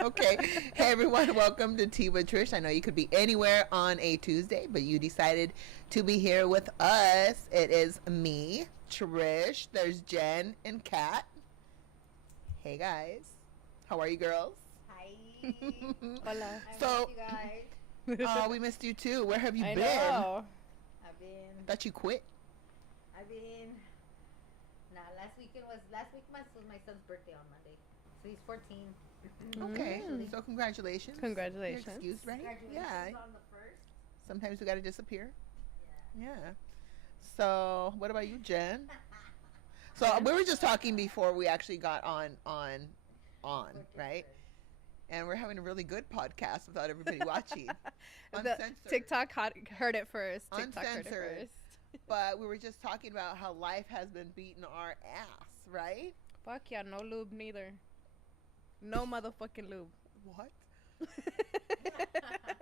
Okay. Hey, everyone. Welcome to Tea with Trish. I know you could be anywhere on a Tuesday, but you decided to be here with us. It is me, Trish. There's Jen and Kat. Hey, guys. How are you, girls? Hi. Hola. I So- miss you guys. Oh, we missed you too. Where have you I been? know. I've been. Thought you quit. Nah, last week was my son's birthday on Monday, so he's 14. Okay. So congratulations. Congratulations. You're excused, right? Graduation's Yeah. on the 1st. Sometimes we got to disappear. Yeah. Yeah. So, what about you, Jen? So we were just talking before we actually got on, right? And we're having a really good podcast without everybody watching. Uncensored. TikTok heard it first. TikTok heard it Uncensored. first. But we were just talking about how life has been beating our ass, right? Fuck yeah, no lube neither. No motherfucking lube. What?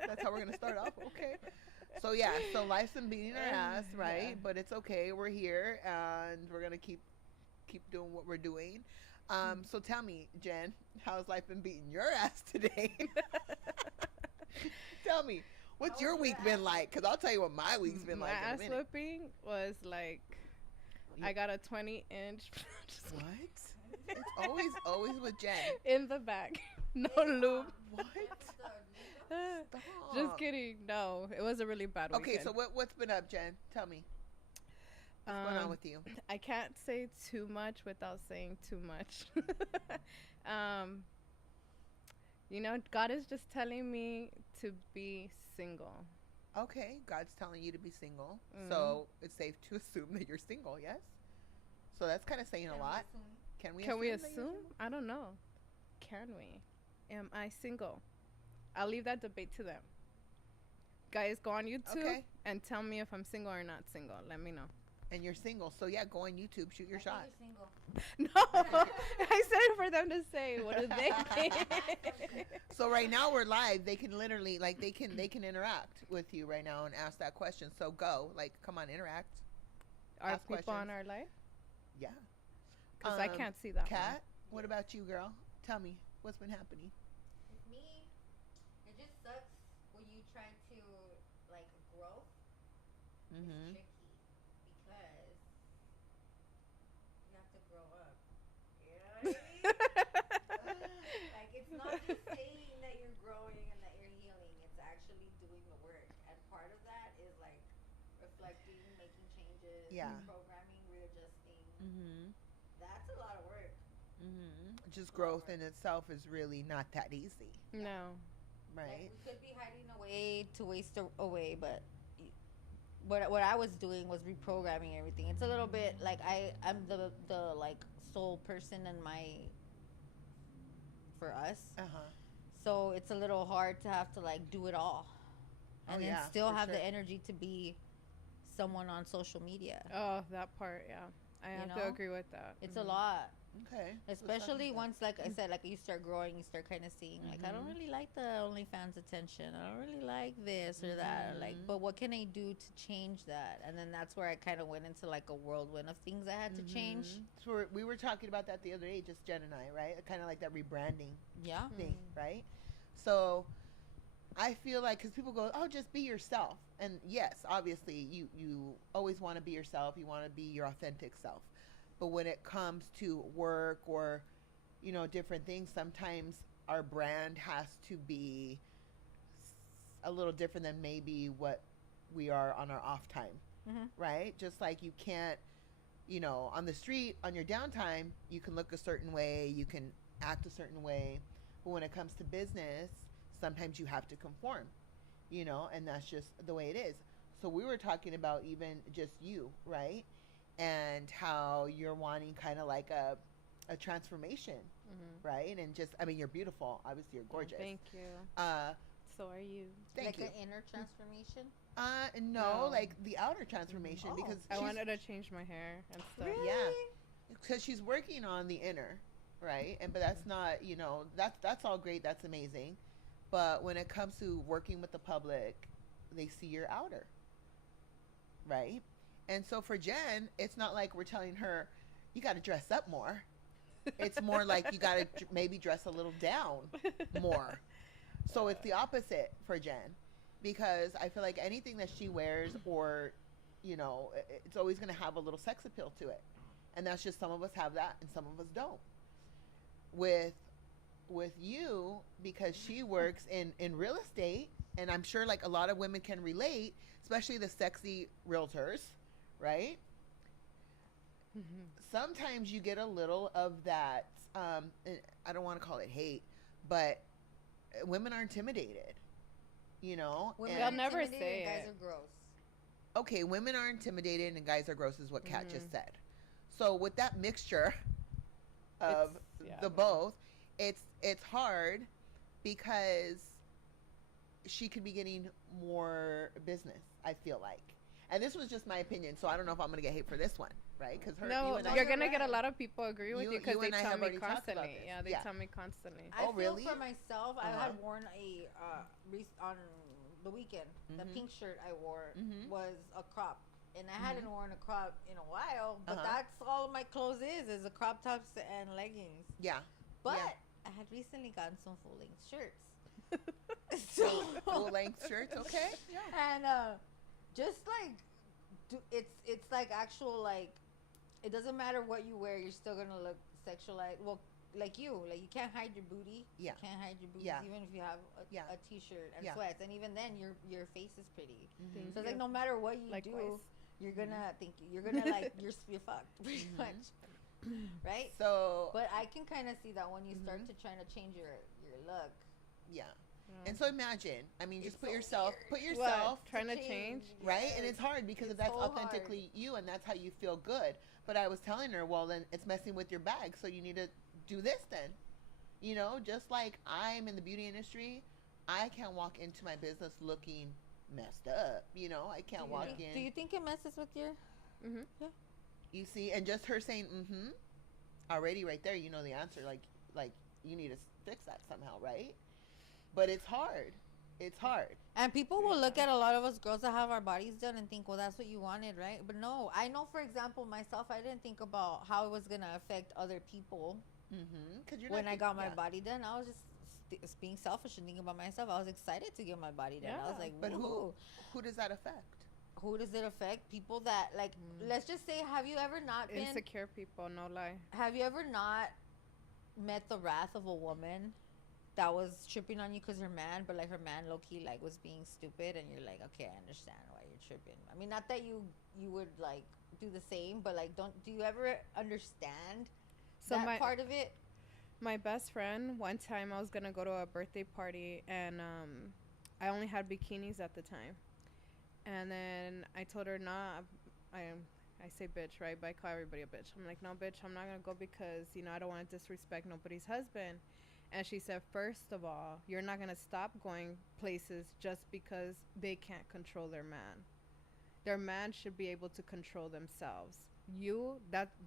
That's how we're gonna start off. Okay. So yeah, so life's been beating our ass, right? Yeah. But it's okay. We're here, and we're gonna keep doing what we're doing. So tell me, Jen, how's life been beating your ass today? Tell me, what's your week been like? Because I'll tell you what my week's been My like in a ass minute. whipping was like, I got a 20-inch What? It's always with Jen. in the back. No lube. What? Stop. Just kidding. No, it was a really bad weekend. Okay, so what's been up, Jen? Tell me. What's going on with you? I can't say too much without saying too much. God is just telling me to be single. Okay, God's telling you to be single, so it's safe to assume that you're single. Yes. So that's kind of saying a lot. Can we? Can we that you're assume? single? I don't know. Can we? Am I single? I'll leave that debate to them. Guys, go on YouTube and tell me if I'm single or not single. Let me know. And you're single, so yeah, go on YouTube, shoot your shot. You're single. No, I said it for them to say. What do they think? So right now we're live. They can literally they can interact with you right now and ask that question. So go, come on, interact. Are Ask people questions. on our live? Yeah. Because I can't see that Kat, what about you, girl? Tell me what's been happening. With me, it just sucks when you try to grow. Mm-hmm. It's tricky because you have to grow up. You know what I mean? It's not just saying that you're growing and that you're healing. It's actually doing the work. And part of that is reflecting, making changes, Yeah. programming, readjusting. Mm-hmm. That's a lot of work. Mm-hmm. Just growth in itself is really not that easy, No. right? We could be hiding away to waste away, but what I was doing was reprogramming everything. It's a little bit I'm the sole person in for us. Uh-huh. So it's a little hard to have to do it all, and then still for have sure. the energy to be someone on social media. Oh, that part, yeah. I have to agree with that. It's a lot. Okay. Especially once, like I said, you start growing, you start kind of seeing, I don't really like the OnlyFans attention. I don't really like this or that. But what can I do to change that? And then that's where I kind of went into a whirlwind of things I had to change. So we were talking about that the other day, just Jen and I, right? Kind of like that rebranding Yeah. thing, right? So I feel because people go, oh, just be yourself. And yes, obviously, you always want to be yourself. You want to be your authentic self. But when it comes to work or, different things, sometimes our brand has to be a little different than maybe what we are on our off time, right? Just like you can't, on the street, on your downtime, you can look a certain way, you can act a certain way. But when it comes to business, sometimes you have to conform, and that's just the way it is. So we were talking about even just you, right? And how you're wanting kind of a transformation, right? And just, you're beautiful. Obviously, you're gorgeous. Thank you. So are you. Thank you. An inner transformation? No, the outer transformation because I wanted to change my hair and stuff. Really? Yeah, because she's working on the inner, right? But that's not, that's all great. That's amazing. But when it comes to working with the public, they see your outer, right? And so for Jen, it's not like we're telling her, you got to dress up more. It's more like you got to maybe dress a little down more. So it's the opposite for Jen, because I feel like anything that she wears, or it's always going to have a little sex appeal to it. And that's just, some of us have that and some of us don't. With you, because she works in real estate, and I'm sure like a lot of women can relate, especially the sexy realtors, right? Mm-hmm. Sometimes you get a little of that, I don't want to call it hate, but women are intimidated, Women They'll are never intimidated say and guys it. are gross. Okay, women are intimidated and guys are gross is what Kat just said. So with that mixture of the both, it's hard, because she could be getting more business, I feel like. And this was just my opinion, so I don't know if I'm going to get hate for this one, right? Because you're going to get a lot of people agree with you, because they and I tell have me already talked about constantly. this. Yeah, they tell me constantly. I Oh, feel really? for myself, I had worn on the weekend, the pink shirt I wore was a crop. And I hadn't worn a crop in a while, but that's all my clothes is a crop tops and leggings. Yeah. But I had recently gotten some full-length shirts. So full-length shirts, okay? Yeah. And just like, it's like actual, like, it doesn't matter what you wear, you're still gonna look sexualized. Well, like you can't hide your booty. Yeah. You can't hide your booties, even if you have a t-shirt and sweats, and even then your face is pretty. Mm-hmm. So it's like, no matter what you do, you're gonna you're gonna like you're fucked pretty much, right? So, but I can kind of see that when you start to trying to change your look. Yeah. And so imagine, I mean, just put so yourself trying to change, right? And it's hard because that's so authentically you, and that's how you feel good. But I was telling her, well, then it's messing with your bag, so you need to do this then. Just like I'm in the beauty industry, I can't walk into my business looking messed up. I can't walk in. Do you think it messes with your? Yeah. You see, and just her saying already right there, you know the answer. Like you need to fix that somehow, right? But it's hard. It's hard. And people will look at a lot of us girls that have our bodies done and think, well, that's what you wanted, right? But no, I know, for example, myself, I didn't think about how it was gonna affect other people. When I got my body done, I was just being selfish and thinking about myself. I was excited to get my body done. I was like, but who does that affect? Who does it affect? People that, like, let's just say, have you ever not been insecure people? No lie. Have you ever not met the wrath of a woman that was tripping on you because her man, but like her man low key like was being stupid, and you're like, okay, I understand why you're tripping. I mean, not that you would like do the same, but like, do you ever understand that part of it? My best friend, one time I was gonna go to a birthday party, and I only had bikinis at the time, and then I told her, nah, I say bitch, right? But I call everybody a bitch. I'm like, no, bitch, I'm not gonna go because I don't want to disrespect nobody's husband. And she said, first of all, you're not gonna stop going places just because they can't control their man. Their man should be able to control themselves.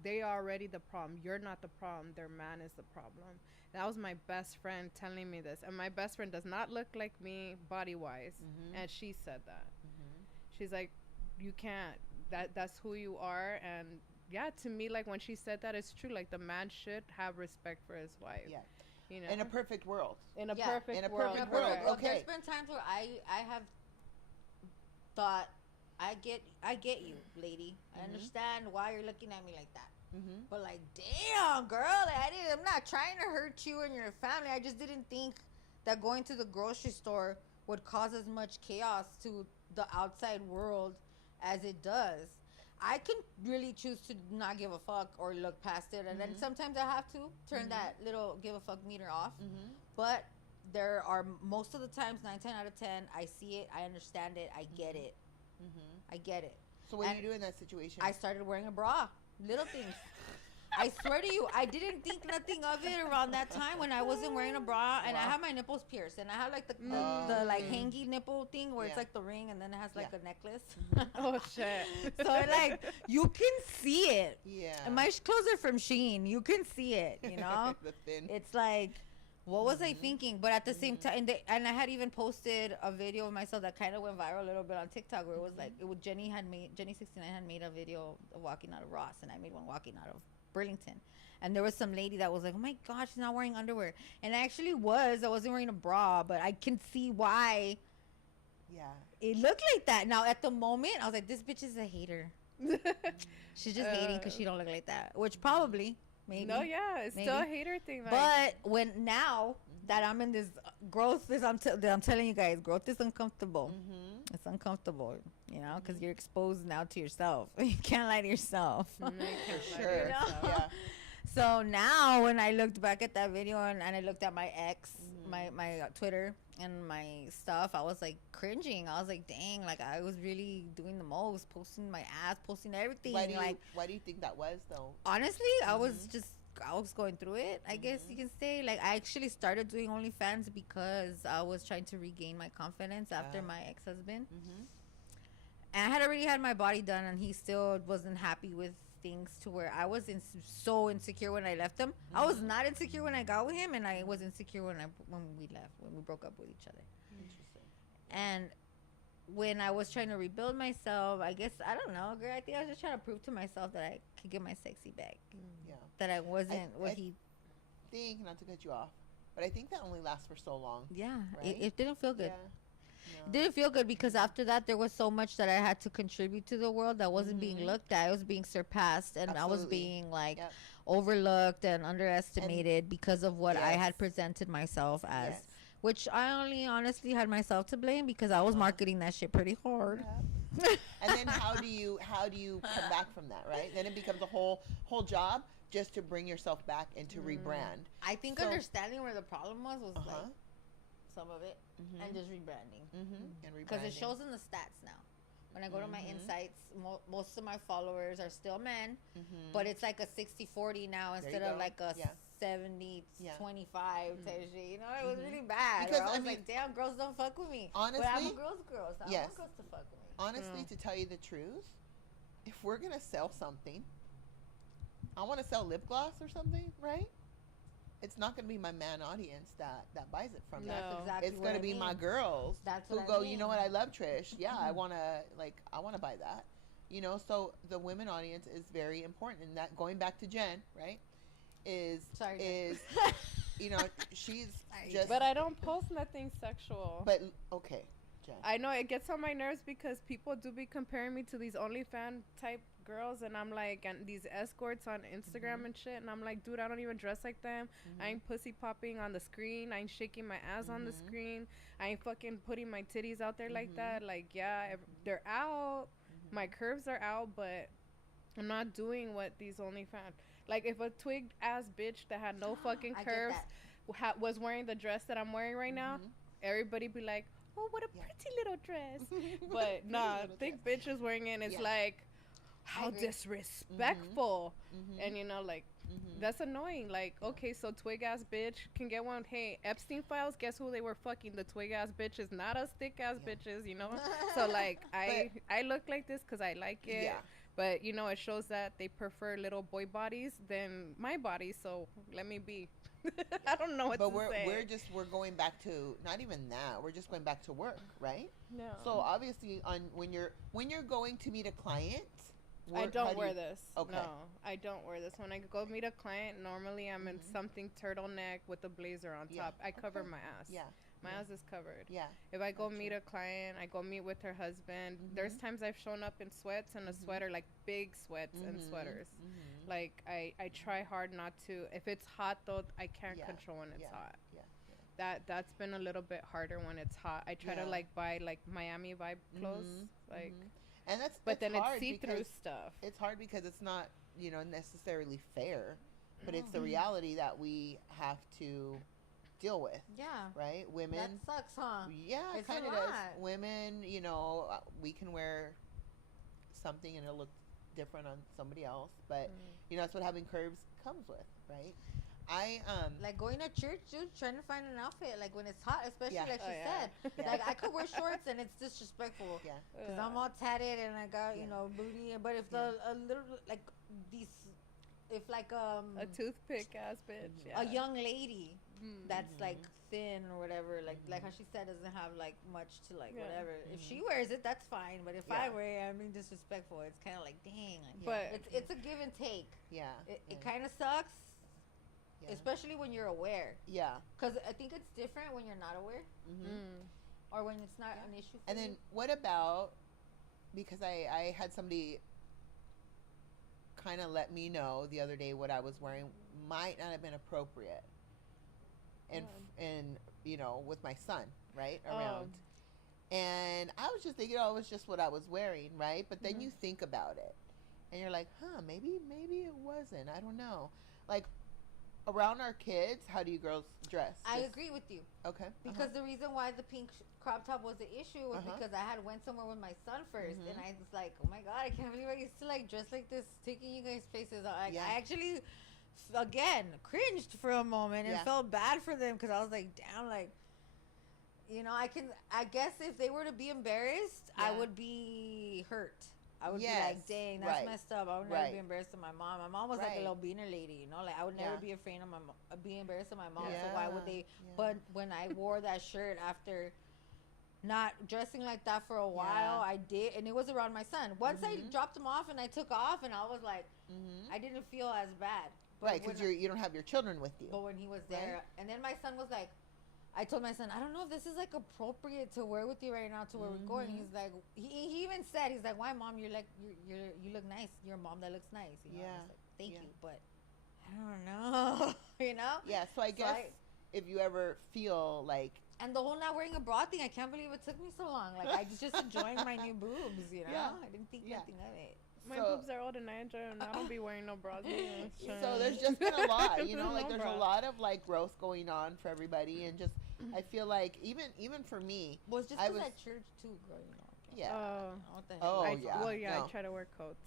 They are already the problem. You're not the problem. Their man is the problem. That was my best friend telling me this. And my best friend does not look like me body-wise. And she said that. She's like, you can't. That's who you are. And yeah, to me, like, when she said that, it's true. Like, the man should have respect for his wife. Yeah. In a perfect world. In a perfect world. Well, there's been times where I have thought, I get you, lady. I understand why you're looking at me like that. But like, damn, girl, I'm not trying to hurt you and your family. I just didn't think that going to the grocery store would cause as much chaos to the outside world as it does. I can really choose to not give a fuck or look past it, and then sometimes I have to turn that little give a fuck meter off. But there are, most of the times, 9, 10 out of 10, I see it, I understand it, I get it. I get it. So what do you do in that situation? I started wearing a bra. Little things. I swear to you, I didn't think nothing of it around that time when I wasn't wearing a bra, and I have my nipples pierced, and I have like the like hangy nipple thing where it's like the ring, and then it has like a necklace. Oh shit! So like, you can see it. Yeah. And my clothes are from Shein. You can see it. You know. The thin. It's like, what was I thinking? But at the same time, and I had even posted a video of myself that kind of went viral a little bit on TikTok, where it was like, Jenny 69 had made a video of walking out of Ross, and I made one walking out of Burlington. And there was some lady that was like, oh my gosh, she's not wearing underwear. And I actually was. I wasn't wearing a bra, but I can see why Yeah. it looked like that. Now, at the moment, I was like, this bitch is a hater. She's just hating because she don't look like that. Which probably, maybe. No, yeah, it's maybe. still a hater thing. Like, But when now that I'm in this growth, I'm telling you guys, growth is uncomfortable. Mm-hmm. It's uncomfortable, you know, because you're exposed now to yourself. You can't lie to yourself. no, you can't lie to Sure. yourself. Yeah. So now when I looked back at that video and I looked at my ex, my Twitter and my stuff, I was like cringing. I was like, dang, like I was really doing the most, posting my ass, posting everything. Why do you think that was though? Honestly, I was going through it, I guess you can say. Like, I actually started doing OnlyFans because I was trying to regain my confidence after my ex-husband. And I had already had my body done, and he still wasn't happy with things to where I was so insecure when I left him. I was not insecure when I got with him, and I was insecure when we left, when we broke up with each other. Interesting. And when I was trying to rebuild myself, I guess, I don't know, girl, I think I was just trying to prove to myself that I could get my sexy back. Yeah. That I wasn't what he... think, not to cut you off, but I think that only lasts for so long. Yeah, Right? it didn't feel good. Yeah. It didn't feel good because after that, there was so much that I had to contribute to the world that wasn't being looked at. I was being surpassed, and I was being, like, overlooked and underestimated because of what I had presented myself as. Yes. Which I only honestly had myself to blame because I was marketing that shit pretty hard. Yeah. And then how do you come back from that, right? Then it becomes a whole job just to bring yourself back and to rebrand. I think So- understanding where the problem was like Uh-huh. some of it, and just rebranding. And Because it rebranding. shows in the stats now. When I go to my insights, most of my followers are still men, but it's like a 60-40 now There you instead of go. like a Yeah. 70-25 type shit. You know, it was really bad. Because, I was I mean, like, damn, girls don't fuck with me. but I'm a honestly, girl's girl, so I yes. want girls to fuck with me. Honestly, to tell you the truth, if we're gonna sell something, I want to sell lip gloss or something, right? It's not gonna be my man audience that buys it from me. No. That's exactly It's what gonna I be mean. my girls That's who what I go, mean. you know what, I love Trish. Yeah, I wanna buy that. You know, so the women audience is very important, and that going back to Jen, right? Is Sorry, Jen. is you know, she's just But I don't post nothing sexual. but okay, Jen. I know it gets on my nerves because people do be comparing me to these OnlyFans type girls, and I'm like, and these escorts on Instagram and shit, and I'm like, dude, I don't even dress like them. I ain't pussy popping on the screen. I ain't shaking my ass on the screen. I ain't fucking putting my titties out there like that. Like, yeah, they're out. My curves are out, but I'm not doing what these OnlyFans. Like, if a twigged ass bitch that had no fucking I get curves that. was wearing the dress that I'm wearing right now, everybody be like, oh, what a pretty little dress. But nah, little thick bitches wearing it, it's Yeah. like, how agree. disrespectful. And you know, like, that's annoying. Like, okay, so twig ass bitch can get one. Hey, Epstein files, guess who they were fucking? The twig ass bitches, not us thick ass bitches, you know? So, like, I look like this because I like it. Yeah. But, you know, it shows that they prefer little boy bodies than my body, so let me be. I don't know what But to say. we're going back to not even that. We're just going back to work, right? No. So obviously, when you're going to meet a client, I don't wear this. Okay. No, I don't wear this. When I go meet a client, normally I'm in something turtleneck with a blazer on Yeah. top. I cover Okay. my ass. Yeah. My ass is covered. Yeah. If I go Gotcha. meet a client, I go meet with her husband. There's times I've shown up in sweats and a sweater, like big sweats and sweaters. Like, I try hard not to. If it's hot, though, I can't Yeah. control when it's hot. Yeah. That's been a little bit harder when it's hot. I try to, Yeah. like, buy, like, Miami vibe clothes. Like, And but then it's hard see-through because- stuff. It's hard because it's not, necessarily fair, but it's the reality that we have to deal with, Yeah. right? That Women, sucks, huh? yeah, it It's a kind of does. lot. Women, we can wear something and it'll look different on somebody else, but that's what having curves comes with, right? Like going to church, dude, trying to find an outfit. Like when it's hot, especially Yeah. like she Oh, yeah. said. Yeah. Like I could wear shorts and it's disrespectful. Yeah. Because I'm all tatted and I got, Yeah. booty. But if the a little, like these, if like a toothpick ass bitch. Yeah. a young lady that's Mm-hmm. like thin or whatever, like how she said, doesn't have like much to like Yeah. whatever. If she wears it, that's fine. But if I Yeah. wear it, I'm being disrespectful. It's kind of like, dang. Like, But it's a give and take. Yeah. It kind of sucks, Yeah. especially when you're aware. Yeah. Because I think it's different when you're not aware Mm-hmm. or when it's not an issue for And you. then what about, because I had somebody kind of let me know the other day what I was wearing might not have been appropriate. And you know, with my son, right? Around. And I was just thinking, oh, it was just what I was wearing, right? But then you think about it. And you're like, maybe it wasn't. I don't know. Like, around our kids, how do you girls dress? I agree with you. Okay. Because the reason why the pink crop top was the issue was Uh-huh. because I had went somewhere with my son 1st Mhm. and I was like, oh my god, I can't believe I used to like dress like this, taking you guys places. Like, Yeah. I actually, again, cringed for a moment and Yeah. felt bad for them because I was like, damn, like, you know, I guess if they were to be embarrassed, I Yeah. would be hurt. I would be Yes, like, dang, that's right, messed up. I would never right. be embarrassed of my mom. My mom was like a Right. little beaner lady, you know? Like, I would never Yeah. be afraid of be embarrassed of my mom. Yeah, So why would they? yeah. But when I wore that shirt after not dressing like that for a while, Yeah. I did. And it was around my son. Once I Mhm. dropped him off and I took off, and I was like, Mm-hmm. I didn't feel as bad. But Right, because when you don't have your children with you. but when he was there, Right. and then my son was like, I told my son, I don't know if this is like appropriate to wear with you right now to where we're going. Mhm. He's like, he even said, he's like, why, mom? You're like, you look nice. You're a mom that looks nice. You know? I Yeah. was like, thank Yeah. you, but I don't know, you know. Yeah, so I guess if you ever feel like, And the whole not wearing a bra thing, I can't believe it took me so long. Like, I was just enjoying my new boobs, you know. Yeah. I didn't think Yeah. nothing of it. my so- boobs are old and I enjoy them. I don't be wearing no bras. so there's just been a lot, you know, No like there's bra. a lot of like growth going on for everybody, and just I feel like even for me, Well, it's just I because was- at church too, girl. You know. yeah, What the hell? Oh, I, yeah, Well, yeah, no. I try to wear coats.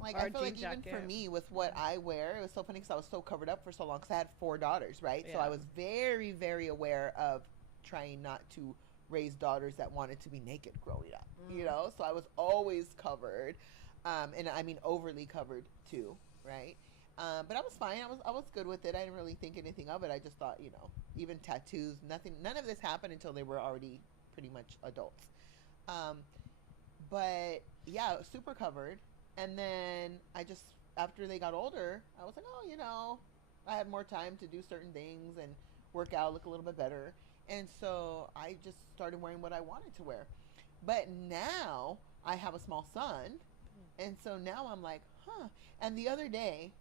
like Or I feel like jean even for jacket. me with what I wear, it was so funny because I was so covered up for so long because I had 4 daughters, right? So Yeah. I was very very aware of trying not to raise daughters that wanted to be naked growing up, you know. So I was always covered, and I mean overly covered too, right? But I was fine. I was good with it. I didn't really think anything of it. I just thought, you know, even tattoos, none of this happened until they were already pretty much adults. But yeah, super covered. And then I just, after they got older, I was like, oh, you know, I had more time to do certain things and work out, look a little bit better. And so I just started wearing what I wanted to wear. But now I have a small son. And so now I'm like, huh. And the other day,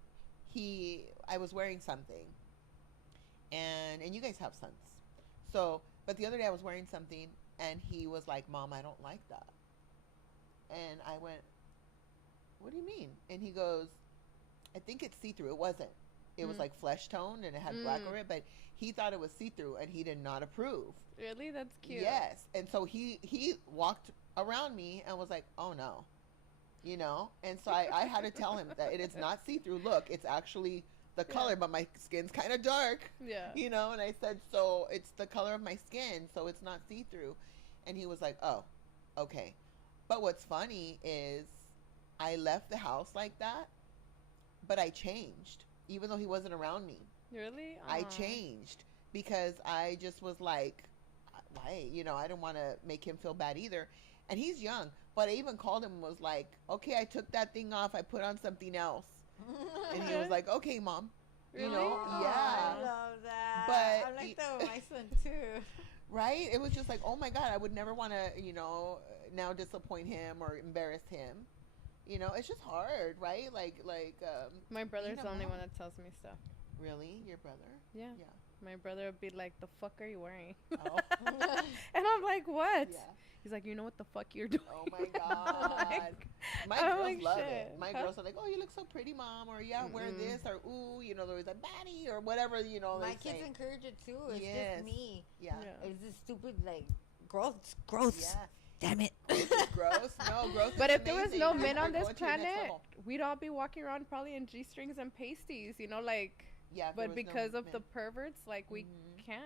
I was wearing something. And you guys have sons. So, but the other day I was wearing something and he was like, Mom, I don't like that. And I went, what do you mean? And he goes, I think it's see-through. It wasn't. It was like flesh toned and it had black over it, but he thought it was see-through and he did not approve. Really? That's cute. Yes. And so he walked around me and was like, oh no. You know? And so I had to tell him that it is not see-through. Look, it's actually the color, but my skin's kind of dark. Yeah. You know? And I said, so it's the color of my skin, so it's not see-through. And he was like, oh, okay. But what's funny is I left the house like that, but I changed, even though he wasn't around me. Really? I Aw. changed because I just was like, why? You know, I didn't want to make him feel bad either. And he's young, but I even called him and was like, okay, I took that thing off. I put on something else. And he was like, okay, Mom. You know, Really? yeah. I love that. But I'm like that with my son too. Right? It was just like, oh my God, I would never want to, you know, now disappoint him or embarrass him. You know, it's just hard, right? My brother's being a the only mom. one that tells me stuff. Really? Your brother? Yeah. Yeah. My brother would be like, the fuck are you wearing? Oh. And I'm like, what? Yeah. He's like, you know what the fuck you're doing? Oh my God. My I'm girls like, love shit. it. My Huh? girls are like, oh, you look so pretty, Mom. Or yeah, wear Mm-mm. this. Or ooh, you know, there was a baddie or whatever, you know. My they kids say. encourage it too. It's Yes. just me. Yeah. Yeah. It's this stupid like growth. Growth. Yeah. Damn it. This is gross. No, gross. But is if there was amazing. no We're men on this going to the next planet, level. we'd all be walking around probably in G-strings and pasties, you know, like, Yeah. if there but was no because of men. the perverts, like, we Mhm. can't.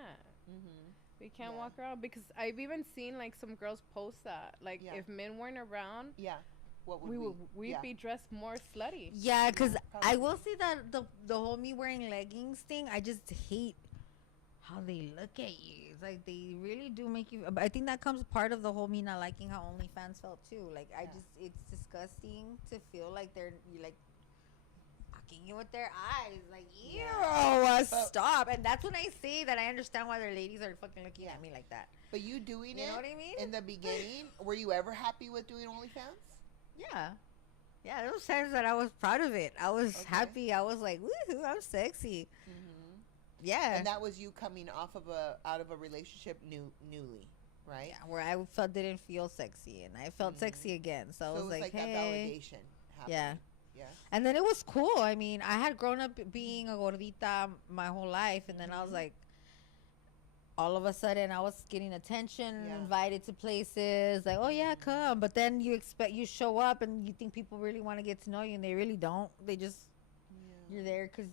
Mhm. We can't Yeah. walk around because I've even seen like some girls post that, like Yeah. if men weren't around, Yeah. what would we'd be dressed more slutty. Yeah, because I probably. will say that the whole me wearing leggings thing, I just hate how they look at you. It's like they really do make you. But I think that comes part of the whole me not liking how OnlyFans felt too. Like I Yeah. just, it's disgusting to feel like they're like fucking you with their eyes. Like ew, Yeah. But- stop. And that's when I say that I understand why their ladies are fucking looking Yeah. at me like that. But you doing You it know what I mean? in the beginning, were you ever happy with doing OnlyFans? Yeah. Yeah, there was times that I was proud of it. I was Okay. happy. I was like, woohoo, I'm sexy. Mm-hmm. Yeah. And that was you coming out of a relationship newly, right? Yeah, where I didn't feel sexy, and I felt sexy again. So, I was it was like, that hey. validation happening. Yeah. Yeah. And then it was cool. I mean, I had grown up being a gordita my whole life, and then I was like, all of a sudden, I was getting attention, Yeah. invited to places, like, oh yeah, come. But then you show up, and you think people really want to get to know you, and they really don't. They just Yeah. you're there because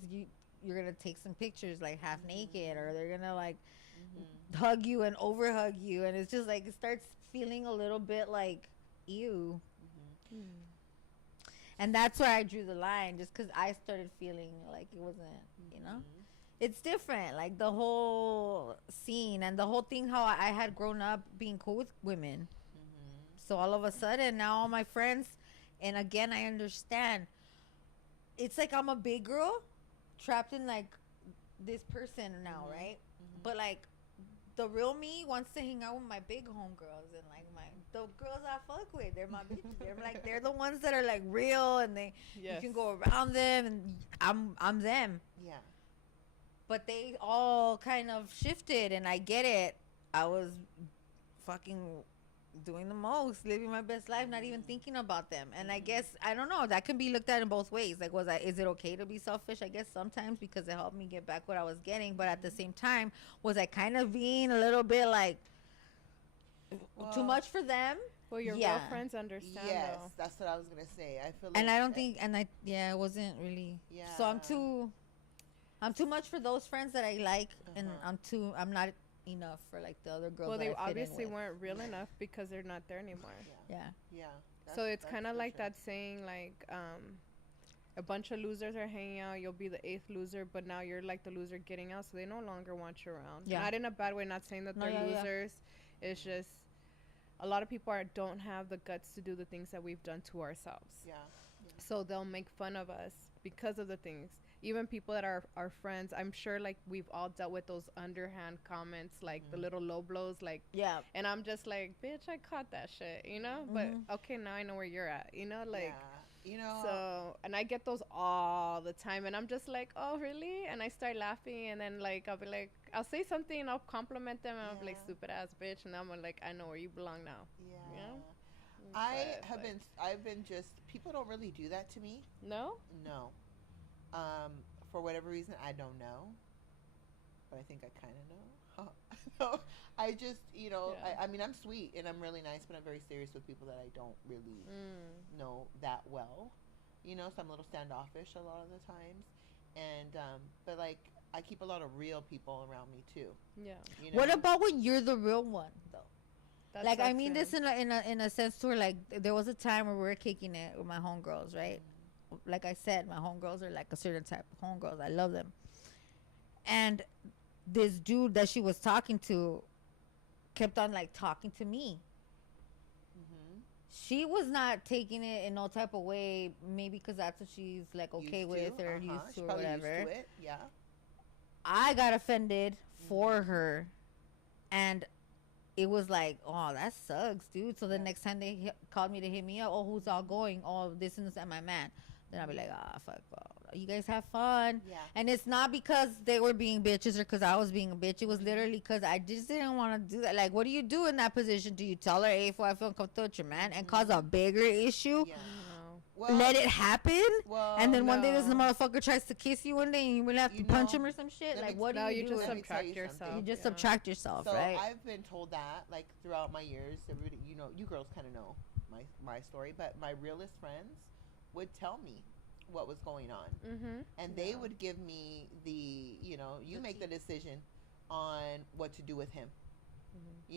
you're gonna take some pictures like half naked, or they're gonna like Mm-hmm. hug you and over hug you, and it's just like it starts feeling a little bit like ew. Mm-hmm. And that's where I drew the line, just because I started feeling like it wasn't, you know, it's different. Like the whole scene and the whole thing, how I had grown up being cool with women. Mm-hmm. So all of a sudden now all my friends, and again, I understand. It's like I'm a big girl trapped in like this person now, Mhm. right? Mhm. But like the real me wants to hang out with my big homegirls and like the girls I fuck with. They're my bitches. They're like they're the ones that are like real, and you can go around them, and I'm them. Yeah. But they all kind of shifted, and I get it. I was fucking doing the most, living my best life, not even thinking about them. And I guess I don't know. That can be looked at in both ways. Like, is it okay to be selfish? I guess sometimes, because it helped me get back what I was getting. But at the same time, was I kind of being a little bit like too much for them? Well, your Yeah. real friends understand Yes, though. that's what I was gonna say. I feel like, And I don't think, and it wasn't really. Yeah. So I'm too much for those friends that I like, and I'm not enough for like the other girls. Well, that they I fit in obviously with. weren't real enough because they're not there anymore. Yeah. Yeah. Yeah. So it's that's kind of for like sure. that saying, like, a bunch of losers are hanging out. You'll be the eighth loser, but now you're like the loser getting out, so they no longer want you around. Yeah. Not in a bad way. Not saying that No, they're yeah. losers. It's just a lot of people don't have the guts to do the things that we've done to ourselves. Yeah. So they'll make fun of us because of the things. Even people that are our friends, I'm sure like we've all dealt with those underhand comments, like the little low blows, like, Yeah. and I'm just like, bitch, I caught that shit, you know? But okay, now I know where you're at, you know? Like, yeah. You know. so, and I get those all the time, and I'm just like, oh, really? And I start laughing, and then like I'll be like, I'll say something, and I'll compliment them, and I'll be like, Yeah. stupid ass bitch, and then I'm like, I know where you belong now. Yeah. You know? I've been just, people don't really do that to me. No? No. For whatever reason, I don't know. But I think I kind of know. No, I just, Yeah. I mean, I'm sweet and I'm really nice, but I'm very serious with people that I don't really know that well. So I'm a little standoffish a lot of the times. And, but like, I keep a lot of real people around me too. Yeah. What about when you're the real one though? That Like, I sucks, mean yeah. this in a sense to where like there was a time where we were kicking it with my homegirls, right? Like I said, my homegirls are like a certain type of homegirls. I love them. And this dude that she was talking to kept on like talking to me. Mm-hmm. She was not taking it in no type of way, maybe because that's what she's like okay with or used to She's or probably whatever. Used to it. Yeah. I got offended for her, and it was like, oh, that sucks, dude. So the next time they called me to hit me up, oh, who's all going? Oh, this and this and my man. Then I'll be like, fuck, you guys have fun. Yeah. And it's not because they were being bitches or because I was being a bitch. It was literally because I just didn't want to do that. Like, what do you do in that position? Do you tell her, hey, I feel uncomfortable with your man and cause a bigger issue? Yeah. No. Well, Let it happen? Well, And then one day this no. motherfucker tries to kiss you one day and you will have to You punch know, him or some shit. let Like, me- what do No, you you do? just Let me tell subtract you yourself. something. You just yeah. subtract yourself, So right? I've been told that like throughout my years. Everybody, you girls kind of know my story, but my realist friends would tell me what was going on, Mm-hmm. and they would give me you make the decision on what to do with him. Mm-hmm.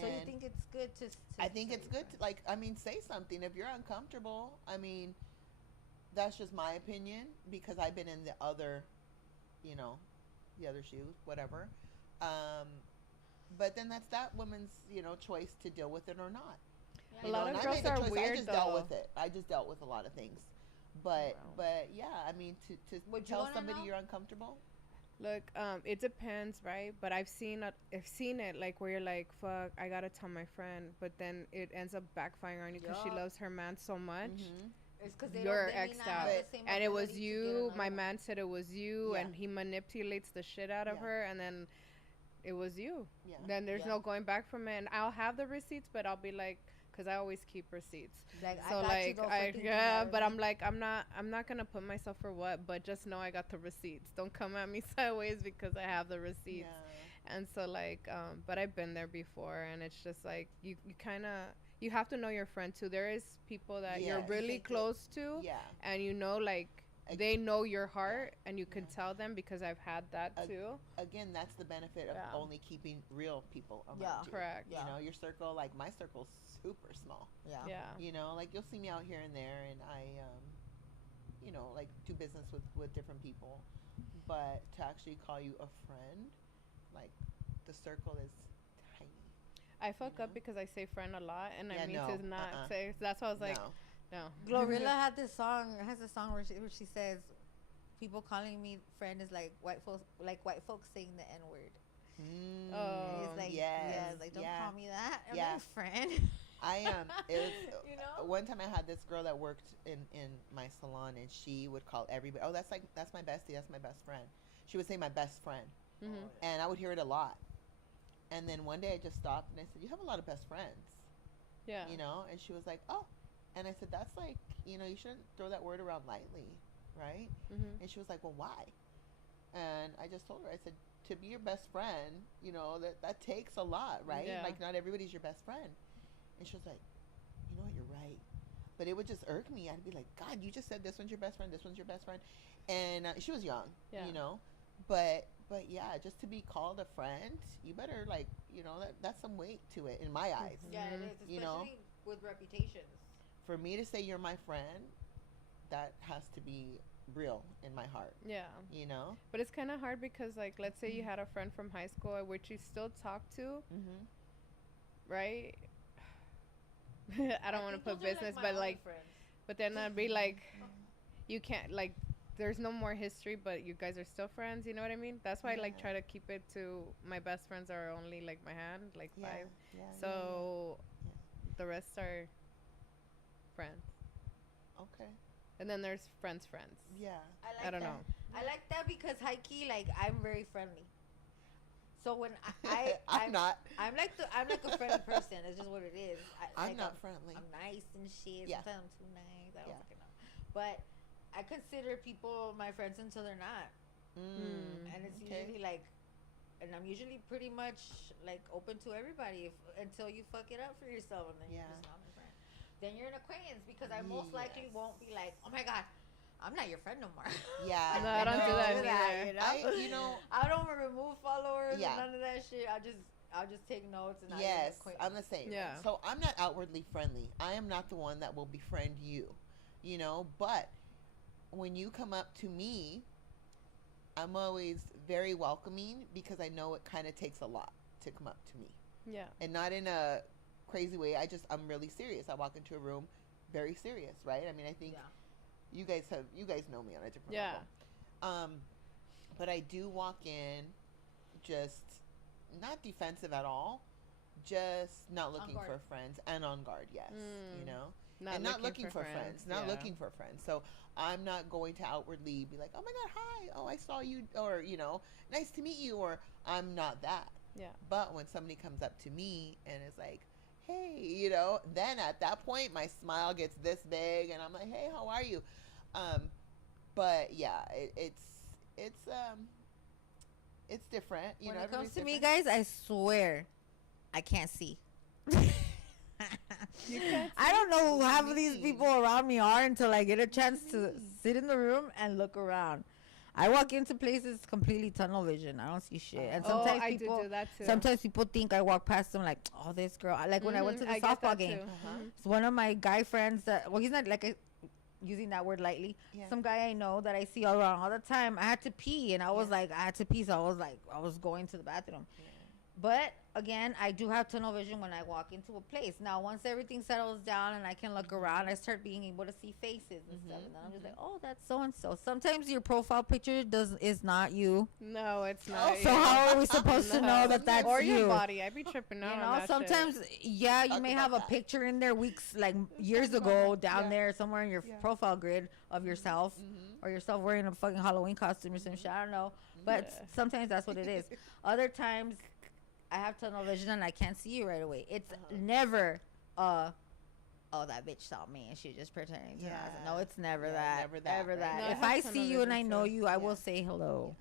So you think it's good to I think tell it's your good to, friends? like, I mean, say something if you're uncomfortable. I mean, that's just my opinion because I've been in the other, you know, the other shoes, whatever. Um, but then that's that woman's, choice to deal with it or not. Yeah, A You lot know, of and I girls made the are choice. I weird just dealt though. with it. I just dealt with a lot of things. But Wow. but yeah, I mean, to Would you tell wanna somebody know? you're uncomfortable. Look, it depends, right? But I've seen it like where you're like, fuck, I gotta tell my friend, but then it ends up backfiring on you because she Yup. loves her man so much. Mm-hmm. It's because they You're don't. They may exed not have out, the same and it was ability to get you. another My one. man said it was you, Yeah. and he manipulates the shit out of Yeah. her, and then it was you. Yeah. Then there's Yeah. no going back from it. And I'll have the receipts, but I'll be like, because I always keep receipts. Like So I got you like though for I thinking yeah, that of but me. I'm like I'm not gonna put myself for what, but just know I got the receipts. Don't come at me sideways because I have the receipts. Yeah. And so like but I've been there before, and it's just like you kind of you have to know your friend too. There is people that you're Yes. really Take it. close to, Yeah. and like Ag- they know your heart, and you can Yeah. tell them because I've had that Ag- too. Again, that's the benefit of Yeah. only keeping real people around Yeah. you. Correct. Yeah. Your circle, like my circle's super small. Yeah. Yeah. Like you'll see me out here and there, and I, like do business with different people. But to actually call you a friend, like the circle is tiny. I fuck know? up because I say friend a lot, and Yeah, I mean no, to not uh-uh. say. So that's why I was like, No. no. Glorilla had this song. Has a song where she says, "People calling me friend is like white folks saying the N word." Mm, Oh, It's like, yes, yeah, it's like don't yeah. call me that. I'm Yeah. your friend. I am. It was You know? one time I had this girl that worked in my salon, and she would call everybody. Oh, that's my bestie. That's my best friend. She would say my best friend, Mhm. and I would hear it a lot. And then one day I just stopped and I said, "You have a lot of best friends." Yeah. And she was like, "Oh," and I said, "That's like, you shouldn't throw that word around lightly, right?" Mhm. And she was like, "Well, why?" And I just told her, I said, "To be your best friend, that takes a lot, right? Yeah. Like not everybody's your best friend." And she was like, "You know what? You're right." But it would just irk me. I'd be like, "God, you just said this one's your best friend. This one's your best friend," and she was young, Yeah. But yeah, just to be called a friend, you better that's some weight to it in my eyes. Yeah, it is, You especially know? with reputations. For me to say you're my friend, that has to be real in my heart. Yeah. You know. But it's kind of hard because, like, let's say you had a friend from high school which you still talk to, Mm-hmm. right? I don't want to think put those are, business, my but only like, friends. but then I'd be like, you can't like. There's no more history, but you guys are still friends. You know what I mean? That's why I like Yeah. try to keep it to my best friends are only like my hand, like Yeah. 5. Yeah. So the rest are friends, yeah. Okay. and then there's friends. Yeah. I don't that. know. I like that because high key, like I'm very friendly. So when I I'm not. I'm like a friendly person. It's just what it is. I'm like, not friendly. I'm nice and shit. Yeah. Sometimes I'm too nice. I don't Yeah. fucking know. But I consider people my friends until they're not, and it's Okay. usually like, and I'm usually pretty much like open to everybody until you fuck it up for yourself, and then Yeah. you're just not my friend. Then you're an acquaintance because I most likely Yes. won't be like, oh my god, I'm not your friend no more. Yeah. No, I don't do that you neither. know? I don't remove followers Yeah. and none of that shit. I'll just take notes and Yes, I'm the same. Yeah. So I'm not outwardly friendly. I am not the one that will befriend you, but when you come up to me, I'm always very welcoming because I know it kind of takes a lot to come up to me. Yeah. And not in a crazy way. I'm really serious. I walk into a room very serious, right? I mean, I think you guys know me on a different level. But I do walk in just not defensive at all, just not looking for friends and on guard, yes, not looking for friends, not yeah. looking for friends. So I'm not going to outwardly be like, "Oh my god, hi, oh I saw you," or "Nice to meet you," or I'm not that. Yeah. But when somebody comes up to me and is like, "Hey," then at that point my smile gets this big and I'm like, "Hey, how are you?" But yeah, it's different. When it comes everybody's to me, different. guys, I swear, I can't see. You can't I don't know who What do half you of these mean? people around me are until I get a chance to sit in the room and look around. I walk into places completely tunnel vision. I don't see shit. And Oh, sometimes I people do that too. sometimes people think I walk past them like, oh, this girl. Like when I went to the I get softball that game, too. it's one of my guy friends that, well, he's not like using that word lightly. Yeah. Some guy I know that I see all around all the time. I had to pee, and I was like, I had to pee, so I was going to the bathroom. Yeah. But again, I do have tunnel vision when I walk into a place. Now, once everything settles down and I can look around, I start being able to see faces and stuff. And then I'm just like, oh, that's so and so. Sometimes your profile picture is not you. No, it's not. So how are we supposed to know that that's or you? your body? I be tripping out. You on know, that sometimes, shit. yeah, you Talk may about have a that. picture in there weeks, like years talk about ago, that. down Yeah. there somewhere in your Yeah. profile grid of yourself, or yourself wearing a fucking Halloween costume or some shit. I don't know, but Yeah. sometimes that's what it is. Other times, I have tunnel vision and I can't see you right away. It's never, oh, that bitch saw me and she's just pretending. To Yeah. not. No, it's never Yeah, that. never that, Ever right? that. No, I If have I tunnel see you and vision I know too. you, I Yeah. will say hello.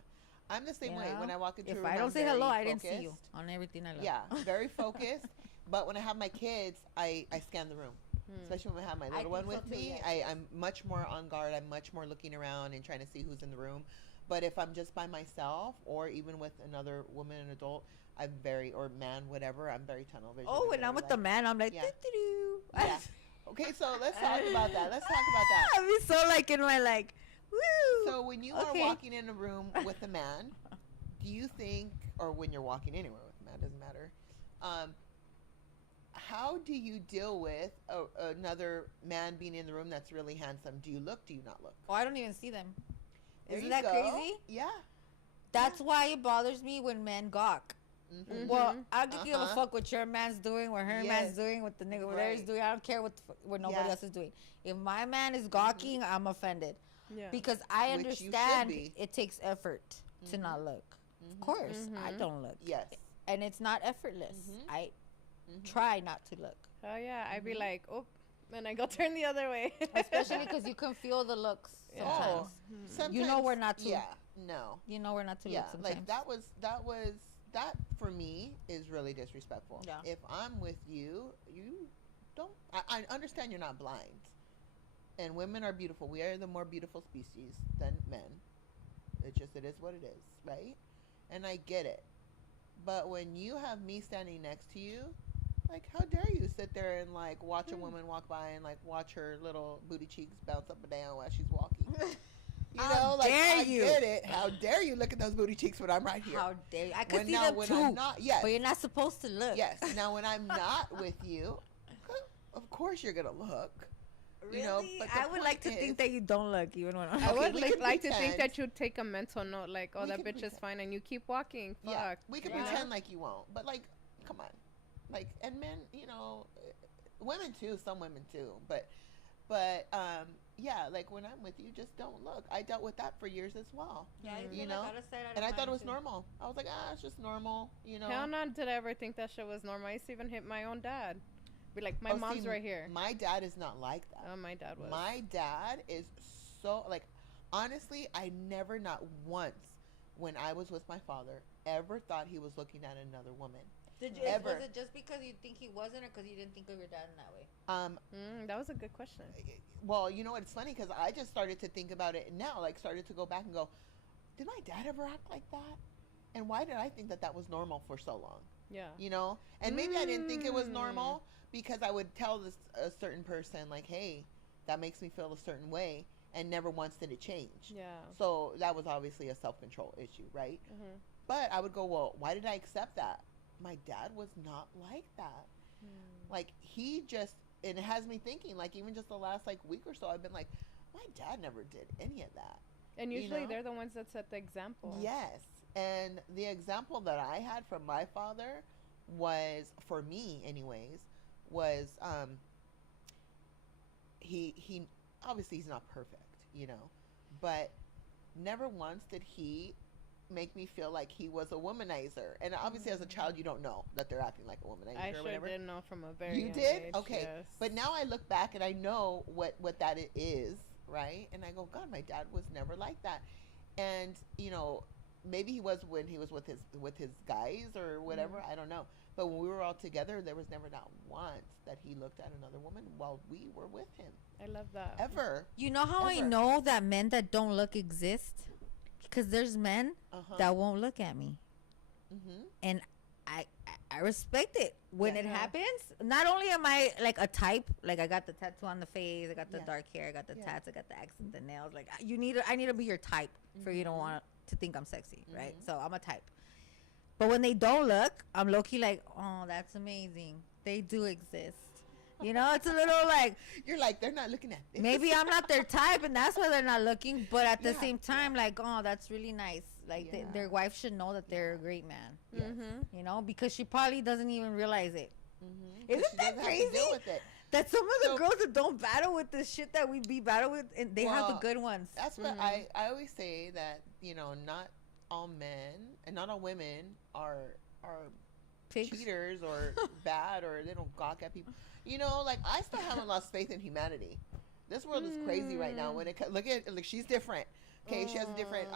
I'm the same You way. know? When I walk into a If room, I don't I'm say very hello, I didn't see you focused. on everything I love. Yeah, very focused. But when I have my kids, I scan the room. Especially when I have my little one think with so too, me, yes. I'm much more on guard. I'm much more looking around and trying to see who's in the room. But if I'm just by myself or even with another woman, an adult, I'm very, or man, whatever, I'm very tunnel vision. Oh, when I'm with the man, I'm like, Yeah. doo-doo-doo. Yeah. Okay, so let's talk about that. Let's talk about that. I be so like in my like, woo. So when you are Okay. walking in a room with a man, do you think, or when you're walking anywhere with a man, doesn't matter, how do you deal with another man being in the room that's really handsome? Do you look? Do you not look? Oh, I don't even see them. There Isn't you that go. crazy? Yeah. That's why it bothers me when men gawk. Mhm. Well, I don't give a Uh-huh. fuck what your man's doing, what her Yes. man's doing, what the nigga over there is Right. doing. I don't care what nobody Yeah. else is doing. If my man is gawking, I'm offended Yeah. because I Which you should understand be. it takes effort to not look. Of course, I don't look. Yes. And it's not effortless. Mhm. I try not to look, Oh yeah, I'd be like, oh, and I go turn the other way. especially because you can feel the looks sometimes. Oh, sometimes, You know where not to. Yeah. No. You know where not to Yeah. look sometimes. Like that for me is really disrespectful. Yeah. If I'm with you, you don't. I understand you're not blind, and women are beautiful. We are the more beautiful species than men. It is what it is, right? And I get it. But when you have me standing next to you, like, how dare you sit there and like watch a woman walk by and like watch her little booty cheeks bounce up and down while she's walking? You How know, like dare I you. get it. How dare you look at those booty cheeks when I'm right here? How dare you? I can When see now, them when too, I'm not, yes, but you're not supposed to look. yes. Now when I'm not with you, of course you're gonna look. Really? You know, but the I would like to point think is- that you don't look even when I'm. I would we can like to think pretend. that you'd take a mental note, like, oh, We that can bitch is pretend. fine, and you keep walking. Fuck. Yeah, we can Yeah. pretend like you won't, but like, come on, like, and men, you know, women too. Some women too, but yeah, like when I'm with you, just don't look. I dealt with that for years as well. Yeah, I You feel know? like out of sight, out of And I thought it mind, was too. normal. I was like, it's just normal, you know. Hell no, did I ever think that shit was normal? I used to even hit my own dad. Be like, my Oh, mom's see, right here. My dad is not like that. Oh, my dad was. My dad is so, like, honestly, I never, not once, when I was with my father, ever thought he was looking at another woman. Ever. Was it just because you think he wasn't, or because you didn't think of your dad in that way? That was a good question. Well, you know, it's funny because I just started to think about it now, like, started to go back and go, did my dad ever act like that? And why did I think that that was normal for so long? Yeah. You know? And maybe I didn't think it was normal because I would tell this a certain person, like, hey, that makes me feel a certain way, and never once did it change. Yeah. So that was obviously a self-control issue, right? Mm-hmm. But I would go, well, why did I accept that? My dad was not like that. Like, he just, and it has me thinking, like, even just the last, like, week or so, I've been like, my dad never did any of that. And You usually know? they're the ones that set the example. Yes. And the example that I had from my father was, for me anyways, was he obviously he's not perfect, you know, but never once did he make me feel like he was a womanizer. And obviously as a child you don't know that they're acting like a womanizer I or sure whatever. did know from a very You young did? age, Okay. yes. But now I look back and I know what that it is, right? And I go, God, my dad was never like that. And, you know, maybe he was when he was with his guys or whatever, I don't know. But when we were all together, there was never not once that he looked at another woman while we were with him. I love that. Ever. You know how I Ever. know that men that don't look exist? because there's men that won't look at me, and I respect it when it happens. Not only am I like a type, like I got the tattoo on the face, I got the dark hair, I got the tats, I got the accent, the nails. Like I need to be your type for you to want to think I'm sexy, right? So I'm a type. But when they don't look, I'm low key like, oh, that's amazing. They do exist. You know, it's a little like you're like they're not looking at this. Maybe I'm not their type, and that's why they're not looking. But at the same time, like, oh, that's really nice. Like their wife should know that they're a great man. Yes. You know, because she probably doesn't even realize it. Isn't that crazy? Have to deal with it. That some of the girls that don't battle with the shit that we be battle with, and they have the good ones. That's what I always say, that not all men and not all women are pigs, cheaters or bad, or they don't gawk at people. Like I still haven't lost faith in humanity. This world is crazy right now. When it look, she's different. Okay, she has a different.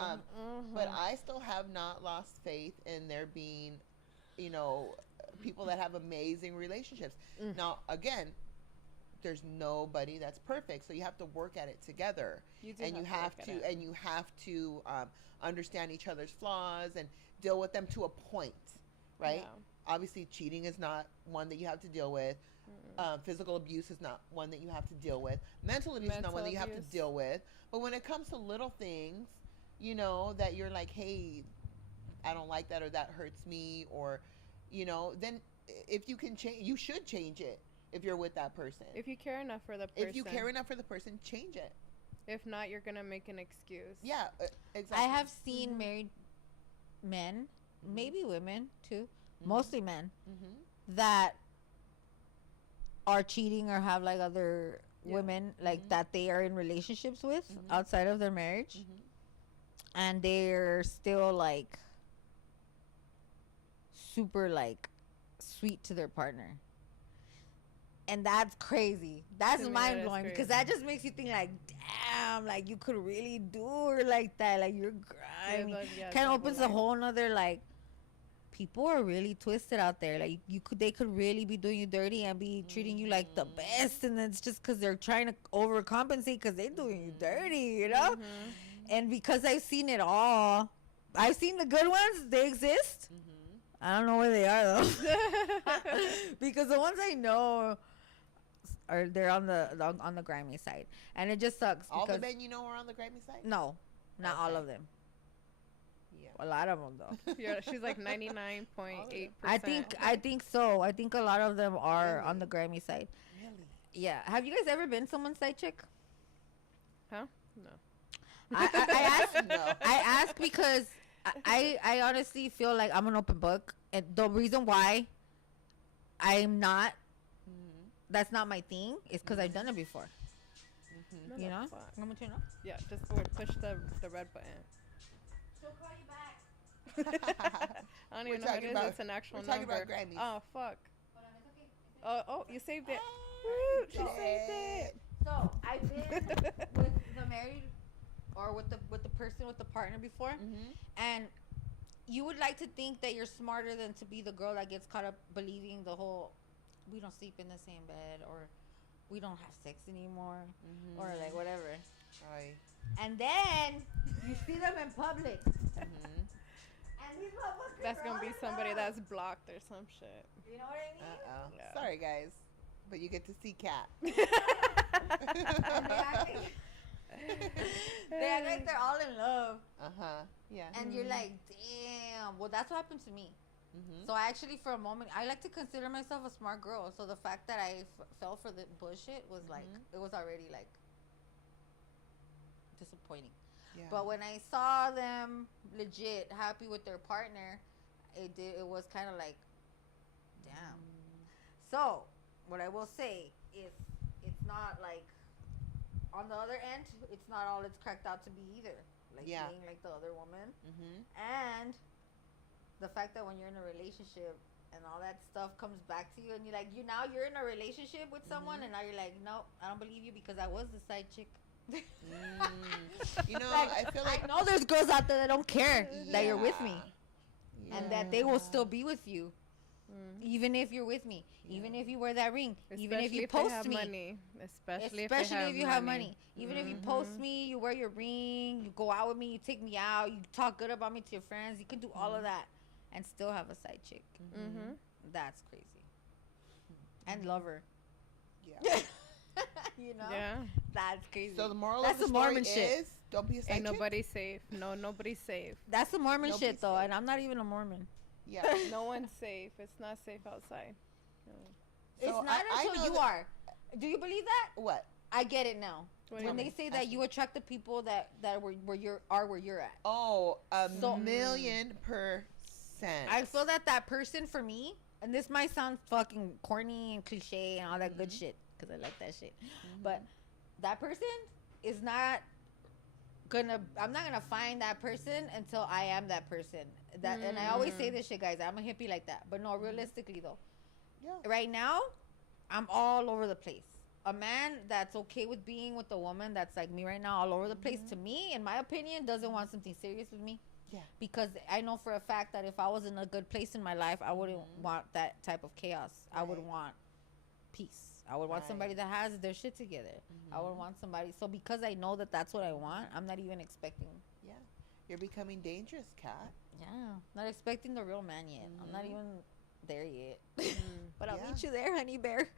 But I still have not lost faith in there being, people that have amazing relationships. Now, again, there's nobody that's perfect, so you have to work at it together. You have to understand each other's flaws and deal with them to a point, right? Yeah. Obviously, cheating is not one that you have to deal with. Physical abuse is not one that you have to deal with. Mental abuse is not one that you have to deal with. But when it comes to little things, that you're like, hey, I don't like that, or that hurts me, or, then if you can change, you should change it if you're with that person. If you care enough for the person. If you care enough for the person, change it. If not, you're going to make an excuse. Yeah, exactly. I have seen married men, maybe women too, mostly men, that are cheating or have like other women like that they are in relationships with outside of their marriage, and they're still like super like sweet to their partner. And that's crazy. That's mind blowing, because that just makes you think like, damn, like you could really do her like that. Like you're grimy. Kind of opens a whole nother like, people are really twisted out there. Like they could really be doing you dirty and be treating you like the best, and it's just because they're trying to overcompensate because they're doing you dirty, And because I've seen it all, I've seen the good ones. They exist. I don't know where they are though, because the ones I know they're on the grimy side, and it just sucks. All the men are on the grimy side? No, not all of them. A lot of them though. Yeah, she's like 99.8%. I think so. I think a lot of them are on the grimy side. Really? Yeah. Have you guys ever been someone's side chick? Huh? No. I ask because I honestly feel like I'm an open book, and the reason why I'm not, that's not my thing, is because I've done it before. You know? I'm gonna turn it off. Yeah, just push the red button. She'll call you back. I don't even know what it is. It's an actual number. We're talking about Grammys. Oh, fuck. Hold on, it's okay. Oh, you saved it. Woo, she saved it. So I've been with the married, or with the person, with the partner before, and you would like to think that you're smarter than to be the girl that gets caught up believing the whole, we don't sleep in the same bed, or we don't have sex anymore, or like whatever. Right. And then you see them in public. And these motherfuckers, that's gonna be somebody that's blocked or some shit. You know what I mean? Yeah. Sorry guys, but you get to see Kat. They act like they're all in love. Yeah. And you're like, damn. Well, that's what happened to me. So I actually, for a moment, I like to consider myself a smart girl. So the fact that I fell for the bullshit was like, it was already like disappointing. Yeah. But when I saw them legit happy with their partner, it was kind of like, damn. So what I will say is, it's not like, on the other end, it's not all it's cracked out to be either. Like being like the other woman. And the fact that when you're in a relationship and all that stuff comes back to you, and you're like, you're in a relationship with someone, and now you're like, no, I don't believe you, because I was the side chick. Like, I feel like, I know there's girls out there that don't care that you're with me, and that they will still be with you. Even if you're with me, even if you wear that ring, even if Especially you they post have me, money. Especially especially if you have money. Even if you post Mhm. me, you wear your ring, you go out with me, you take me out, you talk good about me to your friends, you can do all of that and still have a side chick. Mm-hmm. That's crazy. And love her. Yeah. You know? Yeah. That's crazy. So the moral That's of the the story Mormon shit. is don't be a side Ain't chick. nobody safe. No, nobody's safe. That's the Mormon Nobody's shit, though, safe. and I'm not even a Mormon. Yeah. No one's safe. It's not safe outside. No. It's So not I until know you that- are. Do you believe that? What? I get it now. What do you When they mean? say that you attract the people that where you're at. Oh, a So- million%. I feel that person for me, and this might sound fucking corny and cliche and all that good shit, because I like that shit. But that person is not I'm not gonna find that person until I am that person. And I always say this shit, guys. I'm a hippie like that. But no, realistically though, Yeah. right now, I'm all over the place. A man that's okay with being with a woman that's like me right now, all over the place, to me, in my opinion, doesn't want something serious with me. Yeah. Because I know for a fact that if I was in a good place in my life, I wouldn't want that type of chaos. I would Right. want peace. I would want Right. somebody that has their shit together. I would want somebody. So because I know that that's what I want, I'm not even expecting. Yeah. You're becoming dangerous, Kat. Yeah, not expecting the real man yet. I'm not even there yet. But I'll Yeah. meet you there, honey bear.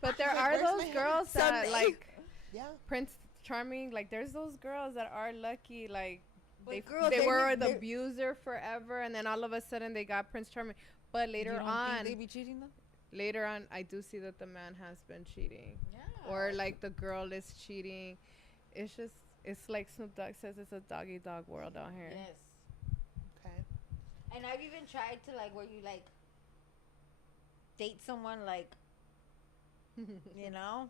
But there Like, are where's my those hand? girls that Someday. like Yeah. Prince Charming. Like there's those girls that are lucky. Like But they girl, they they were need- the they're- abuser forever, and then all of a sudden they got Prince Charming. But You later don't on, think they be cheating though? later on, I do see that the man has been cheating, Yeah. or like the girl is cheating. It's like Snoop Dogg says, it's a doggy dog world out here. Yes. Okay. And I've even tried to like where you like date someone like you know?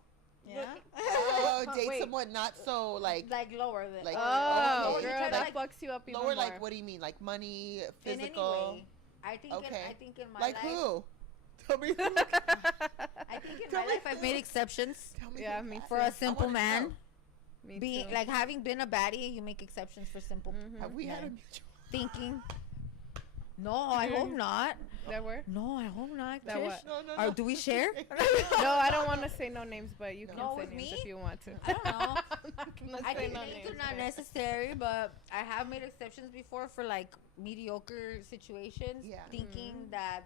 Yeah. Oh, date Wait. someone not so like like lower than Like- Oh, okay. girl, Try to, that like, fucks you up even lower. more. Like what do you mean? Like money, in any physical. way. I think Okay. I think in my Like life who? Tell me. I think in Tell my me life I've who. made exceptions Tell me. Yeah, who, me Kat. for too. a simple wanna man. know. Me Being too. like having been a baddie, you make exceptions for simple Have we had a men. mutual? Thinking. No, I hope not. That word? No, I hope not. That Trish. what? No. Or do we share? No, I don't want to say no names, but you can No, say with names me? if you want to. I don't know. I'm not gonna I say think no names names. are not but- necessary, but I have made exceptions before for like mediocre situations, Yeah. thinking that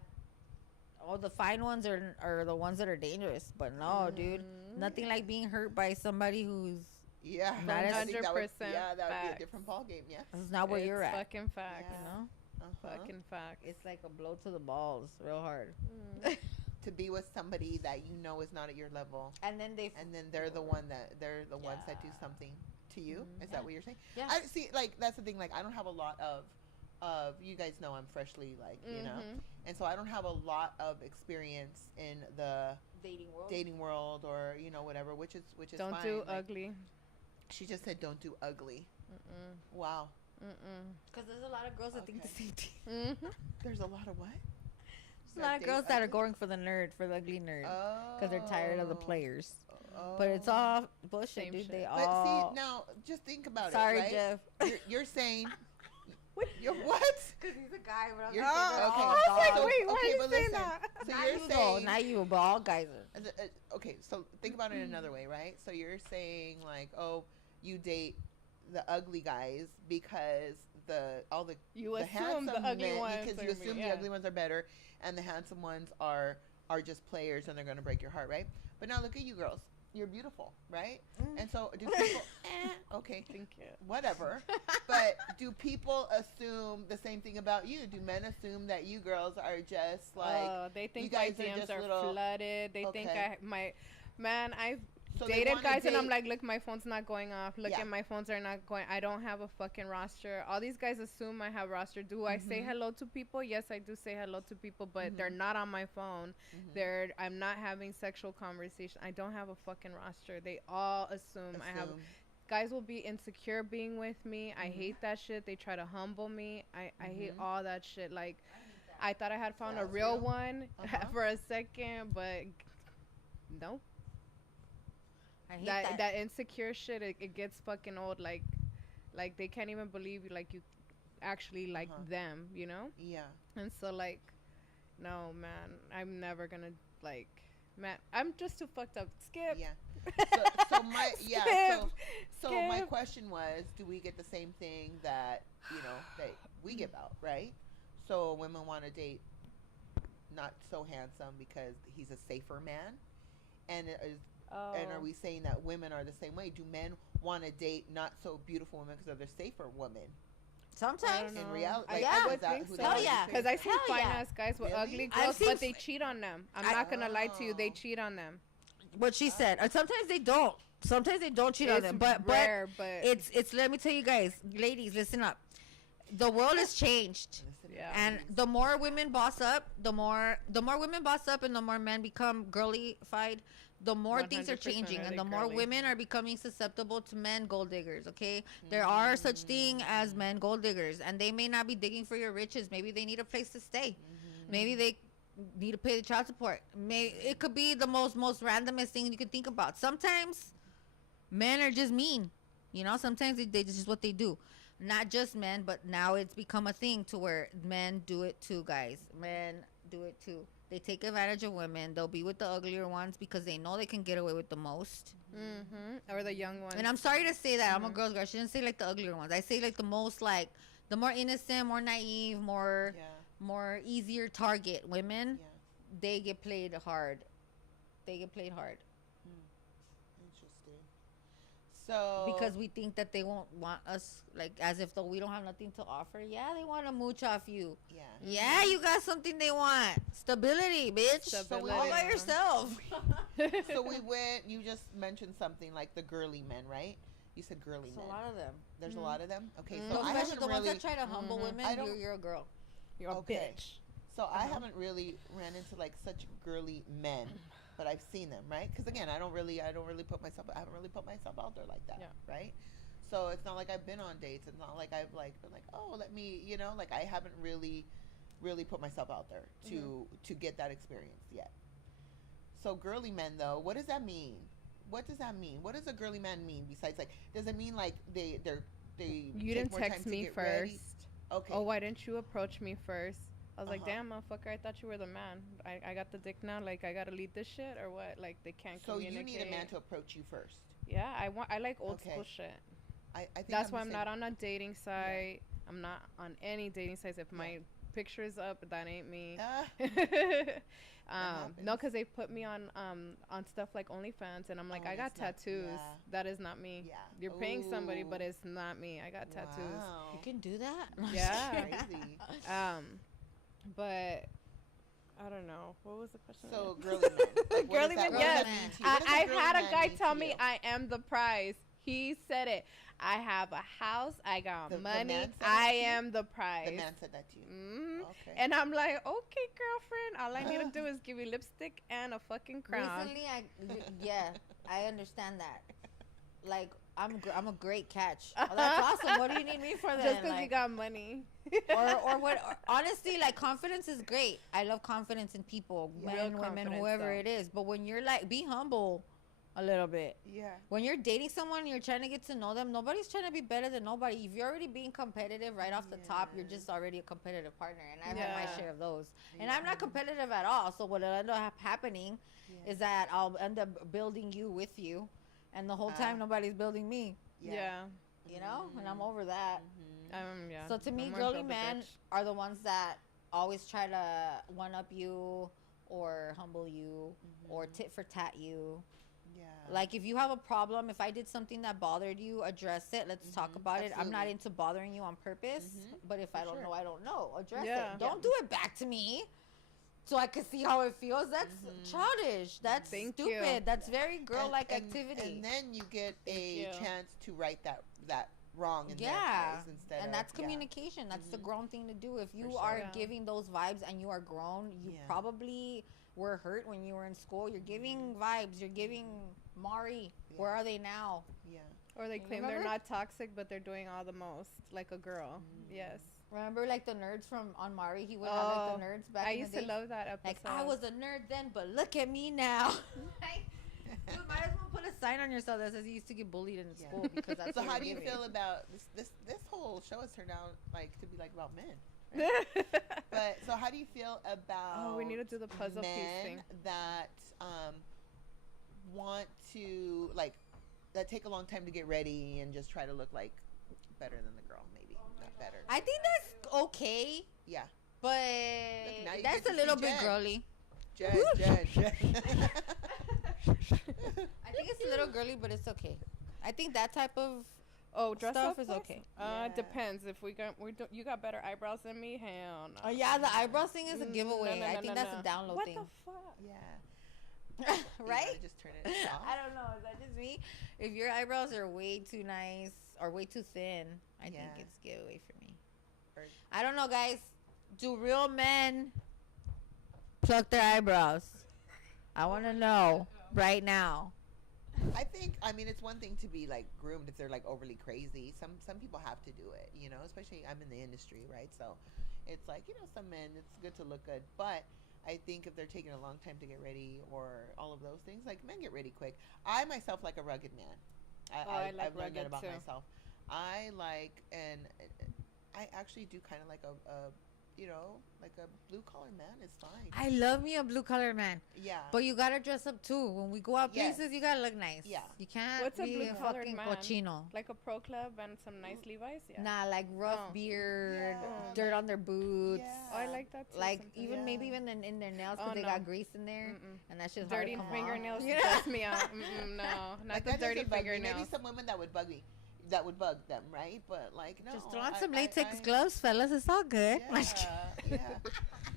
all the fine ones are the ones that are dangerous. But no, dude, nothing like being hurt by somebody who's Yeah. That is- I think that would- 100% Yeah, that would be a facts. different ball game. Yes. is not where you're It's at. fucking facts. You know, Uh-huh. Fucking facts. it's like a blow to the balls, real hard. To be with somebody that you know is not at your level, And then they and then they're the ones that do something to you. Is Yeah. that what you're saying? Yeah. I see. Like that's the thing. Like I don't have a lot of you guys know I'm freshly like you know, and so I don't have a lot of experience in the dating world. dating world or you know whatever, which is Don't fine. do Like, ugly. She just said don't do ugly. Mm-mm. Wow. Mm-mm. Because there's a lot of girls that think the Okay. same thing. Mm-hmm. There's a lot of what? There's a lot of girls that are going for the nerd, for the ugly nerd. Oh. Because they're tired of the players. Oh. But it's all bullshit, Same dude. shit. They But all. see now, just think about Sorry, it. Right? Jeff. You're saying. You're what? Because he's a guy, but I'm You're saying saying they're okay. all I was like, dogs. wait, why okay, are you but saying listen. that? So Not you're you, though. saying. Not you, but all guys are. Okay, so think about it another way, right? So you're saying like, oh, you date the ugly guys because You the assume handsome the ugly men, ones because you are assume me- the yeah. ugly ones are better and the handsome ones are just players and they're gonna break your heart, right? But now look at you girls. You're beautiful, right? And so do people? Okay, Thank you. whatever. But do people assume the same thing about you? Do men assume that you girls are just like? They think you guys my are DMs just are little- flooded. They think Okay. I've So they dated wanna guys and I'm date- like, look, my phone's not going off. Look Yeah. at my phones are not going. I don't have a fucking roster. All these guys assume I have roster. Do I say hello to people? Yes, I do say hello to people, but they're not on my phone. I'm not having sexual conversation. I don't have a fucking roster. They all assume I have. assume. Guys will be insecure being with me. I hate that shit. They try to humble me. I hate all that shit. Like, I thought I had found a That's real real. one Uh-huh. for a second, but nope. I hate That that. insecure shit, it gets fucking old. Like they can't even believe you. Like you actually like Uh-huh. them, you know. Yeah. And so like, no, man, I'm never gonna like, man, I'm just too fucked up. Skip. Yeah. So my yeah. So my Skip. question was, do we get the same thing that that we give out, right? So women want to date not so handsome because he's a safer man, and and are we saying that women are the same way? Do men want to date not so beautiful women because they're safer women? Sometimes. In reality, I, like, I is would that think who so. they want to yeah. be? Because I see Hell fine yeah. ass guys with Really? ugly I've girls, seen but they cheat on them. I'm not gonna lie to you. They Oh. cheat on them. What she said. Sometimes they don't. Sometimes they don't cheat on It's them. But rare, but it's. Let me tell you guys, ladies, listen up. The world has changed. Listen, Yeah. And the more women boss up, the more women boss up, and the more men become girlified, the more things are 100% changing, are and they the more girly. women are becoming susceptible to men gold diggers. Okay, there are such thing as men gold diggers, and they may not be digging for your riches. Maybe they need a place to stay. Maybe they need to pay the child support. It could be the most randomest thing you can think about. Sometimes men are just mean. Sometimes they just what they do. Not just men, but now it's become a thing to where men do it too, guys. Men do it too. They take advantage of women. They'll be with the uglier ones because they know they can get away with the most. or the young ones. And I'm sorry to say that. I'm a girl's girl. I shouldn't say like the uglier ones. I say like the most, like the more innocent, more naive, more easier target women. Yeah. They get played hard. They get played hard. Interesting. So Because we think that they won't want us, like, as if though we don't have nothing to offer. Yeah, they want to mooch off you. yeah. Yeah, you got something they want. Stability, bitch. Stability. All by yourself. So we went. You just mentioned something like the girly men, right? You said girly There's men. a lot of them. There's a lot of them. Okay, So so I especially haven't the really. ones that try to humble I women, don't- you're a girl. You're a Okay. bitch. So I haven't really ran into like such girly men, but I've seen them, right? Because again, I don't really put myself. I haven't really put myself out there like that, Yeah. right? So it's not like I've been on dates. It's not like I've like been like, oh, let me, like I haven't really put myself out there to get that experience yet. So girly men though, what does that mean? What does that mean? What does a girly man mean besides like? Does it mean like they You take didn't more time text to me get ready? first. Okay. Oh, why didn't you approach me first? I was like, Uh-huh. damn, motherfucker, I thought you were the man. I got the dick now. Like, I gotta lead this shit or what? Like, they can't So communicate. you need a man to approach you first. Yeah, I like old Okay. school shit. I think That's why the I'm same. not on a dating site. I'm not on any dating sites. If my picture is up, that ain't me. happens. No, because they put me on stuff like OnlyFans, and I'm like, Oh, I got that's not- tattoos. yeah. That is not me. Yeah. You're paying somebody, Ooh. but it's not me. I got tattoos. Wow. You can do that? Yeah. Crazy. But I don't know. What was the question? So again? girly men. Like, what Girly does that- men, what does yes. that mean to you? What does I've girly had a man guy mean tell to me you? I am the prize. He said it. I have a house. I got The money. man said that I to you? am the prize. The man said that to you. Mhm. Okay. And I'm like, okay, girlfriend. All I need to do is give you lipstick and a fucking crown. Recently, I understand that. Like, I'm a great catch. Oh, that's awesome. What do you need me for then? Just because you Like, got money. or what? Or, honestly, like, confidence is great. I love confidence in people, Yeah. men, Real women, confidence, whoever though. it is. But when you're like, be humble a little bit. Yeah. When you're dating someone and you're trying to get to know them, nobody's trying to be better than nobody. If you're already being competitive right off the top, you're just already a competitive partner. And I've had my Yeah. share of those. And I'm not competitive at all. So what'll end up happening is that I'll end up building you with you. And the whole time, nobody's building me. Yeah. You know? And I'm over that. Yeah. So to me, I'm gonna girly build a men bitch. are the ones that always try to one-up you or humble you or tit for tat you. Yeah. Like, if you have a problem, if I did something that bothered you, address it. Let's talk about it. I'm not Absolutely. into bothering you on purpose. But if I don't sure. know, I don't know. Address Yeah. it. Don't do it back to me so I can see how it feels. That's childish. That's Thank stupid. you. That's very girl-like And- activity. And then you get a you. chance to right that wrong in their Yeah, eyes instead and of, that's communication. That's the grown thing to do. If you sure. are Yeah. giving those vibes and you are grown, you Yeah. probably were hurt when you were in school. You're giving vibes. You're giving Mari. Where Yeah. are they now? Yeah. Or they claim they're Remember? not toxic, but they're doing all the most, like a girl. Yes. Remember, like the nerds from on Mari? He would have like the nerds back I in used the to day. love that episode. Like, I was a nerd then, but look at me now. Dude, might as well put a sign on yourself that says you used to get bullied in Yeah. school because that's So what how you're do you giving. feel about this whole show has turned out like to be like about men? But so, how do you feel about? Oh, we need to do the puzzle piece men thing. that want to like that take a long time to get ready and just try to look like better than the girl, maybe not better. I think that's okay, Yeah, but now you that's get a to little see bit Jen. girly. Jen. I think it's a little girly, but it's okay. I think that type of Oh, dress stuff up is first? okay. Yeah. Depends. If you got better eyebrows than me, hell no. Oh yeah, the eyebrows thing is a giveaway. No, I think that's a download what thing. the fuck? Yeah, Right? You gotta just turn it off. I don't know. Is that just me? If your eyebrows are way too nice or way too thin, I think Yeah. it's giveaway for me. Or- I don't know, guys. Do real men pluck their eyebrows? I want to know right now. I think, I mean, it's one thing to be like groomed if they're like overly crazy. Some people have to do it, you know, especially I'm in the industry, right? So it's like, you know, some men, it's good to look good, but I think if they're taking a long time to get ready or all of those things, like men get ready quick. I myself like a rugged man. I like I've learned that rugged about too. myself. I like, and I actually do kind of like a you know, like a blue collar man is fine. I love me a blue collar man, Yeah. but you gotta dress up too. When we go out Yes. places, you gotta look nice. Yeah. You can't What's a be a blue-collared fucking man? cochino. Like a pro club and some nice Levi's. Yeah. Nah, like rough Oh. beard, Yeah, dirt on their boots. Yeah. Oh, I like that too. Like sometimes. even Yeah. maybe even in their nails because Oh, they no. got grease in there, Mm-mm. and that's just Dirty hard to come fingernails off. stress me out. No, not Like the that dirty doesn't bug me. fingernails. Maybe some women that would bug me, that would bug them, right? But like, no. Just throw on I- some I- latex I- gloves, fellas. It's all good. Yeah, yeah.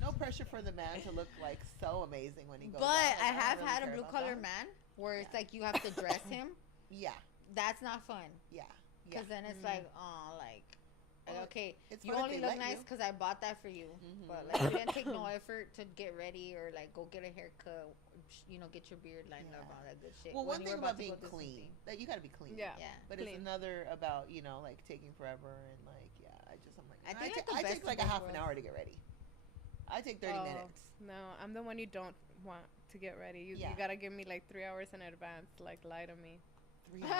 No pressure for the man to look like so amazing when he goes. But out. Like, I don't have really had a care blue about collar that. man where it's Yeah. like you have to dress him. Yeah, That's not fun. yeah, yeah. Because then it's like, oh, like, Well, okay, it's you fun if only they look let nice you. because I bought that for you. Mhm. But like, you didn't take no effort to get ready or like go get a haircut, you know, get your beard lined up, Yeah. all that good shit. Well, when one you thing were about to being go do clean, something. that you got to be clean. Yeah. Yeah. But Clean. it's another about, you know, like taking forever and like, yeah. I'm like, I nah, think, like, the I best take of like a both half an worlds. hour to get ready. I take 30 Oh, minutes. No, I'm the one you don't want to get ready. You Yeah. gotta give me like 3 hours in advance. Like lie to me. 3 hours.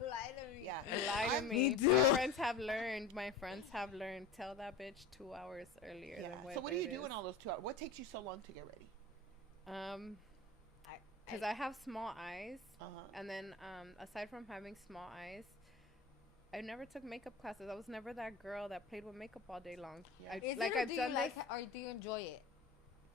Lie to me. Yeah. Lie to I'm- me. Me too. My friends have learned. Tell that bitch 2 hours earlier Yeah. than what So what do it you do is. in all those 2 hours? What takes you so long to get ready? Because I have small eyes, Uh-huh. and then aside from having small eyes, I never took makeup classes. I was never that girl that played with makeup all day long. Yeah. Is Like it or I've do done you like, this. or do you enjoy it?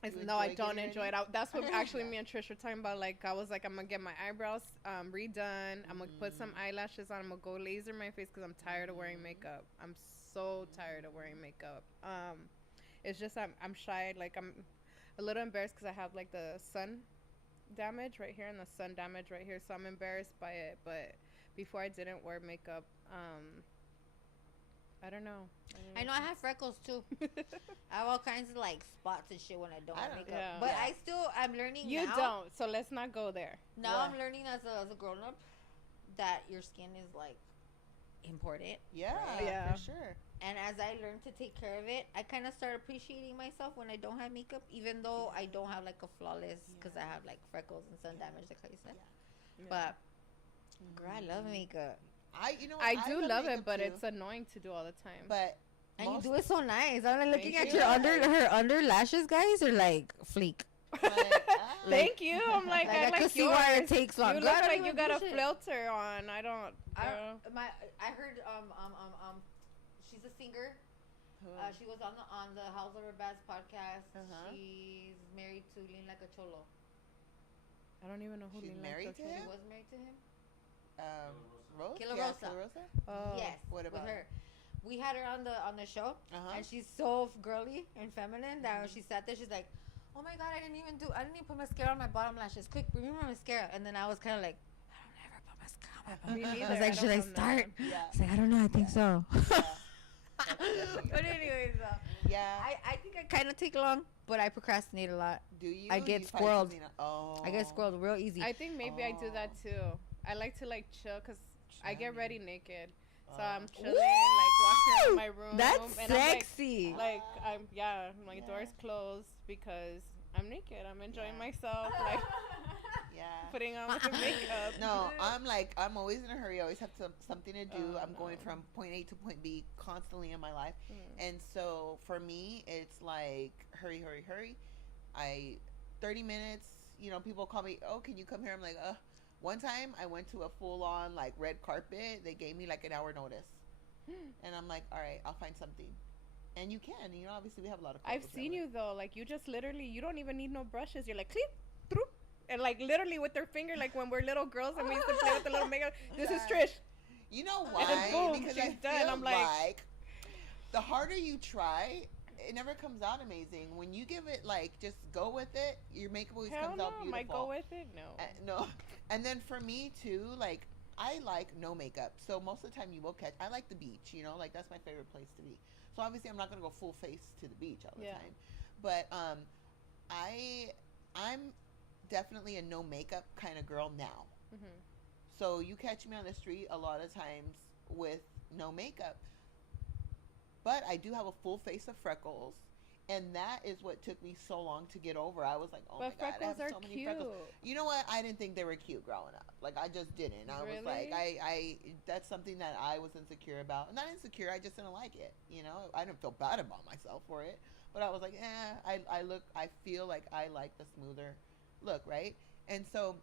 You No, I enjoy don't getting enjoy ready? it. That's what actually Yeah. me and Trish were talking about. Like I was like, I'm gonna get my eyebrows redone. I'm gonna put some eyelashes on. I'm gonna go laser my face because I'm tired of wearing makeup. I'm so tired of wearing makeup. It's just I'm shy. Like I'm a little embarrassed because I have like the sun damage right here and the sun damage right here, so I'm embarrassed by it. But before I didn't wear makeup. I don't know. I know I have freckles too. I have all kinds of like spots and shit when I don't I have don't- makeup. yeah. But Yeah. I'm learning You now. don't, so let's not go there. Now Yeah. I'm learning as a grown up that your skin is like important. Yeah, Yeah. for sure. And as I learn to take care of it, I kind of start appreciating myself when I don't have makeup, even though I don't have like a flawless, because I have like freckles and sun damage, like how you said. Yeah. But girl, I love makeup. You know what? I do love it, makeup but too, it's annoying to do all the time. But And most- you do it so nice. I'm like looking Thank at you. her under lashes, guys, are like fleek. Thank you. I'm like, Like, I I like could see yours. why it takes long. You Girl, I look don't like even you got a bullshit. filter on. I don't. I girl. heard she's a singer. Who? She was on the House of Her Bads podcast. Uh-huh. She's married to Lean Like a Cholo. I don't even know who She's Lin married Lance to is. him? She was married to him. Rose? Killer Yeah, Rosa. Killer Rosa? Oh. Yes. What about with her? We had her on the show, Uh-huh. and she's so girly and feminine that when she sat there, she's like, "Oh my god, I didn't even put mascara on my bottom lashes. Quick, bring me my mascara." And then I was kind of like, "I don't ever put mascara on my bottom." Me I neither. was like, don't "Should I have none. start?" Yeah. I was like, "I don't know. I think so." Yeah. That's definitely- But anyways, Yeah. I think I kind of take long, but I procrastinate a lot. Do you? I get You probably squirreled. clean up- Oh. I get squirreled real easy. I think maybe I do that Oh. too. I like to like chill because I get Chilling. ready naked. So Oh. I'm chilling, like walking around Woo! my room. That's and I'm, sexy. my Yeah. door's closed because I'm naked. I'm enjoying Yeah. myself. Like, Yeah. putting on with the makeup. No, I'm always in a hurry. I always have something to do. I'm going no. from point A to point B constantly in my life. Mm. And so for me, it's like hurry, hurry, hurry. 30 minutes, people call me, oh, can you come here? I'm like, one time I went to a full on like red carpet. They gave me like an hour notice. And I'm like, all right, I'll find something. And you can, obviously we have a lot of I've seen you though, like you just literally, you don't even need no brushes. You're like, clip, throop, and like literally with their finger, like when we're little girls and we used to play with the little makeup. This is Trish. You know why? And boom, because she's I done. feel I'm like the harder you try, it never comes out amazing. When you give it like just go with it, your makeup always hell comes no, out beautiful. might go with it. No. No. And then for me too, like I like no makeup. So most of the time you will catch. I like the beach. Like that's my favorite place to be. So obviously I'm not gonna go full face to the beach all the time. But I'm definitely a no makeup kind of girl now. Mm-hmm. So you catch me on the street a lot of times with no makeup. But I do have a full face of freckles. And that is what took me so long to get over. I was like, oh my God, I have so many freckles. You know what? I didn't think they were cute growing up. Like, I just didn't. I was like, I that's something that I was insecure about. Not insecure, I just didn't like it. I didn't feel bad about myself for it. But I was like, I feel like I like the smoother look, right? And so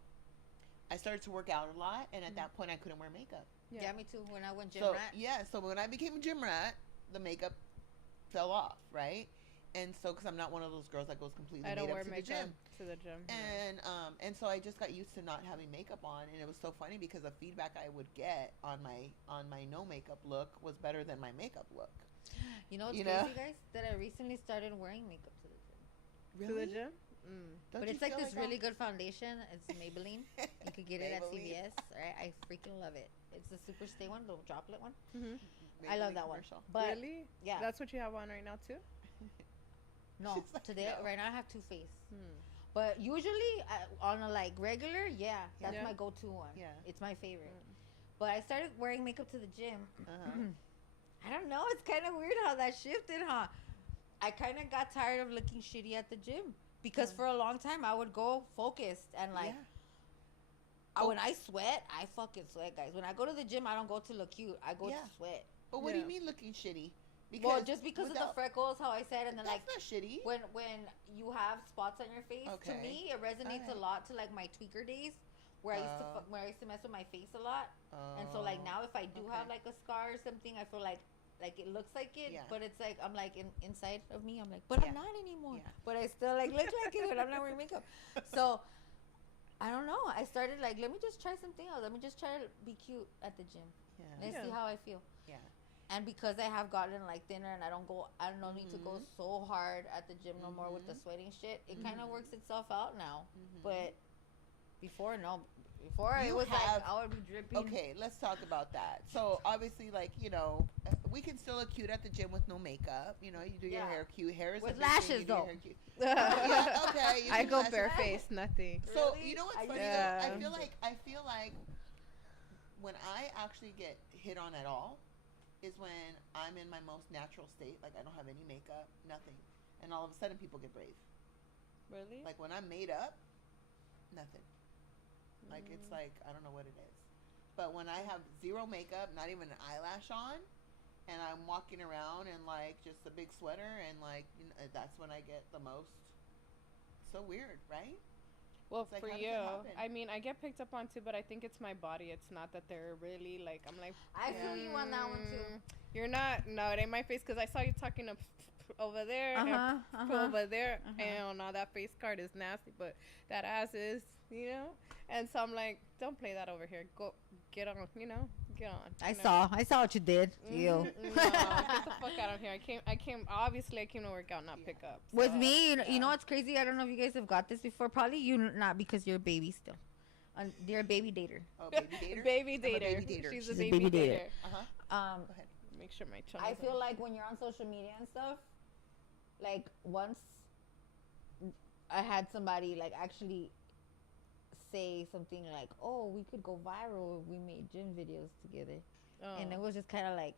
I started to work out a lot. And at that point, I couldn't wear makeup. Yeah, me too. When I went gym rat. Yeah, so when I became a gym rat, the makeup fell off, right? And so, because I'm not one of those girls that goes completely made up to the gym. And so I just got used to not having makeup on, and it was so funny because the feedback I would get on my no makeup look was better than my makeup look. You know what's crazy, guys? That I recently started wearing makeup to the gym. Really? To the gym? But it's like this really good foundation. It's Maybelline. You could get it at CVS. Right? I freaking love it. It's the Super Stay one, the droplet one. Mm-hmm. I love that commercial. one. But really? Yeah. That's what you have on right now too? No, like, today no. right now I have Too Faced. But usually on a like regular, that's my go-to one. Yeah, it's my favorite. But I started wearing makeup to the gym. I don't know. It's kind of weird how that shifted, huh? I kind of got tired of looking shitty at the gym because for a long time I would go focused and like. When I sweat, I fucking sweat, guys. When I go to the gym, I don't go to look cute. I go to sweat. But what do you mean looking shitty? Just because of the freckles, how I said, and then that's not shitty. When you have spots on your face, to me it resonates a lot to like my tweaker days, where I used to mess with my face a lot, and so like now if I do have like a scar or something, I feel like it looks like it, but it's like I'm like inside of me, I'm like, but I'm not anymore. But I still like look like it when I'm not wearing makeup. So I don't know. I started like, let me just try something else. Let me just try to be cute at the gym. Let's see how I feel. Yeah. And because I have gotten like thinner and I don't need to go so hard at the gym no more with the sweating shit, it kind of works itself out now. But before it was like I would be dripping. Okay, let's talk about that. So obviously, like, we can still look cute at the gym with no makeup. You do your hair cute. Hair is with lashes though. Okay. I go barefaced, nothing. So you know what's funny though? I feel like when I actually get hit on at all is when I'm in my most natural state. Like I don't have any makeup, nothing, and all of a sudden people get brave. Really? Like when I'm made up, nothing. Like it's like I don't know what it is. But when I have zero makeup, not even an eyelash on, and I'm walking around in like just a big sweater and like that's when I get the most. So weird, right? Well, like, for you, I mean, I get picked up on too, but I think it's my body. It's not that they're really like. I'm like. I feel you on that one too. You're not. No, it ain't my face because I saw you talking over there and over there. And no, that face card is nasty, but that ass is, And so I'm like, don't play that over here. Go get on, get on. I saw what you did. You. No, get the fuck out of here. I came to work out, not pick up. So, with me, you know what's crazy? I don't know if you guys have got this before. Probably you not because you're a baby still. You're a baby dater. Oh, baby dater. Baby dater. She's a baby dater. Go ahead. Make sure my chum. I feel like when you're on social media and stuff, like once I had somebody like actually say something like, "Oh, we could go viral if we made gym videos together," and it was just kind of like,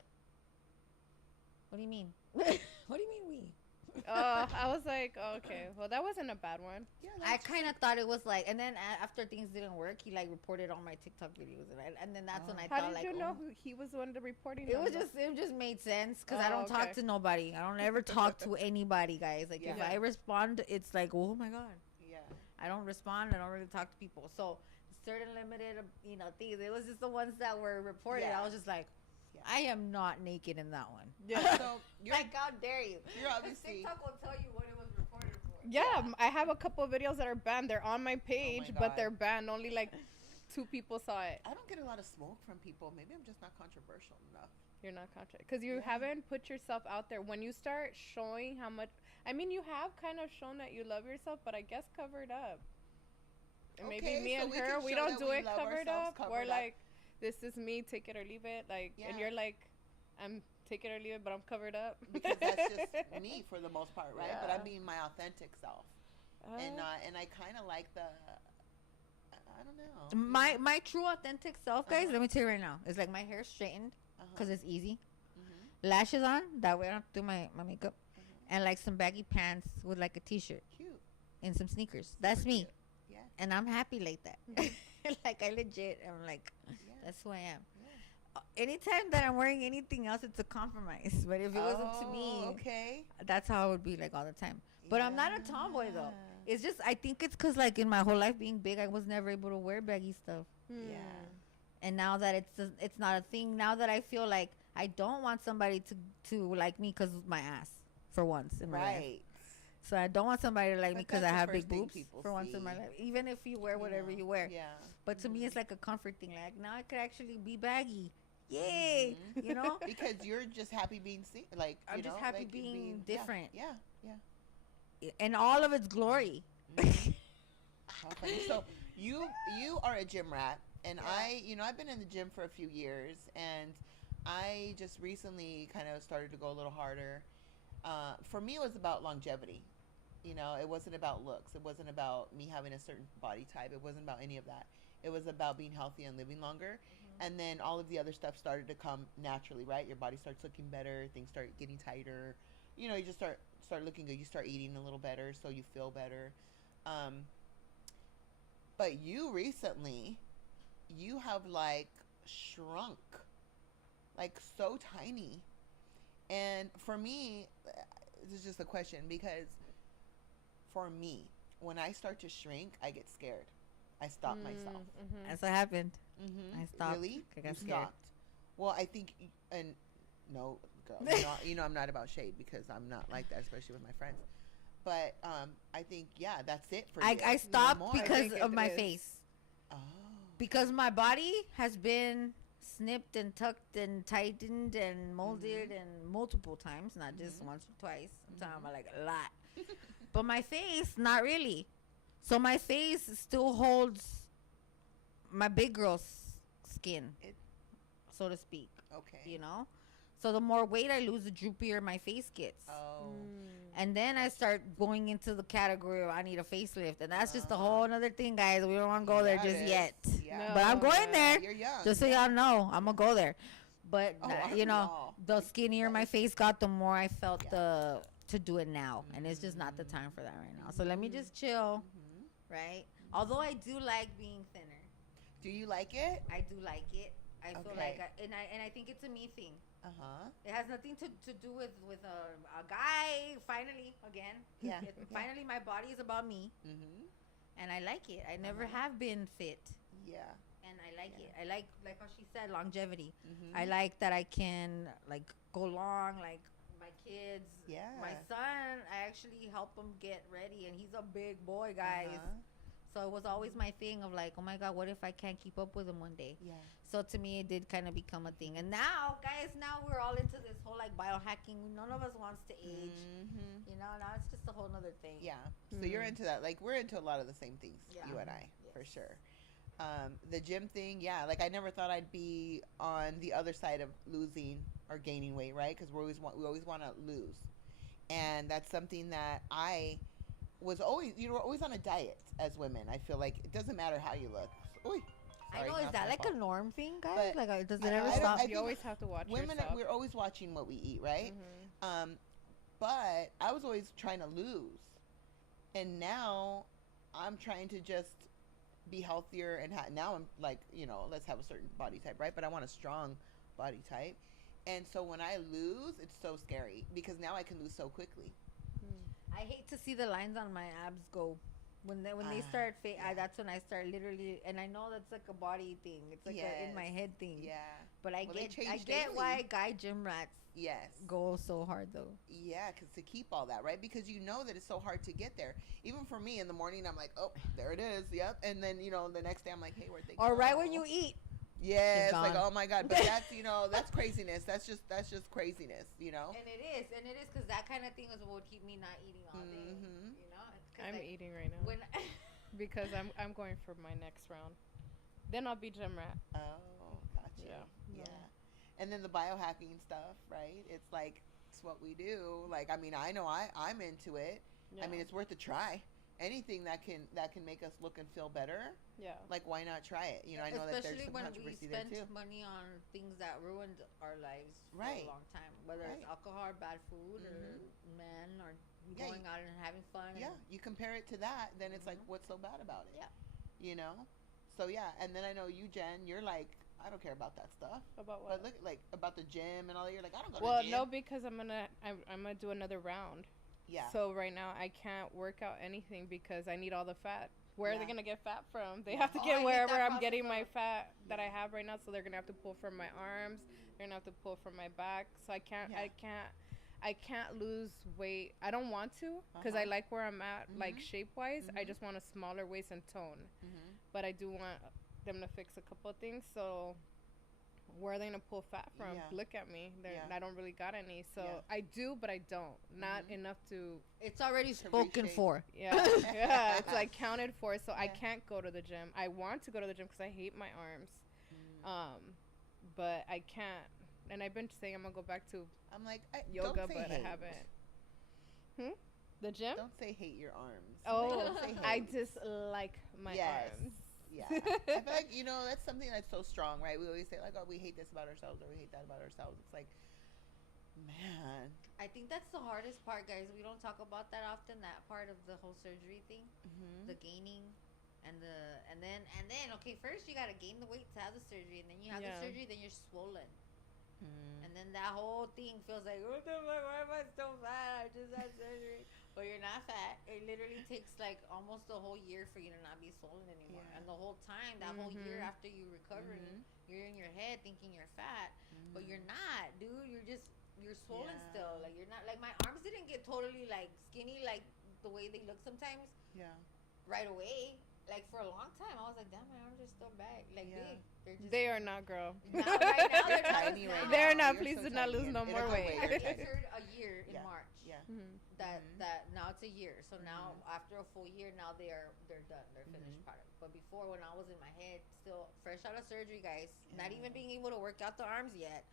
"What do you mean? What do you mean we?" I was like, oh, okay, well, that wasn't a bad one. Yeah, I kind of thought it was like, and then after things didn't work, he like reported all my TikTok videos, and then that's when I How thought did like, you know he was the one to reporting? it just made sense because I Oh, don't talk okay. to nobody. I don't ever talk to anybody, guys. Like if Yeah. I respond, it's like, oh my god. Yeah. I don't respond. I don't really talk to people. So certain limited, things. It was just the ones that were reported. Yeah. I was just like, Yeah. I am not naked in that one. Yeah. So you're Like, how dare you? you're obviously. TikTok will tell you what it was reported for. Yeah, I have a couple of videos that are banned. They're on my page, God. but they're banned. Only like 2 people saw it. I don't get a lot of smoke from people. Maybe I'm just not controversial enough. You're not conscious because you Yeah. haven't put yourself out there. When you start showing how much, I mean, you have kind of shown that you love yourself, but I guess covered up. And maybe Okay, me so and we her, can we show don't that do we it love covered ourselves up. covered We're up. like, this is me, take it or leave it. Like, Yeah. and you're like, I'm take it or leave it, but I'm covered up. Because that's just me for the most part, right? But Yeah. I'm being my authentic self, and I kind of like the. I don't know. My true authentic self, guys. Uh-huh. Let me tell you right now. It's like my hair straightened because it's easy. Mhm. Lashes on. That way I don't have to do my makeup. Mhm. And like some baggy pants with like a t-shirt Cute. and some sneakers. That's Super me. cute. Yeah. And I'm happy like that. Like I legit, I'm like, Yeah. that's who I am. Yeah. Anytime that I'm wearing anything else, it's a compromise. But if it wasn't to me, Okay. that's how I would be like all the time. But I'm not a tomboy though. Yeah. It's just I think it's because like in my whole life being big, I was never able to wear baggy stuff. Yeah. And now that it's not a thing, now that I feel like I don't want somebody to like me because of my ass for once in my life. Right. So I don't want somebody to like me But because that's I the have first big thing boobs people for once in my see. life. Even if you wear whatever you wear. Yeah. But to me, it's like a comfort thing. Like now I could actually be baggy. Yay! Mhm. You know? Because you're just happy being seen. Like I'm you just know, happy like, being yeah, different. Yeah. Yeah. In all of its glory. Mhm. How funny. So you are a gym rat, and I've been in the gym for a few years, and I just recently kind of started to go a little harder. For me, it was about longevity. It wasn't about looks. It wasn't about me having a certain body type. It wasn't about any of that. It was about being healthy and living longer. And then all of the other stuff started to come naturally, right? Your body starts looking better. Things start getting tighter. You just start looking good. You start eating a little better, so you feel better. But you recently, you have like shrunk, like so tiny. And for me, this is just a question because for me, when I start to shrink, I get scared. I stop myself. Mm-hmm. That's what happened. Mm-hmm. I stopped. Really? I got You scared. stopped. Well, I think, and no, girl, I'm not about shade because I'm not like that, especially with my friends. But I think, yeah, that's it for you. I No stopped more. because think of it my is. face. Oh. Because my body has been snipped and tucked and tightened and molded and multiple times, not just once or twice. I'm talking about like a lot. But my face, not really. So my face still holds my big girl's skin, so to speak. Okay. So the more weight I lose, the droopier my face gets. Oh. And then I start going into the category of I need a facelift. And that's just a whole other thing, guys. We don't want to go there That just is- yet. Yeah. No. But I'm going yeah. there. You're young. Just so yeah. y'all know, I'm going to go there. But, Oh, aren't we all? the skinnier my face got, the more I felt Yeah. to do it now. And it's just not the time for that right now. So let me just chill, Mhm. right? Although I do like being thinner. Do you like it? I do like it. I feel Okay. like, and I think it's a me thing. Uh-huh. It has nothing to do with a guy. Finally, again, Yeah. finally, my body is about me, Mm-hmm. and I like it. I never Uh-huh. have been fit, Yeah. and I like Yeah. it. I like how she said, longevity. Mm-hmm. I like that I can like go long, like my kids. Yeah. My son, I actually help him get ready, and he's a big boy, guys. Uh-huh. So it was always my thing of like, oh my God, what if I can't keep up with him one day? Yeah. So to me, it did kind of become a thing. And now, guys, now we're all into this whole like biohacking. None of us wants to age. Mm-hmm. Now it's just a whole nother thing. Yeah. So you're into that. Like we're into a lot of the same things, Yeah. you and I, for Yes. sure. The gym thing, yeah. Like I never thought I'd be on the other side of losing or gaining weight, right? Because we always want to lose, and that's something that I was always. We're always on a diet as women. I feel like it doesn't matter how you look. Oy, I sorry, know. Is not that my like fault. a norm thing, guys? But Like, does it I ever don't- stop? I You think always have to watch Women, yourself. we're always watching what we eat, right? Mhm. But I was always trying to lose, and now I'm trying to just be healthier and now I'm like, let's have a certain body type, right? But I want a strong body type. And so when I lose, it's so scary because now I can lose so quickly. I hate to see the lines on my abs go. When they start yeah. that's when I start literally, and I know that's like a body thing. It's like Yes. a in my head thing. Yeah. But I Well, they get change daily. why guy gym rats Yes. go so hard though. Yeah, because to keep all that, right? Because you know that it's so hard to get there. Even for me in the morning, I'm like, oh, there it is. Yep. And then, the next day I'm like, hey, where'd they go? Or right when you eat. Yeah, it's like, gone. oh my God. But that's, that's craziness. That's just craziness, And it is because that kind of thing is what would keep me not eating all day. Mm-hmm. I'm eating right now. When because I'm going for my next round. Then I'll be gym rat. Oh, gotcha. Yeah. And then the biohacking stuff, right? It's like, it's what we do. Like, I mean, I know I'm into it. Yeah. I mean, it's worth a try. Anything that can make us look and feel better. Yeah. Like, why not try it? I know that there's some controversy there too. Especially when we spent money on things that ruined our lives for Right. a long time, whether it's alcohol, or bad food, or men, or going out and having fun. Yeah, you compare it to that, then it's like, what's so bad about it? Yeah. So yeah, and then I know you, Jen, you're like, I don't care about that stuff. About what? But look, like about the gym and all that. You're like, I don't go to Well, the gym. no, because I'm gonna do another round. Yeah. So right now I can't work out anything because I need all the fat. Where are they gonna get fat from? They have to get wherever I'm getting my fat that I have right now. So they're gonna have to pull from my arms. They're gonna have to pull from my back. So I can't lose weight. I don't want to because I like where I'm at, like shape wise. I just want a smaller waist and tone. But I do want them to fix a couple of things. So where are they gonna pull fat from? Yeah. Look at me. I don't really got any. So Yeah. I do, but I don't. Not enough to. It's already spoken reshape. for. Yeah, yeah. It's like counted for. So I can't go to the gym. I want to go to the gym because I hate my arms. But I can't. And I've been saying I'm gonna go back to I'm like, yoga, don't say but hate. I haven't. The gym? Don't say hate your arms. Oh, Don't say hate. I just like my arms. Yeah. I feel like, that's something that's so strong, right? We always say, like, oh, we hate this about ourselves or we hate that about ourselves. It's like, man. I think that's the hardest part, guys. We don't talk about that often. That part of the whole surgery thing, the gaining, and then okay, first you gotta gain the weight to have the surgery, and then you have the surgery, then you're swollen, and then that whole thing feels like, what the fuck? Why am I so fat? I just had surgery. But you're not fat. It literally takes like almost a whole year for you to not be swollen anymore. And the whole time, that whole year after you recovering, you're in your head thinking you're fat, but you're not, dude. You're swollen still. Like you're not, like my arms didn't get totally like skinny like the way they look sometimes. Yeah. Right away. Like for a long time, I was like, damn, my arms are still big. They're just. They are not, girl. Not right now, they're tiny not. right now. They're not. You're Please so do not tiny lose no and more it'll go weight. away. I turned a year in March. Yeah. That now it's a year. So now after a full year, now they're done. They're finished product. But before, when I was in my head, still fresh out of surgery, guys, not even being able to work out the arms yet,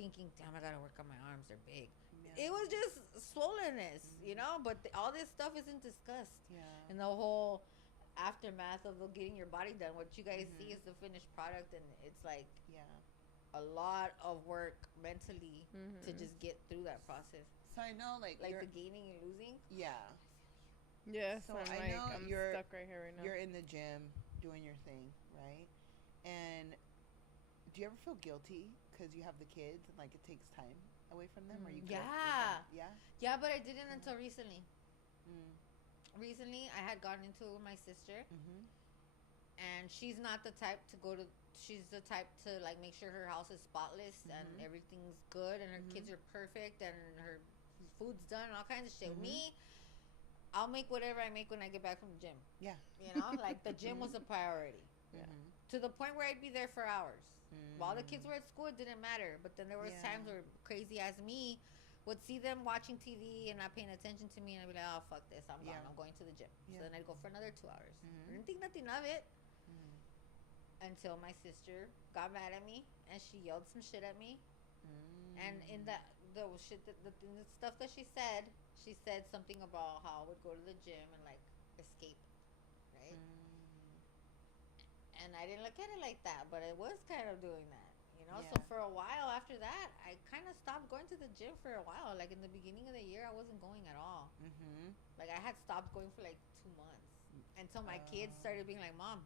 thinking, damn, I gotta work on my arms. They're big. It was just swollenness, But all this stuff isn't discussed. Yeah. And the whole aftermath of getting your body done. What you guys see is the finished product, and it's like a lot of work mentally to just get through that process. So I know, like the gaining and losing. Yeah. Yes, So I'm I know I'm you're stuck right here right now. You're in the gym doing your thing, right? And do you ever feel guilty because you have the kids and like it takes time away from them? Or you good with that? Yeah, but I didn't until recently. Recently, I had gotten into it with my sister, and she's not the type to go to. She's the type to like make sure her house is spotless and everything's good and her kids are perfect and her food's done and all kinds of shit. Me, I'll make whatever I make when I get back from the gym. Yeah. Like the gym was a priority. To the point where I'd be there for hours. While the kids were at school, it didn't matter. But then there was times where crazy as me would see them watching TV and not paying attention to me, and I'd be like, oh, fuck this, I'm gone. I'm going to the gym. So then I'd go for another 2 hours. I didn't think nothing of it until my sister got mad at me and she yelled some shit at me. And in the stuff that she said something about how I would go to the gym and like escape, right? And I didn't look at it like that, but it was kind of doing that, know. Yeah. So for a while after that, I kind of stopped going to the gym for a while. Like in the beginning of the year, I wasn't going at all. Mm-hmm. Like I had stopped going for like 2 months until my kids started being like, "Mom,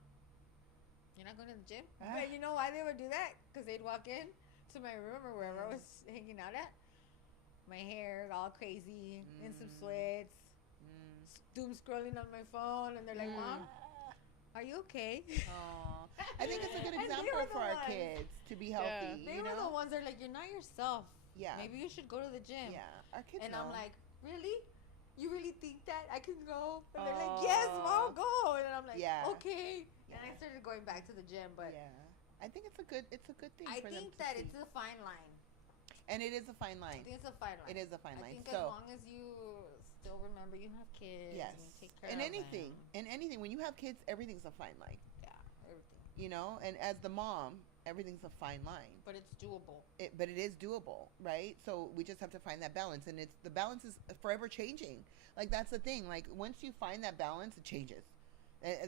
you're not going to the gym?" But you know why they would do that? Because they'd walk in to my room or wherever I was hanging out at. My hair all crazy, in some sweats, doom scrolling on my phone, and they're like, "Mom, are you okay?" Aww. I think it's a good And they example were the for our ones. kids to be healthy. They you were know? the ones that are like, "You're not yourself. Yeah. Maybe you should go to the gym." Yeah. Our kids And know. I'm like, "Really? You really think that I can go?" And they're like, "Yes, Mom, go." And I'm like, Yeah. "Okay." Yeah. And I started going back to the gym, but yeah. I think it's a good thing. I for them think to that see. it's a fine line. And it is a fine I line. think it's a fine line. It is a fine I line. think as So long as you still remember you have kids, yes, and you take care in of anything, them. in anything, when you have kids, everything's a fine line. Yeah, everything. You know, and as the mom, everything's a fine line. But it's doable. But it is doable, right? So we just have to find that balance, and the balance is forever changing. Like that's the thing. Like once you find that balance, it changes.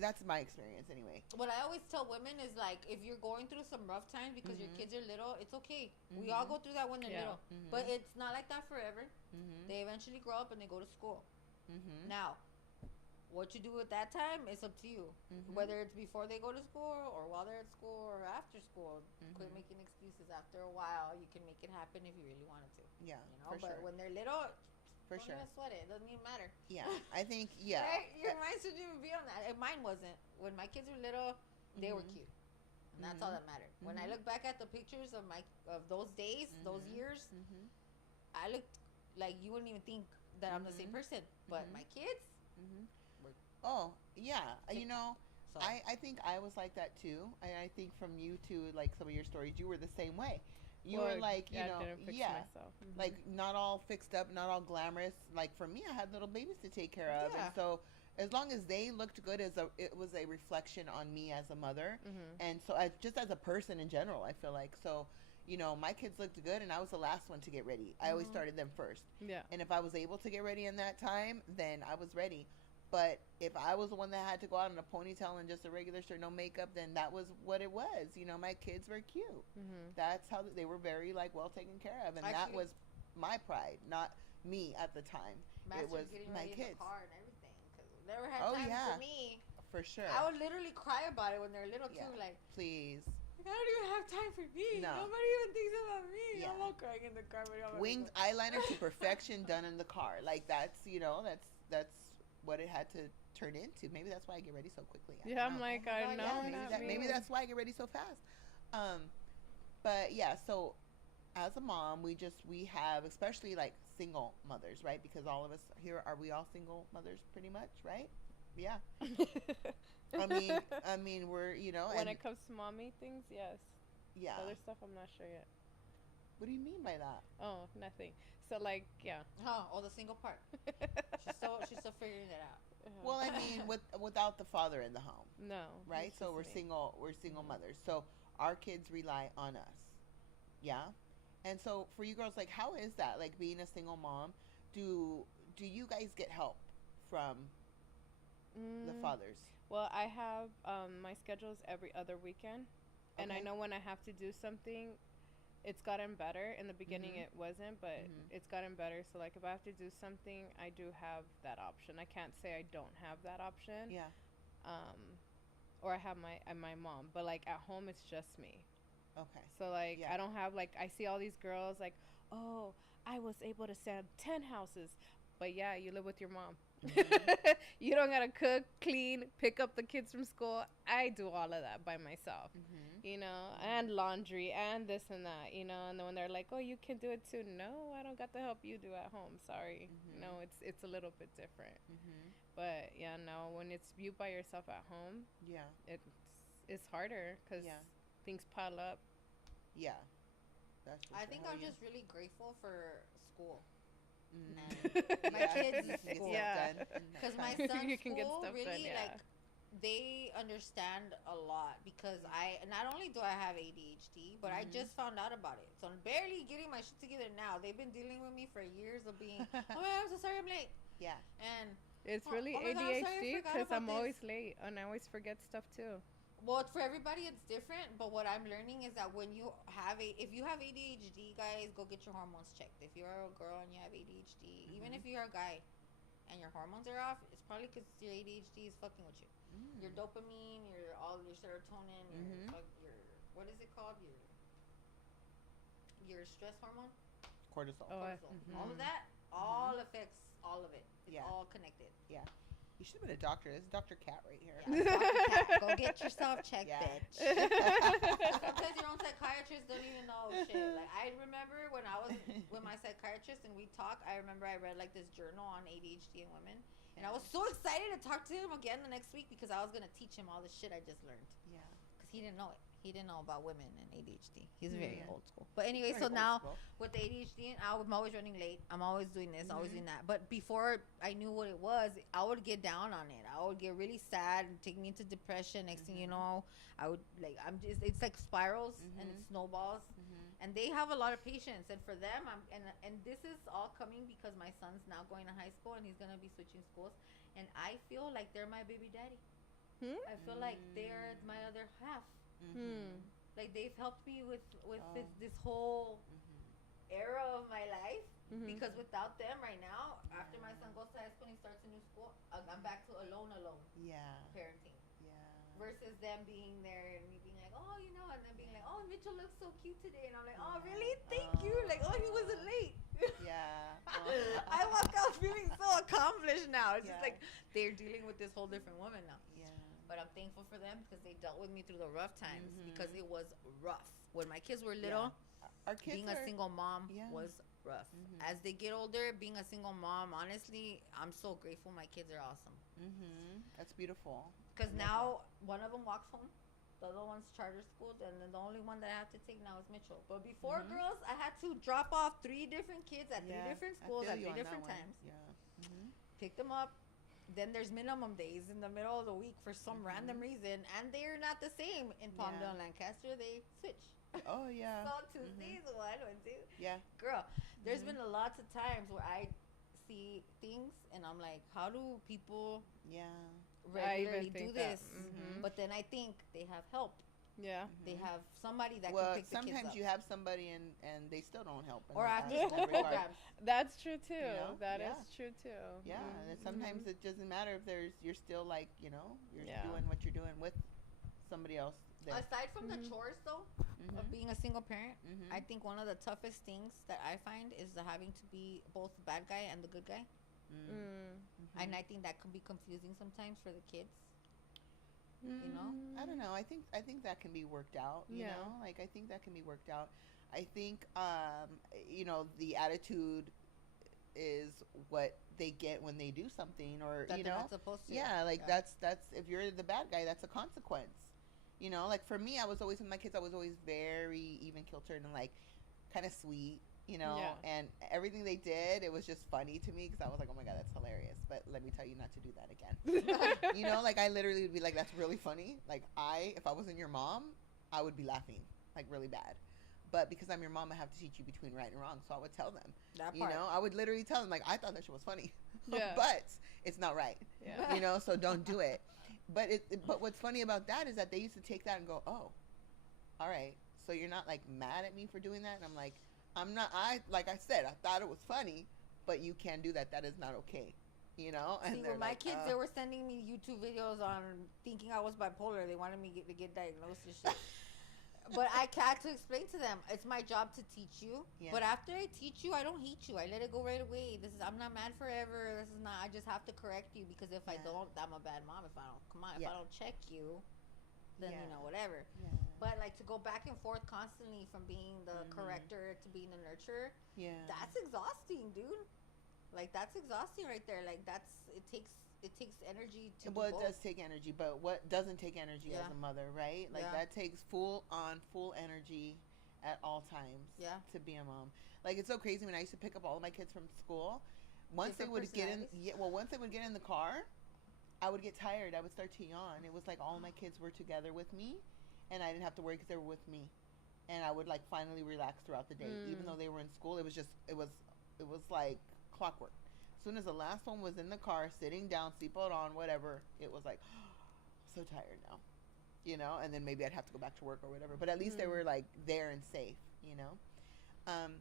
That's my experience, anyway. What I always tell women is like, if you're going through some rough times because your kids are little, it's okay. We all go through that when they're little, but it's not like that forever. They eventually grow up and they go to school. Now, what you do at that time is up to you. Whether it's before they go to school or while they're at school or after school. Quit making excuses. After a while, you can make it happen if you really wanted to. Yeah, you know. for But sure. when they're little, For don't sure. even sweat it. It doesn't even matter. Yeah, I think Right? Your mind shouldn't even be on that. And mine wasn't. When my kids were little, they were cute. And that's all that mattered. When I look back at the pictures of those days, those years, I looked like you wouldn't even think that I'm the same person. But my kids, Oh yeah, you know, so I think I was like that too. I think from you too, like some of your stories, you were the same way. You were like, you know, I didn't fix myself. like not all fixed up, not all glamorous. Like for me, I had little babies to take care of, Yeah. and so as long as they looked good, it was a reflection on me as a mother, and so just as a person in general, I feel like so. You know, my kids looked good, and I was the last one to get ready. I always started them first. Yeah. And if I was able to get ready in that time, then I was ready. But if I was the one that had to go out in a ponytail and just a regular shirt, no makeup, then that was what it was. You know, my kids were cute. That's how they were, very like well taken care of, and that was my pride, not me at the time. It was my kids. In the car and everything, because we never had time for me. For sure. I would literally cry about it when they're little too. Like, please. I don't even have time for me. No. Nobody even thinks about me. Yeah. I'm all crying in the car. Winged eyeliner to perfection, done in the car. Like that's, you know, that's what it had to turn into. Maybe that's why I get ready so quickly. I'm like, I know. Maybe that's why I get ready so fast. But yeah, so as a mom, we have, especially like single mothers, right? Because all of us here, are we all single mothers pretty much, right? Yeah. I mean, we're, you know, when it comes to mommy things, yes. Yeah. Other stuff, I'm not sure yet. What do you mean by that? Oh, nothing. So like, yeah. Oh, the single part. she's still figuring it out. Well, I mean, without the father in the home. No. Right? So we're single mothers. So our kids rely on us. Yeah? And so for you girls, like, how is that? Like being a single mom, do you guys get help from the fathers? Well, I have my schedules every other weekend. And I know when I have to do something, it's gotten better. In the beginning, it wasn't, but it's gotten better. So, like, if I have to do something, I do have that option. I can't say I don't have that option. Yeah. Or I have my mom. But, like, at home, it's just me. Okay. So, like, I don't have, like, I see all these girls, like, oh, I was able to sell 10 houses. But, yeah, you live with your mom. You don't gotta cook, clean, pick up the kids from school. I do all of that by myself, you know, and laundry and this and that, you know. And then when they're like, "Oh, you can do it too," no, I don't got the help you do at home. Sorry, no, it's a little bit different. But yeah, no, when it's you by yourself at home, it's harder because things pile up. Yeah, that's. I think I'm just really grateful for school. And my kids' school. Because my son's you can school get stuff really, done, like, they understand a lot because not only do I have ADHD, but I just found out about it. So I'm barely getting my shit together now. They've been dealing with me for years of being, oh my God, I'm so sorry I'm late. Yeah. And it's really oh my God, ADHD because I'm this. always late and I always forget stuff too. Well, for everybody it's different, but what I'm learning is that when you have if you have ADHD, guys, go get your hormones checked. If you're a girl and you have ADHD, even if you're a guy and your hormones are off, it's probably because your ADHD is fucking with you. Your dopamine, your serotonin, your what is it called? Your stress hormone, Cortisol. Cortisol. All of that, all affects all of it. It's all connected. Yeah. You should have been a doctor. This is Dr. Cat right here. Yeah, Dr. Cat. Go get yourself checked, bitch. Sometimes your own psychiatrist don't even know shit. Like, I remember when I was with my psychiatrist and we talk, I remember I read like this journal on ADHD in women. And I was so excited to talk to him again the next week because I was going to teach him all the shit I just learned. Yeah. Because he didn't know it. He didn't know about women and ADHD. He's very old school. But anyway, so now with the ADHD, I'm always running late. I'm always doing this, always doing that. But before I knew what it was, I would get down on it. I would get really sad and take me into depression. Next thing you know, I would it's like spirals and it snowballs. And they have a lot of patience. And for them, and this is all coming because my son's now going to high school and he's going to be switching schools. And I feel like they're my baby daddy. I feel like they're my other half. Like they've helped me with this whole era of my life because without them right now, after my son goes to high school and he starts a new school, I'm back to alone parenting. Versus them being there and me being like, oh, you know, and then being like, oh, Mitchell looks so cute today, and I'm like, oh, really? Thank you. Like, oh, he wasn't late. I walk out feeling so accomplished now. It's just like they're dealing with this whole different woman now. But I'm thankful for them because they dealt with me through the rough times because it was rough. When my kids were little, our kids being a single mom was rough. As they get older, being a single mom, honestly, I'm so grateful my kids are awesome. That's beautiful. Because now one of them walks home, the other one's charter schooled, and then the only one that I have to take now is Mitchell. But before, girls, I had to drop off 3 different kids at 3 different schools at 3 different times. Pick them up. Then there's minimum days in the middle of the week for some random reason, and they're not the same in Palmdale and Lancaster. They switch. Oh yeah. So Tuesdays one, Wednesdays. Yeah. Girl, there's been lots of times where I see things and I'm like, how do people regularly do this? But then I think they have help. Yeah. They have somebody that can pick the kids up. Sometimes you have somebody and they still don't help. Or after school programs. That's true too. You know? That is true too. Yeah. And sometimes it doesn't matter if you're still like, you're doing what you're doing with somebody else. Aside from the chores though, of being a single parent, I think one of the toughest things that I find is having to be both the bad guy and the good guy. And I think that can be confusing sometimes for the kids. You know, I don't know. I think that can be worked out. You know, like I think that can be worked out. I think the attitude is what they get when they do something, or that they're not supposed to. Yeah, like that's if you're the bad guy, that's a consequence. You know, like for me, I was always with my kids. I was always very even kiltered and like kind of sweet. You know, and everything they did, it was just funny to me because I was like, oh my God, that's hilarious. But let me tell you not to do that again. You know, like I literally would be like, that's really funny. Like if I wasn't your mom, I would be laughing like really bad. But because I'm your mom, I have to teach you between right and wrong. So I would tell them, that part. You know, I would literally tell them like, I thought that shit was funny, but it's not right. You know, so don't do it. But but what's funny about that is that they used to take that and go, oh, all right. So you're not like mad at me for doing that. And I'm like, I'm not. Like I said, I thought it was funny, but you can't do that. That is not okay. You know. And see, with my kids, they were sending me YouTube videos on thinking I was bipolar. They wanted me to get diagnosed and shit. But I had to explain to them, it's my job to teach you. But after I teach you, I don't hate you. I let it go right away. I'm not mad forever. This is not. I just have to correct you because if I don't, I'm a bad mom. If I don't check you, then whatever. But like to go back and forth constantly from being the corrector to being the nurturer, that's exhausting, dude. Like that's exhausting right there. Like it takes energy to it does take energy, but what doesn't take energy as a mother, right? Like that takes full energy at all times to be a mom. Like it's so crazy when I used to pick up all of my kids from school, once they would get in the car, I would get tired. I would start to yawn. It was like all my kids were together with me, and I didn't have to worry because they were with me, and I would like finally relax throughout the day, even though they were in school. It was like clockwork. As soon as the last one was in the car, sitting down, seatbelt on, whatever, it was like, oh, so tired now. you know, and then maybe I'd have to go back to work or whatever. But at least they were like there and safe, you know. Um,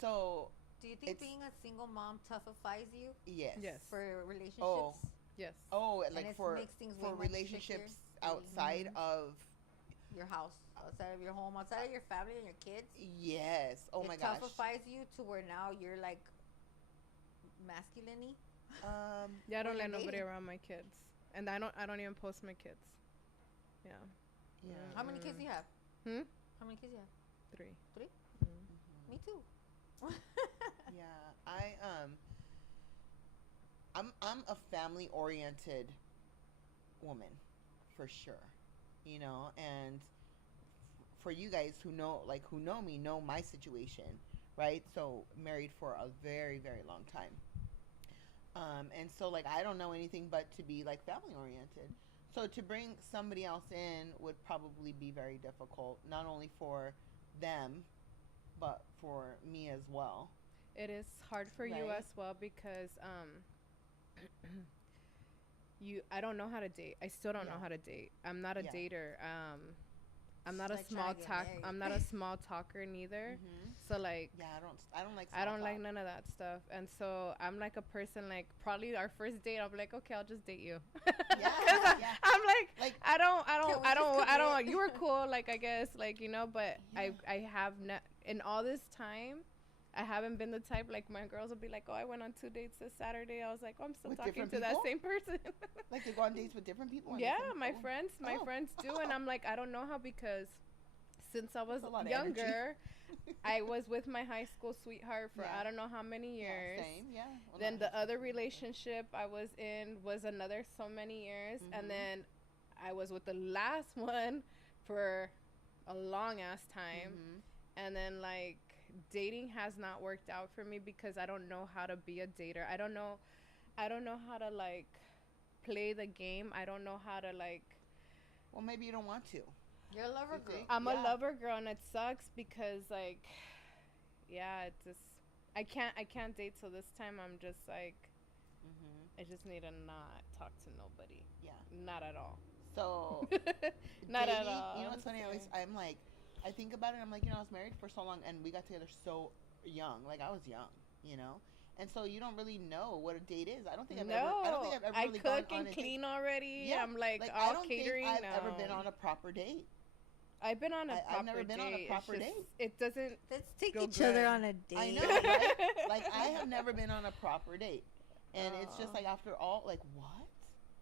so Do you think being a single mom toughifies you yes, Yes. for relationships? Oh. Yes. Oh, And like it for makes things way much relationships trickier. outside of Your house, outside of your home, outside of your family and your kids. yes. Oh my it gosh. toughifies you to where now you're like masculine-y. Yeah, I don't When let you're nobody dating. around my kids, and I don't even post my kids. Yeah. Yeah. How many kids do you have? Hmm. How many kids do you have? 3. 3? Me too. Yeah, I'm a family oriented woman for sure, you know, and for you guys who know me know my situation, right? So married for a very very long time, and so like I don't know anything but to be like family oriented. So to bring somebody else in would probably be very difficult, not only for them, but for me as well. It is hard for you Right. as well because I don't know how to date. I still don't know Yeah. how to date. I'm not a Yeah. dater. I'm not It's a like small trying to get talk. married. I'm not a small talker neither. So like Yeah, I don't like I don't small like talk. none of that stuff. And so I'm like a person like probably our first date I'll be like, okay, I'll just date you. Yeah, 'Cause yeah. I'm like Like I don't Can we just I don't commit? you were cool like I guess like you know but Yeah. I have in all this time I haven't been the type like my girls will be like, oh, I went on 2 dates this Saturday. I was like, oh, I'm still With talking different to that people? same person. like to go on dates with different people. Yeah, different my people? friends do, and I'm like, I don't know how because since I was That's a lot of energy. younger, I was with my high school sweetheart for Yeah. I don't know how many years. Yeah, same. Yeah. Well, Then not the high other school, but- relationship I was in was another so many years, Mhm. and then I was with the last one for a long ass time, Mhm. and then like dating has not worked out for me because I don't know how to be a dater. I don't know how to like play the game. I don't know how to like Well, maybe you don't want to. You're a lover You girl. think? I'm a Yeah. lover girl and it sucks because like yeah, it just I can't date till this time. I'm just like Mhm. I just need to not talk to nobody. Yeah. Not at all. So Not at dating, all. you know what's funny? I'm like, I think about it. I'm like, you know, I was married for so long, and we got together so young. Like I was young, you know, and so you don't really know what a date is. I don't think I've ever. I don't think I've ever really gone cook on and a clean date. already. Yeah, I'm like I all don't catering. think I've ever no. been on a proper date. I've been on a proper I've never been on a date. proper It's just- date. It doesn't. Let's take Go each other good. on a date. I know, right? Like I have never been on a proper date, and it's just Oh. like after all, like what,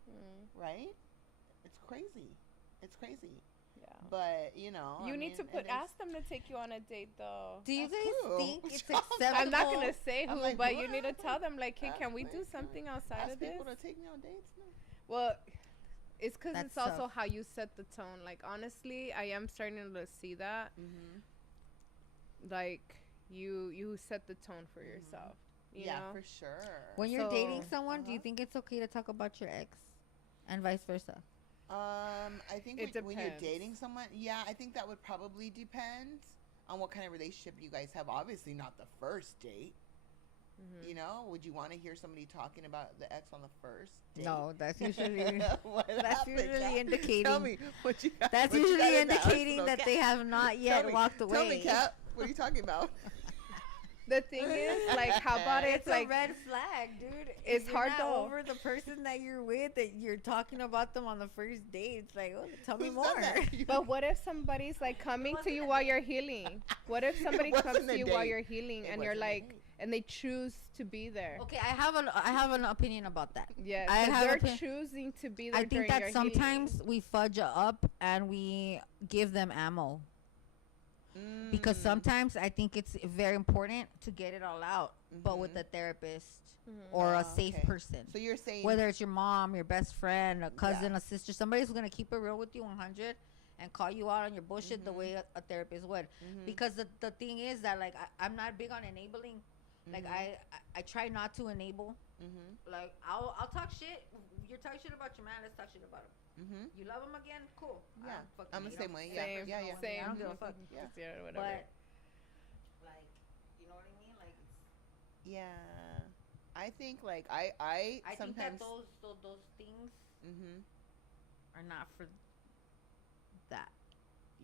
Mm, right? It's crazy. It's crazy. yeah. But you know, You I need to mean, put it is- ask them to take you on a date though. Do you That's guys cool. think it's I'm acceptable? I'm not gonna say I'm who, like, but what? you need to tell them like, hey, Ask can we me. do something outside Ask of this? people to take me on dates. No. Well, it's because That's it's also tough. how you set the tone. Like honestly, I am starting to see that. Mm-hmm. Like you set the tone for yourself. You Yeah, know? for sure. When you're dating So- someone, do you think it's okay to talk about your ex, and vice versa? I think It when you're depends. dating someone, yeah, I think that would probably depend on what kind of relationship you guys have. Obviously, not the first date. Mhm. You know, would you want to hear somebody talking about the ex on the first date? No, that's usually What that's happened, usually Kat? indicating. Tell me what you got. That's what you got usually in that indicating arsenal, that Kat. they have not yet Tell me- walked away. Tell me, Kat, what are you talking about? The thing is, like, how about It's it's like a red flag, dude. It's If you're hard not though. over the person that you're with, that you're talking about them on the first date. It's like, oh, tell me Who's more. done that? You- But what if somebody's like coming to you while you're healing? What if somebody wasn't comes a to you while date. you're healing It and you're wasn't a like, date. and they choose to be there? Okay, I have an opinion about that. Yeah, I 'cause have they're opinion- choosing to be there. I think during that your sometimes healing. we fudge up and we give them ammo. Because Mm. sometimes I think it's very important to get it all out, but with Mhm. a therapist Mhm. or a Oh, safe okay. person. So you're saying Whether it's your mom, your best friend, a cousin, Yeah. a sister, somebody who's gonna keep it real with you 100 and call you out on your bullshit the Mhm. way a therapist would. Mhm. Because the thing is that like I'm not big on enabling. Like Mhm. I try not to enable. Mhm. Like I'll talk shit. You're talking shit about your man. Let's talk shit about him. Mhm. You love him again, cool. I Yeah, don't fucking I'm the hate same him. way. Yeah, Same, yeah, yeah. same. I don't give a fuck. Yeah. Yeah, whatever. But like, you know what I mean? Like, Yeah. I think like I I think that sometimes. those things Mhm. are not for that.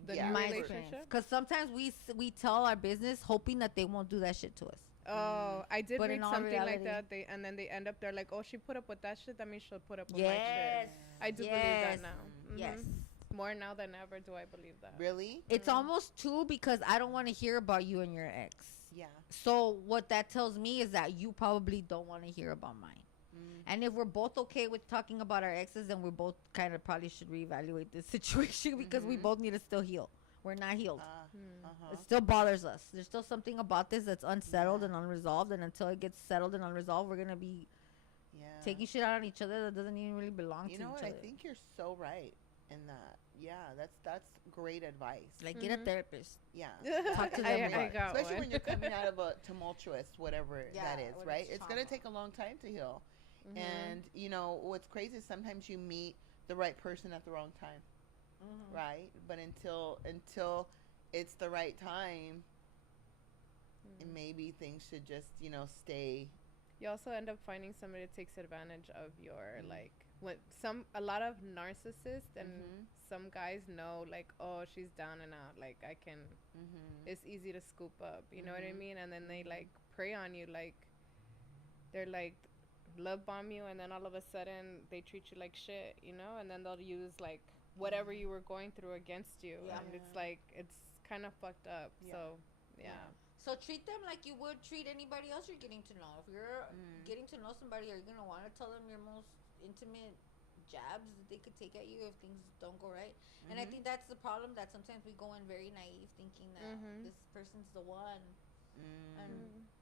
The Yeah. new My relationship? experience, because sometimes we tell our business hoping that they won't do that shit to us. Oh, I did But read in all something like reality- that. And then they end up there like, oh, she put up with that shit. That means she'll put up with my Yes, shit. I do believe yes, that now. yes. More now than ever do I believe that. Really? It's almost too, because I don't want to hear about you and your ex. Yeah. So what that tells me is that you probably don't want to hear about mine. And if we're both okay with talking about our exes, then we both kind of probably should reevaluate this situation because we both need to still heal. We're not healed. It still bothers us. There's still something about this that's unsettled and unresolved. And until it gets settled and unresolved, we're going to be taking shit out on each other that doesn't even really belong to each You know what? other. I think you're so right in that. Yeah, that's great advice. Like, get a therapist. Yeah. Talk to I them. got Especially one. when you're coming out of a tumultuous whatever that is, when right? it's It's going to trauma. take a long time to heal. And, you know, what's crazy is sometimes you meet the right person at the wrong time, right? But until it's the right time, and maybe things should just, you know, stay. You also end up finding somebody that takes advantage of your like when a lot of narcissists and some guys know like, oh, she's down and out, like I can it's easy to scoop up, you know what I mean? And then they like prey on you, like they're like love bomb you, and then all of a sudden they treat you like shit, you know, and then they'll use like whatever you were going through against you. And it's like it's kind of fucked up. So So treat them like you would treat anybody else you're getting to know. If you're getting to know somebody, are you going to want to tell them your most intimate jabs that they could take at you if things don't go right? And I think that's the problem, that sometimes we go in very naive thinking that this person's the one. And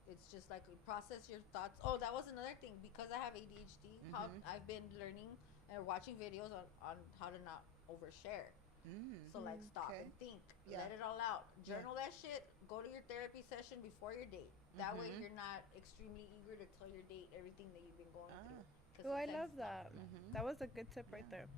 it's just like process your thoughts. Oh, that was another thing. Because I have ADHD, how I've been learning and watching videos on how to not overshare. So like stop and think, let it all out, journal that shit, go to your therapy session before your date. That way you're not extremely eager to tell your date everything that you've been going through. Oh, I love that. That was a good tip right there.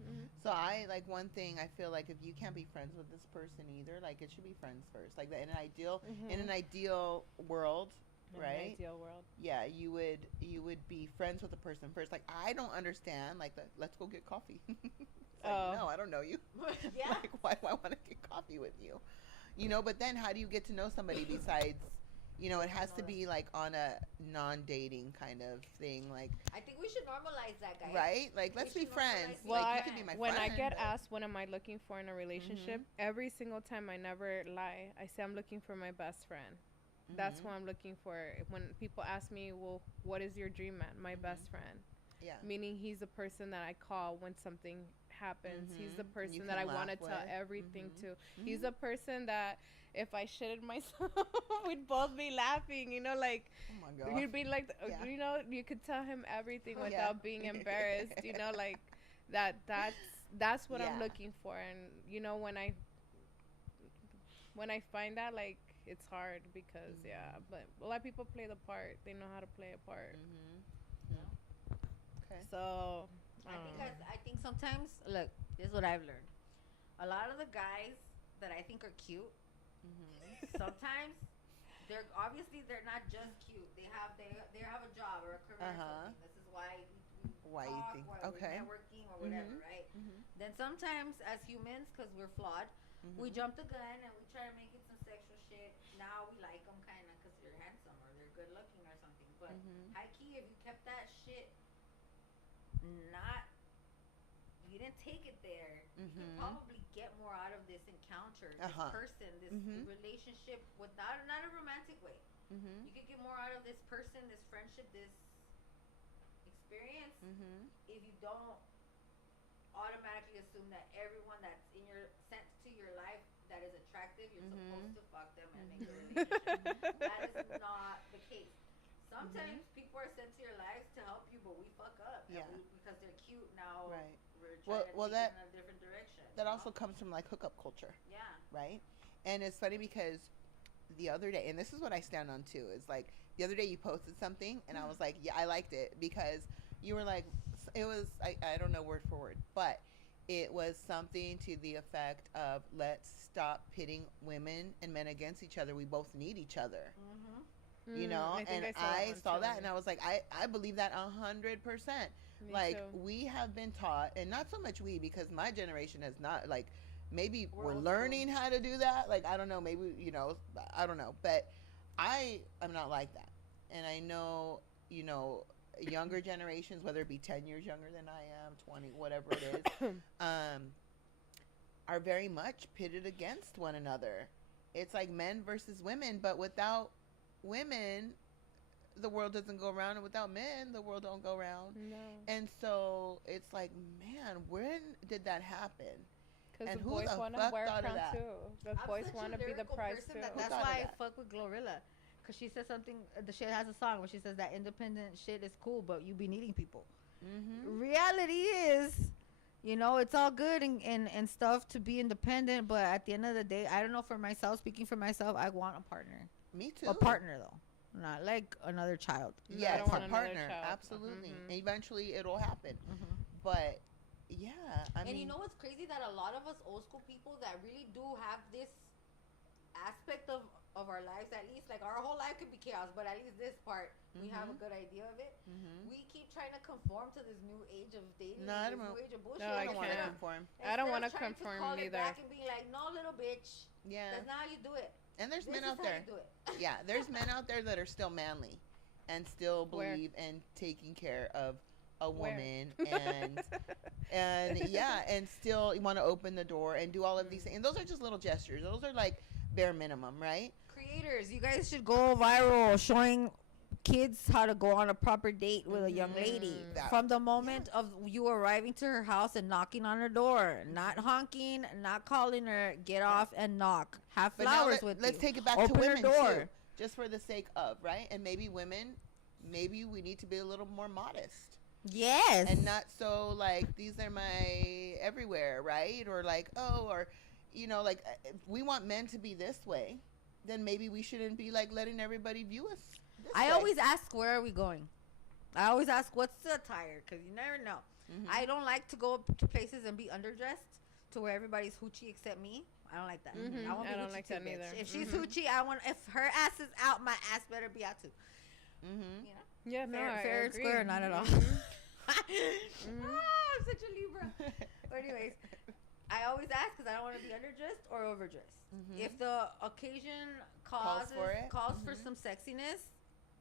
So I like one thing. I feel like if you can't be friends with this person either, like it should be friends first. Like in an ideal world, right? Ideal world. Yeah, you would be friends with the person first. Like I don't understand. Like let's go get coffee. It's like, no, I don't know you. Like why do I want to get coffee with you? You know. But then how do you get to know somebody besides? You know, it has to be like on a non-dating kind of thing. Like I think we should normalize that, guys. right? Like let's be should friends. normalize Well, like you can be my when friend. I get asked what am I looking for in a relationship, every single time I never lie. I say I'm looking for my best friend. That's what I'm looking for. When people ask me, well, what is your dream man? My best friend. Yeah. Meaning he's the person that I call when something happens. He's the person can that I want to laugh tell with. everything to. He's the person that if I shitted myself, we'd both be laughing, you know, like Oh my god. he'd be like, Yeah. you know, you could tell him everything Oh, without yeah. being embarrassed, you know, like that's what I'm Yeah. looking for. And you know, when I find that, like, it's hard because but a lot of people play the part. They know how to play a part. Okay. So I think sometimes, look, this is what I've learned. A lot of the guys that I think are cute, sometimes they're not just cute. They have a job or a career or something. This is why we Why you talk, think- why okay. we're networking or whatever, right? Then sometimes as humans, because we're flawed, we jump the gun and we try to make it some sexual shit. Now we like them kind of because they're handsome or they're good looking or something. But high key, if you kept that shit you didn't take it there, you could probably get more out of this encounter, this person, this relationship without, not a romantic way. You could get more out of this person, this friendship, this experience if you don't automatically assume that everyone that's sent to your life that is attractive, you're supposed to fuck them and make a relationship. That is not the case. Sometimes people are sent to your lives to help you, but we fuck up. Yeah. Because they're cute now. Right. We're trying to take it in a different direction. That also comes from like hookup culture. Yeah. Right? And it's funny because the other day, and this is what I stand on too, is like the other day you posted something and I was like, yeah, I liked it because you were like, it was, I don't know word for word, but it was something to the effect of let's stop pitting women and men against each other. We both need each other. you know. I think And I saw that I one saw too. that, and I was like, I believe that 100%. Me Like, too. we have been taught, and not so much we, because my generation has not, like, maybe We're we're old learning how to do that. Like, I don't know, maybe, you know, I don't know, but I am not like that. And I know, you know, younger generations, whether it be 10 years younger than I am, 20, whatever it is, um, are very much pitted against one another. It's like men versus women, but without women, the world doesn't go around, and without men, the world don't go around. No, And so it's like, man, when did that happen? because And the who boys the want to fuck wear a thought of crown that? too. The I'm boys such a want to be the lyrical prize person too. that Who that's thought of why I that? fuck with Glorilla. Cause she says something. The shit has a song where she says that independent shit is cool, but you be needing people. Mm-hmm. Reality is, you know, it's all good and stuff to be independent, but at the end of the day, I don't know, for myself, speaking for myself, I want a partner. Me too. A partner though, not like another child. No, I Yes, don't a want another partner. child. Absolutely. Mhm. And eventually it'll happen. Mm-hmm. But yeah, I And mean, you know what's crazy? That a lot of us old school people that really do have this aspect of our lives, at least, like our whole life could be chaos, but at least this part, we have a Mhm. good idea of it. mm-hmm. We keep trying to conform to this new age of dating, No, I this don't new age of bullshit. No, I I don't want to can't. conform. I don't want wanna to conform call it either. back and be like, no, little bitch, Yeah. that's not how you do it. And there's This men is out how there. you do it. Yeah, there's men out there that are still manly and still Where? believe in taking care of a Where? woman and yeah, and still want to open the door and do all of these things. And those are just little gestures. Those are like bare minimum, right? Creators, you guys should go viral showing kids how to go on a proper date with a young lady. That- From the moment of you arriving to her house and knocking on her door, not honking, not calling her, get off and knock. Have But now flowers with let's you. take it back Open to her women door. too, just for the sake of, right? And maybe women, maybe we need to be a little more modest. Yes. And not so like, these are my everywhere, right? Or like, oh, or you know, like, if we want men to be this way, then maybe we shouldn't be like letting everybody view us this I way. always ask, where are we going? I always ask, what's the attire? Because you never know. Mhm. I don't like to go to places and be underdressed to where everybody's hoochie except me. I don't like that. Mhm. want I be don't hoochie like too, that bitch. neither. If she's Mhm. hoochie, if her ass is out, my ass better be out too. Mhm. You know? Yeah, no, Fair- I fair and agree. square, not at all. Mhm. I'm such a Libra. But anyways, I always ask because I don't want to be underdressed or overdressed. Mhm. If the occasion Calls for it. calls for Mhm. some sexiness,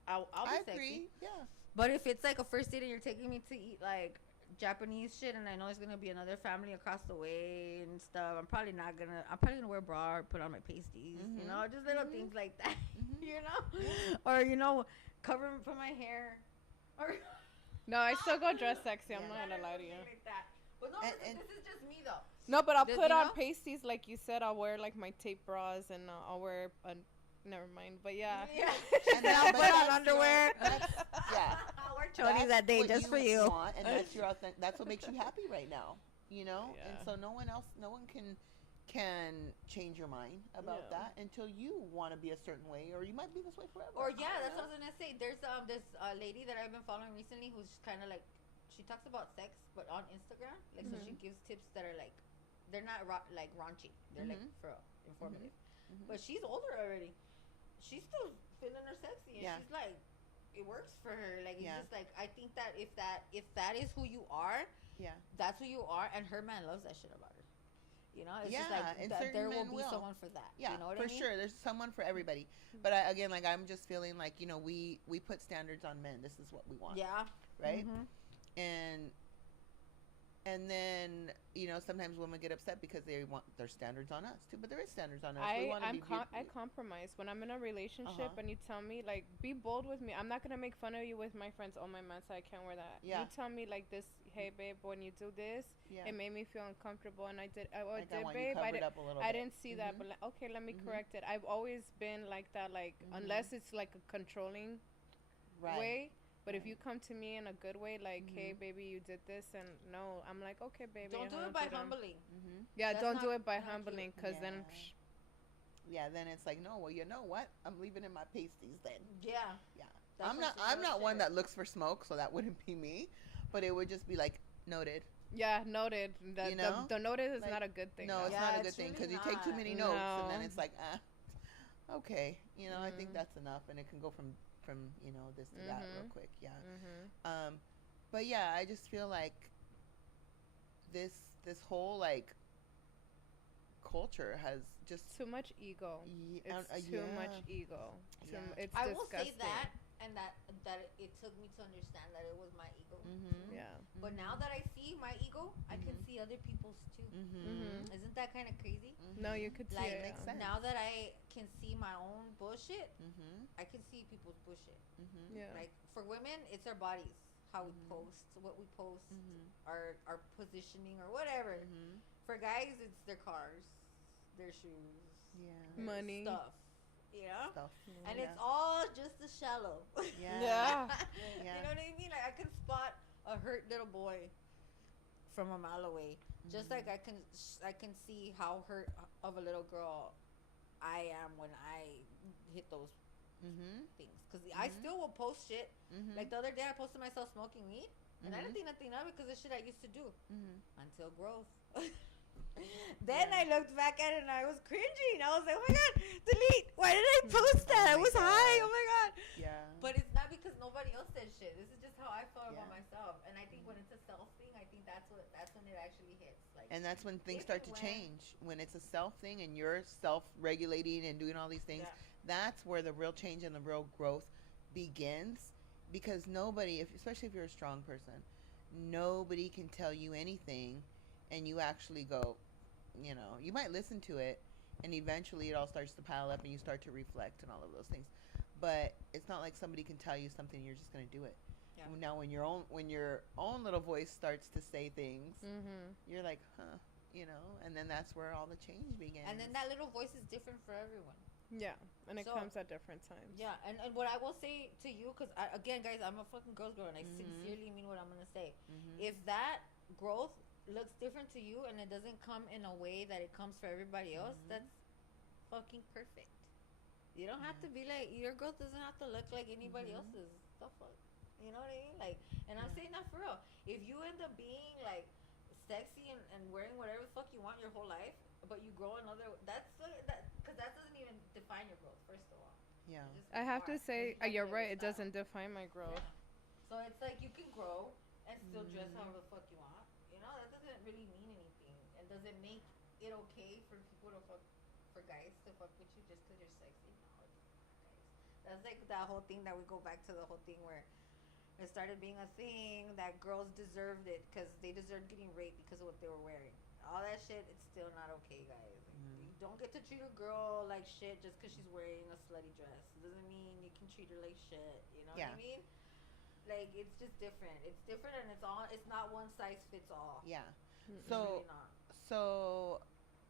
I'll be I sexy. agree. Yeah. But if it's like a first date and you're taking me to eat like Japanese shit, and I know there's gonna be another family across the way and stuff, I'm probably gonna wear a bra or put on my pasties, you Mhm. know, just little Mhm. things like that, Mhm. you know, or you know, cover for my hair, or No, I still go dress sexy. I'm Yeah. not gonna lie to you. something like that. But no, And- this is just me though. No, but I'll Does- put you on know? pasties like you said. I'll wear like my tape bras and I'll wear never mind. But yeah. Yeah. And Then I'll but put on that's underwear. yeah. I'll wear chonies That's that day what just for you. want, and that's your that's what makes you happy right now, you know. Yeah. And so no one can change your mind about Yeah. that until you want to be a certain way, or you might be this way forever. Or I yeah, don't that's know. what I was gonna say. There's this lady that I've been following recently who's kind of like, she talks about sex but on Instagram. Like, so she Mhm. gives tips that are like, they're not like raunchy. They're like Mhm. for informative. Mhm. But she's older already. She's still feeling her sexy, and Yeah. she's like, it works for her. Like, it's Yeah. just like, I think that if that is who you are, Yeah. that's who you are, and her man loves that shit about her. You know, it's just Yeah, like and that certain there will men be will. someone for that. Yeah, you know what for I mean? sure. There's someone for everybody. But again, like, I'm just feeling like, you know, we put standards on men. This is what we want, Yeah. right? Mhm. And then, you know, sometimes women get upset because they want their standards on us too. But there is standards on us. We want to be I compromise when I'm in a relationship Uh-huh. and you tell me like be bold with me. I'm not gonna make fun of you with my friends. Oh, my man said I can't wear that. Yeah. You tell me like this. Hey babe, when you do this, yeah. it made me feel uncomfortable, and I did. Like, I did want you babe. covered up a little I bit. didn't see that, Mhm. but like, okay, let me Mhm. correct it. I've always been like that. Like Mhm. unless it's like a controlling Right. way. But if Right. you come to me in a good way, like, hey, Mhm. baby, you did this, and no, I'm like, okay, baby. Don't I do won't it by that. humbling. Mm-hmm. Yeah, That's don't not- do it by not cute. humbling, because then, Yeah. Yeah, then it's like, no, well, you know what? I'm leaving in my pasties then. Yeah. Yeah. That's I'm some not serious one shit. that looks for smoke, so that wouldn't be me. But it would just be like, noted. yeah, noted. You know? The noted is Like, not a good thing. No, though. it's Yeah, not a good it's thing really because you take too not. many notes and then No. it's like, okay, I think Mhm. that's enough, and it can go from this to that real Mhm. quick. Yeah. Mhm. But yeah, I just feel like this this whole like culture has just Too much ego. It's too much yeah, ego. yeah. It's I will say disgusting. that, and that it took me to understand that it was my ego too. Mhm. Yeah. But now that I see my ego, I can see other people's too. Mhm. Isn't that kind of crazy? No, you could see Like It it. makes sense. now that I can see my own bullshit, Mhm. I can see people's bullshit. Mhm. Yeah. Like for women, it's our bodies, how we Mhm. post, what we post, Mhm. our positioning or whatever. Mhm. For guys, it's their cars, their shoes, Yeah. their Money. stuff, you know. Stuff. And Yeah. it's all just as shallow. Yeah. Yeah. You Yeah. know what I mean? Like I can spot a hurt little boy from a mile away, just like I can see how hurt of a little girl I am when I hit those Mhm. things. Because I still will post shit. Mhm. Like the other day, I posted myself smoking weed, and I didn't Mhm. think nothing of it because it's shit I used to do Mhm. until growth. Then I looked back at it and I was cringing. I was like, oh my god, delete. Why did I post that? I Oh my was high. Oh gosh. my god. Yeah. But it's not because nobody else said shit. This is just how I felt about Yeah. myself. And I think when it's a self thing, I think that's when it actually hits. Like, And that's when things if start and to when- change. When it's a self thing and you're self-regulating and doing all these things, Yeah. that's where the real change and the real growth begins. Because nobody, especially if you're a strong person, nobody can tell you anything, and you actually go, you might listen to it, and eventually it all starts to pile up, and you start to reflect and all of those things. But it's not like somebody can tell you something and you're just gonna do it. Yeah. Now, when your own little voice starts to say things, Mhm. you're like, huh, and then that's where all the change begins. And then that little voice is different for everyone. Yeah, and it So- comes at different times. Yeah, and what I will say to you, because again, guys, I'm a fucking girl's girl, and I Mhm. sincerely mean what I'm gonna say. Mhm. If that growth looks different to you, and it doesn't come in a way that it comes for everybody else, Mhm. that's fucking perfect. You don't have Yeah. to be like your growth doesn't have to look like anybody Mhm. else's. The fuck, you know what I mean? Like, and I'm Yeah. saying that for real. If you end up being like sexy and wearing whatever the fuck you want your whole life, but you grow another, because that doesn't even define your growth. First of all. Yeah. Just I have why? to say, Because you you're got right. your It style. doesn't define my growth. Yeah. So it's like you can grow and still dress Mhm. however the fuck you want. You know, that doesn't really mean anything. And does it make it okay for people to fuck, for guys to fuck with you just because you're sexy? No, it's not, guys. That's like that whole thing that we go back to the whole thing where it started being a thing that girls deserved it because they deserved getting raped because of what they were wearing. All that shit, it's still not okay, guys. Like, you don't get to treat a girl like shit just because she's wearing a slutty dress. It doesn't mean you can treat her like shit. You know Yeah. what I mean? Like it's just different. It's different, and it's not one size fits all. Yeah. It's So really not. so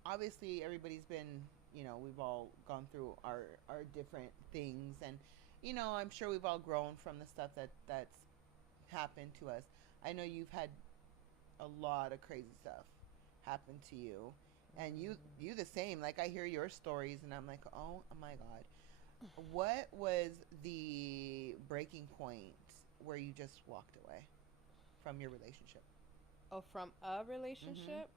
obviously everybody's been, we've all gone through our different things, and I'm sure we've all grown from the stuff that's happened to us. I know you've had a lot of crazy stuff happen to you, and you the same. Like I hear your stories and I'm like, oh my god. What was the breaking point where you just walked away from your relationship? Oh, from a relationship?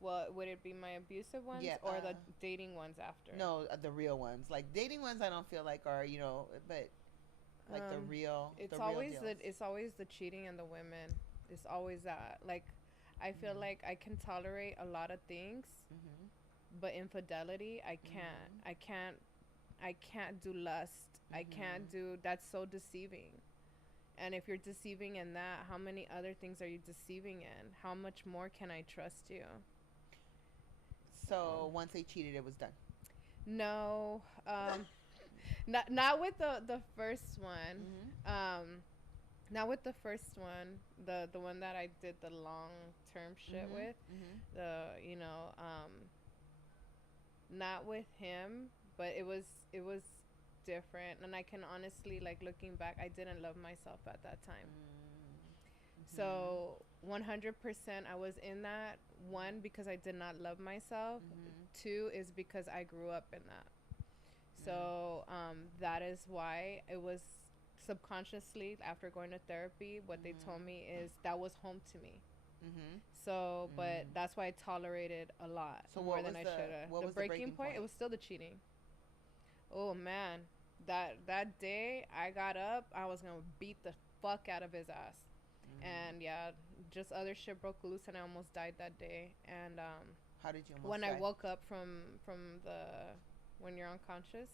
Well, would it be my abusive ones Yeah, or the dating ones after? No, the real ones. Like dating ones, I don't feel like are but like the real. It's the always real the deals. it's always the cheating and the women. It's always that. Like, I feel like I can tolerate a lot of things, Mhm. but infidelity, I can't. I can't do lust. I can't do. That's so deceiving. And if you're deceiving in that, how many other things are you deceiving in? How much more can I trust you? So once they cheated, it was done. No, not with the first one. Mhm. Not with the first one. The one that I did the long term shit Mhm. with. Mhm. Not with him, but it was different, and I can honestly, like, looking back, I didn't love myself at that time. So 100% I was in that. One, because I did not love myself. Two is because I grew up in that. So that is why it was subconsciously, after going to therapy, what they told me is that was home to me. So, but that's why I tolerated a lot So more what than was I the- should have. what The was the breaking breaking point, point? it was still the cheating. Oh man, that day I got up, I was gonna beat the fuck out of his ass. And yeah, just other shit broke loose, and I almost died that day. And How did you almost when die? I woke up from the when you're unconscious,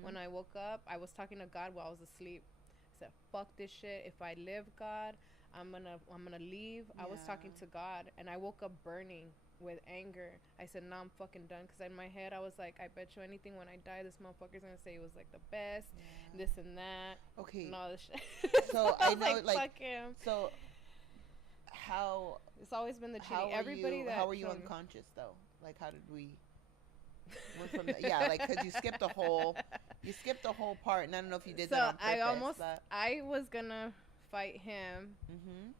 when I woke up, I was talking to God while I was asleep. I said, "Fuck this shit. If I live, God, I'm gonna leave." I was talking to God, and I woke up burning with anger. I said, "Nah, I'm fucking done." Because in my head, I was like, "I bet you anything, when I die, this motherfucker's gonna say it was like the best, this and that, Okay. and all this shit." So I was know, like, fuck him. so how It's always been the how cheating. were Everybody you that how were you from- unconscious though? Like, how did we went from the, yeah, like, because you skipped a whole part, and I don't know if you did So that on purpose. I was gonna fight him. Mm-hmm.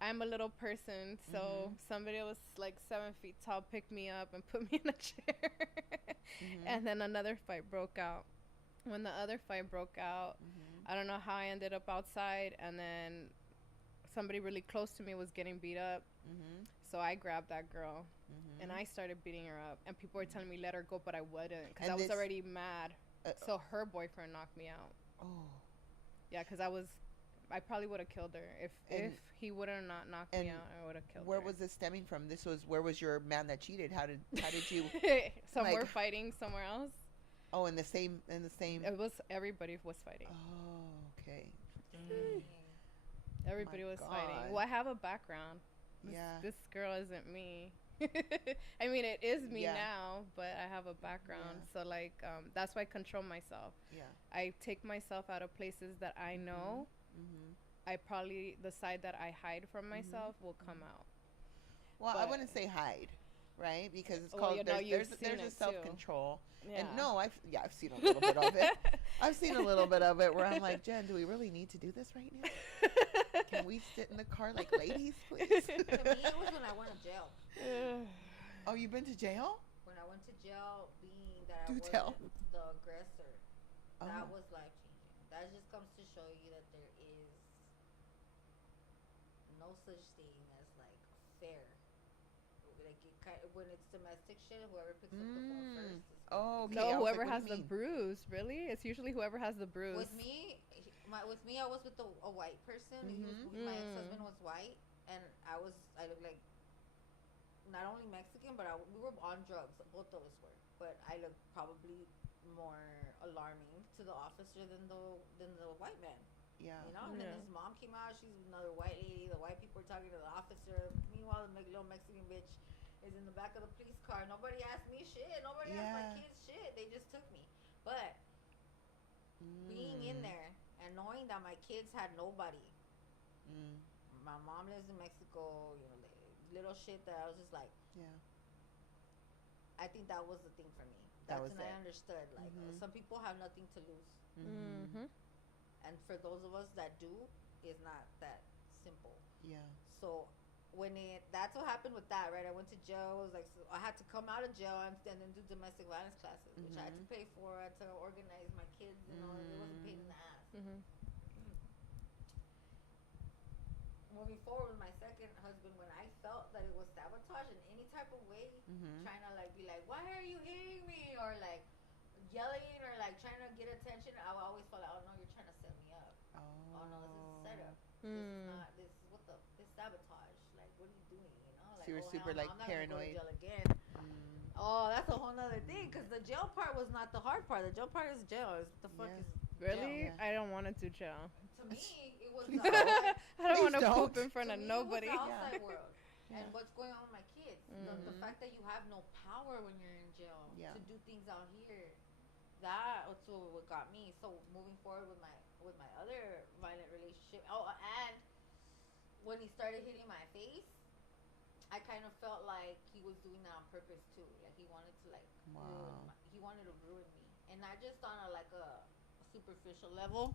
I'm a little person, so somebody was like 7 feet tall, picked me up and put me in a chair. And then another fight broke out. When the other fight broke out, I don't know how I ended up outside, and then somebody really close to me was getting beat up. So I grabbed that girl, and I started beating her up. And people were telling me let her go, but I wouldn't, because I was already mad. So her boyfriend knocked me out. Oh. Yeah, because I probably would have killed her if he would have not knocked me out. I would have killed her. Where was this stemming from? Where was your man that cheated? How did you? Somewhere like, fighting somewhere else. Oh, in the same. It was everybody was fighting. Oh, okay. Everybody was God. fighting. Well, I have a background. This girl isn't me. I mean, it is me now, but I have a background. So like, that's why I control myself. Yeah. I take myself out of places that I know. I probably, the side that I hide from myself will come out. Well, I wouldn't say hide, right? Because it's called, there's a self-control. Yeah. And no, I've seen a little bit of it. I've seen a little bit of it where I'm like, Jen, do we really need to do this right now? Can we sit in the car like ladies, please? To me, it was when I went to jail. Oh, you've been to jail? When I went to jail, being that I Do wasn't tell. the aggressor, that Oh. was life-changing. That just comes to show you that there is no such thing as like fair. Like when it's domestic shit, whoever picks up the phone first. Oh, okay. No, whoever what has do you the mean? bruise. Really, it's usually whoever has the bruise. With me, I was with a white person. My ex-husband was white, and I looked like not only Mexican, but we were on drugs. Both of us were, but I looked probably more alarming to the officer than the white man. Yeah. You know, and then his mom came out. She's another white lady. The white people were talking to the officer. Meanwhile, the little Mexican bitch is in the back of the police car. Nobody asked me shit. Nobody asked my kids shit. They just took me. But being in there and knowing that my kids had nobody. My mom lives in Mexico. You know, little shit that I was just like. Yeah. I think that was the thing for me. That was when it. I understood. Like some people have nothing to lose. And for those of us that do, it's not that simple. Yeah. So that's what happened with that, right? I went to jail. It was like, so I had to come out of jail and then do domestic violence classes, which I had to pay for. I had to organize my kids and all. It wasn't paid in the ass. Moving forward with my second husband, when I felt that it was sabotage in any type of way, trying to like be like, why are you hitting me? Or like yelling or like trying to get attention, I always felt like, oh no, you're trying to set me up. Oh no, this is a setup. This is sabotage. Like, what are you doing? You know, like, So you were oh, super hell no, like I'm not paranoid. gonna go to jail again. Oh, that's a whole nother thing, because the jail part was not the hard part. The jail part is jail. It's what the fuck is Really? Yeah. I don't want to do jail. to me it was Please the don't. I don't want to don't. poop in front of to me, nobody. It was the outside world and what's going on with my kids. The fact that you have no power when you're in jail to do things out here. That's what got me. So moving forward with my other violent relationship. Oh, and when he started hitting my face, I kind of felt like he was doing that on purpose too. Like he wanted to like he wanted to ruin me, and not just on a superficial level.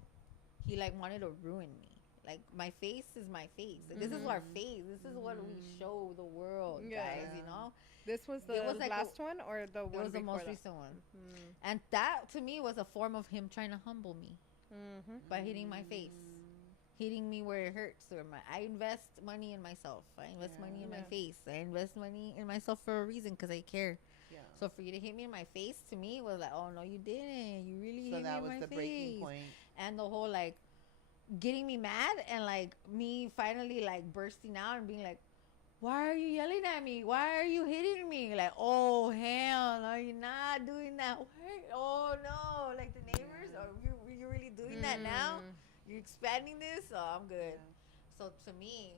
He like wanted to ruin me. Like my face is my face. This is our face. This is what we show the world, guys. You know. This was the like last one or the one It was the before most that? recent one, and that to me was a form of him trying to humble me by hitting my face, hitting me where it hurts. Or I invest money in myself. I invest money in my face. I invest money in myself for a reason, because I care. Yeah. So for you to hit me in my face, to me was like, oh no, you didn't. You really So hit me that in was my the face. breaking point. And the whole like getting me mad and like me finally like bursting out and being like, why are you yelling at me? Why are you hitting me? Like, oh hell no, you're not doing that. Why? Oh no, like the neighbors, Yeah. are you really doing that now? You're expanding this? Oh, I'm good. Yeah. So to me,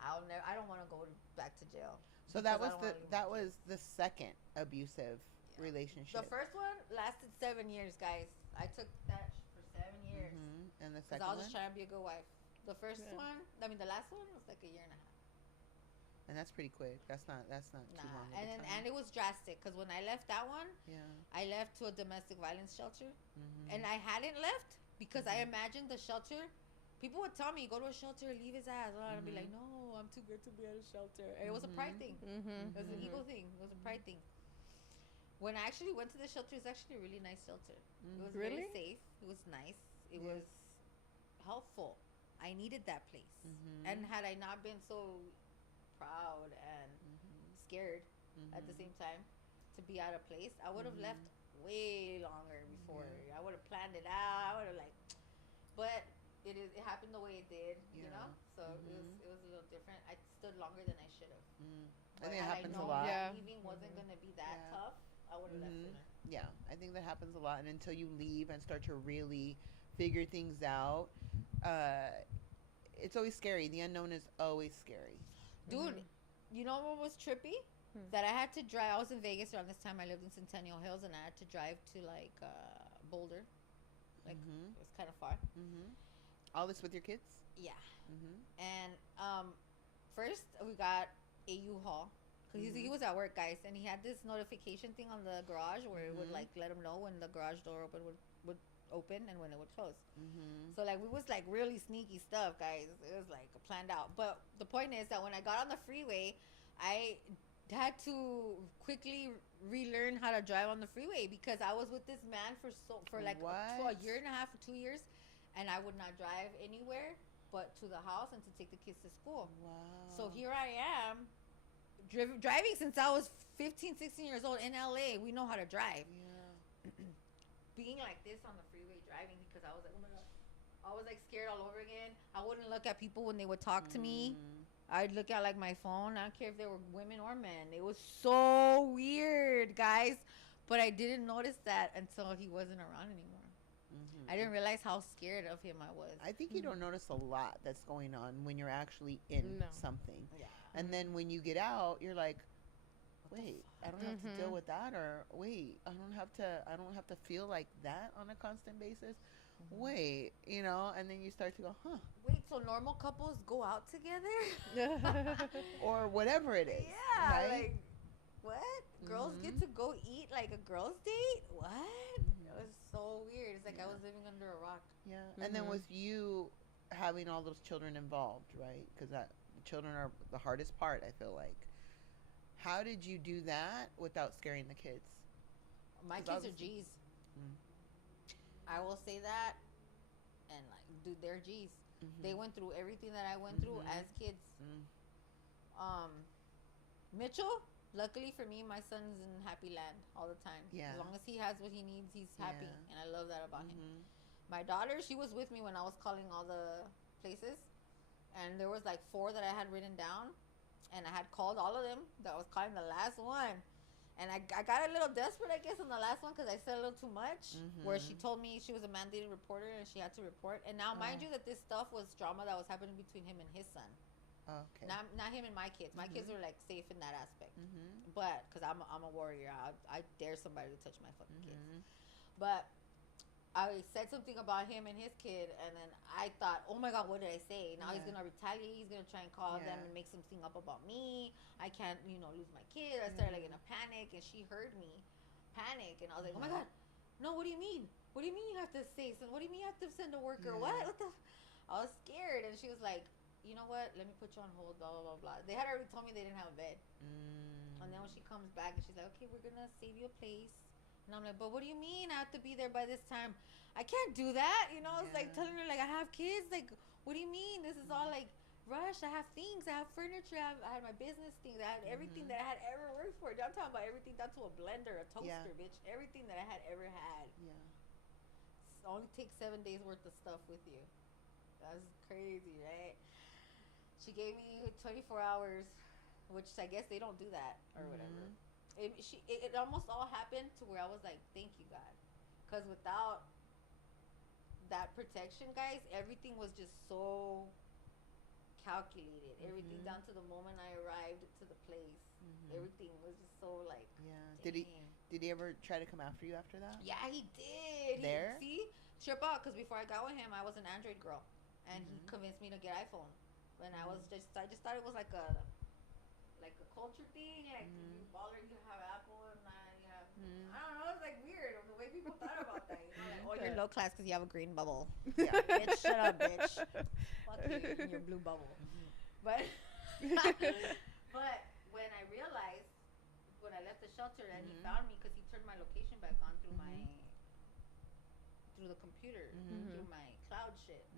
I don't want to go back to jail. So because that I was don't the wanna leave my that was kids. the second abusive Yeah. relationship. The first one lasted 7 years, guys. I took that for 7 years And the because second I was one, just trying to be a good wife. The first Yeah. one, I mean, the last one was like a year and a half. and that's pretty quick. That's not too Nah, long of a time. and it was drastic because when I left that one, Yeah. I left to a domestic violence shelter, Mm-hmm. and I hadn't left because I imagined the shelter. People would tell me, go to a shelter, leave his ass. And I'd be like, no, I'm too good to be at a shelter. And it was a pride thing. Mm-hmm. It was an ego thing. It was a pride thing. When I actually went to the shelter, it's actually a really nice shelter. It was Really? very safe. It was nice. It was helpful. I needed that place. And had I not been so proud and scared at the same time to be out of place, I would have left way longer before. I would have planned it out. I would have but it happened the way it did, you know. So it was a little different. I stood longer than I should have. I think it had happens I a known lot. that leaving wasn't gonna be that tough, I would have left sooner. Yeah, I think that happens a lot, and until you leave and start to really figure things out, it's always scary. The unknown is always scary. Dude, you know what was trippy? That I had to drive. I was in Vegas around this time. I lived in Centennial Hills, and I had to drive to like Boulder. Like it was kind of far. All this with your kids? Yeah. And first we got a U-Haul because he was at work, guys, and he had this notification thing on the garage where it would like let him know when the garage door would open and when it would close. So like we was like really sneaky stuff, guys. It was like planned out. But the point is that when I got on the freeway, I had to quickly relearn how to drive on the freeway because I was with this man for like a year and a half or 2 years, and I would not drive anywhere but to the house and to take the kids to school. Wow. So here I am driving since I was 15, 16 years old in LA. We know how to drive. Yeah. Being like this on the freeway driving because I was like, oh my god, I was like scared all over again. I wouldn't look at people when they would talk to me. I'd look at like my phone. I don't care if they were women or men. It was so weird, guys. But I didn't notice that until he wasn't around anymore. I didn't realize how scared of him I was. I think you don't notice a lot that's going on when you're actually in something. Yeah. And then when you get out, you're like, wait, I don't have to deal with that, or wait, I don't have to feel like that on a constant basis. Wait, you know, and then you start to go, huh? Wait, so normal couples go out together? Or whatever it is. Yeah, right? like what? Girls get to go eat like a girls' date? What? It was so weird. It's like I was living under a rock. Yeah. And then with you having all those children involved, right? Because the children are the hardest part, I feel like. How did you do that without scaring the kids? My kids are G's. I will say that, and like, dude, they're G's. They went through everything that I went through as kids. Mitchell, luckily for me, my son's in happy land all the time. Yeah. As long as he has what he needs, he's happy, and I love that about him. Mm-hmm. My daughter, she was with me when I was calling all the places, and there was like 4 that I had written down, and I had called all of them. That was calling the last one. And I got a little desperate, I guess, on the last one because I said a little too much. Where she told me she was a mandated reporter and she had to report. And now, mind you, that this stuff was drama that was happening between him and his son. Okay. Not him and my kids. My kids were like safe in that aspect. But because I'm a warrior, I dare somebody to touch my fucking kids. But I said something about him and his kid, and then I thought, oh my god, what did I say? Now he's gonna retaliate. He's gonna try and call them and make something up about me. I can't, lose my kid. I started like in a panic, and she heard me panic, and I was like, oh my god, no, what do you mean? What do you mean you have to say something? What do you mean you have to send a worker? What the? I was scared, and she was like, you know what? Let me put you on hold. Blah blah blah blah. They had already told me they didn't have a bed, and then when she comes back, and she's like, okay, we're gonna save you a place. And I'm like, but what do you mean I have to be there by this time? I can't do that. It's like telling her, like, I have kids. Like, what do you mean? This is all, like, rushed. I have things. I have furniture. I had my business things. I had everything that I had ever worked for. I'm talking about everything down to a blender, a toaster, bitch. Everything that I had ever had. Yeah. Only take 7 days worth of stuff with you. That's crazy, right? She gave me 24 hours, which I guess they don't do that or whatever. It almost all happened to where I was like, thank you, God. Because without that protection, guys, everything was just so calculated. Everything down to the moment I arrived to the place. Everything was just so like, yeah. Did he ever try to come after you after that? Yeah, he did. There? Trip out, because before I got with him, I was an Android girl, and he convinced me to get iPhone. And I just thought it was like a culture thing. Like you baller, you have Apple, and you have I don't know. It's like weird the way people thought about that. You know, like, oh, you're low class because you have a green bubble. Yeah, bitch, shut up, bitch. Fuck you and your blue bubble. But but when I realized, when I left the shelter and he found me, because he turned my location back on through through the computer, through my cloud shit,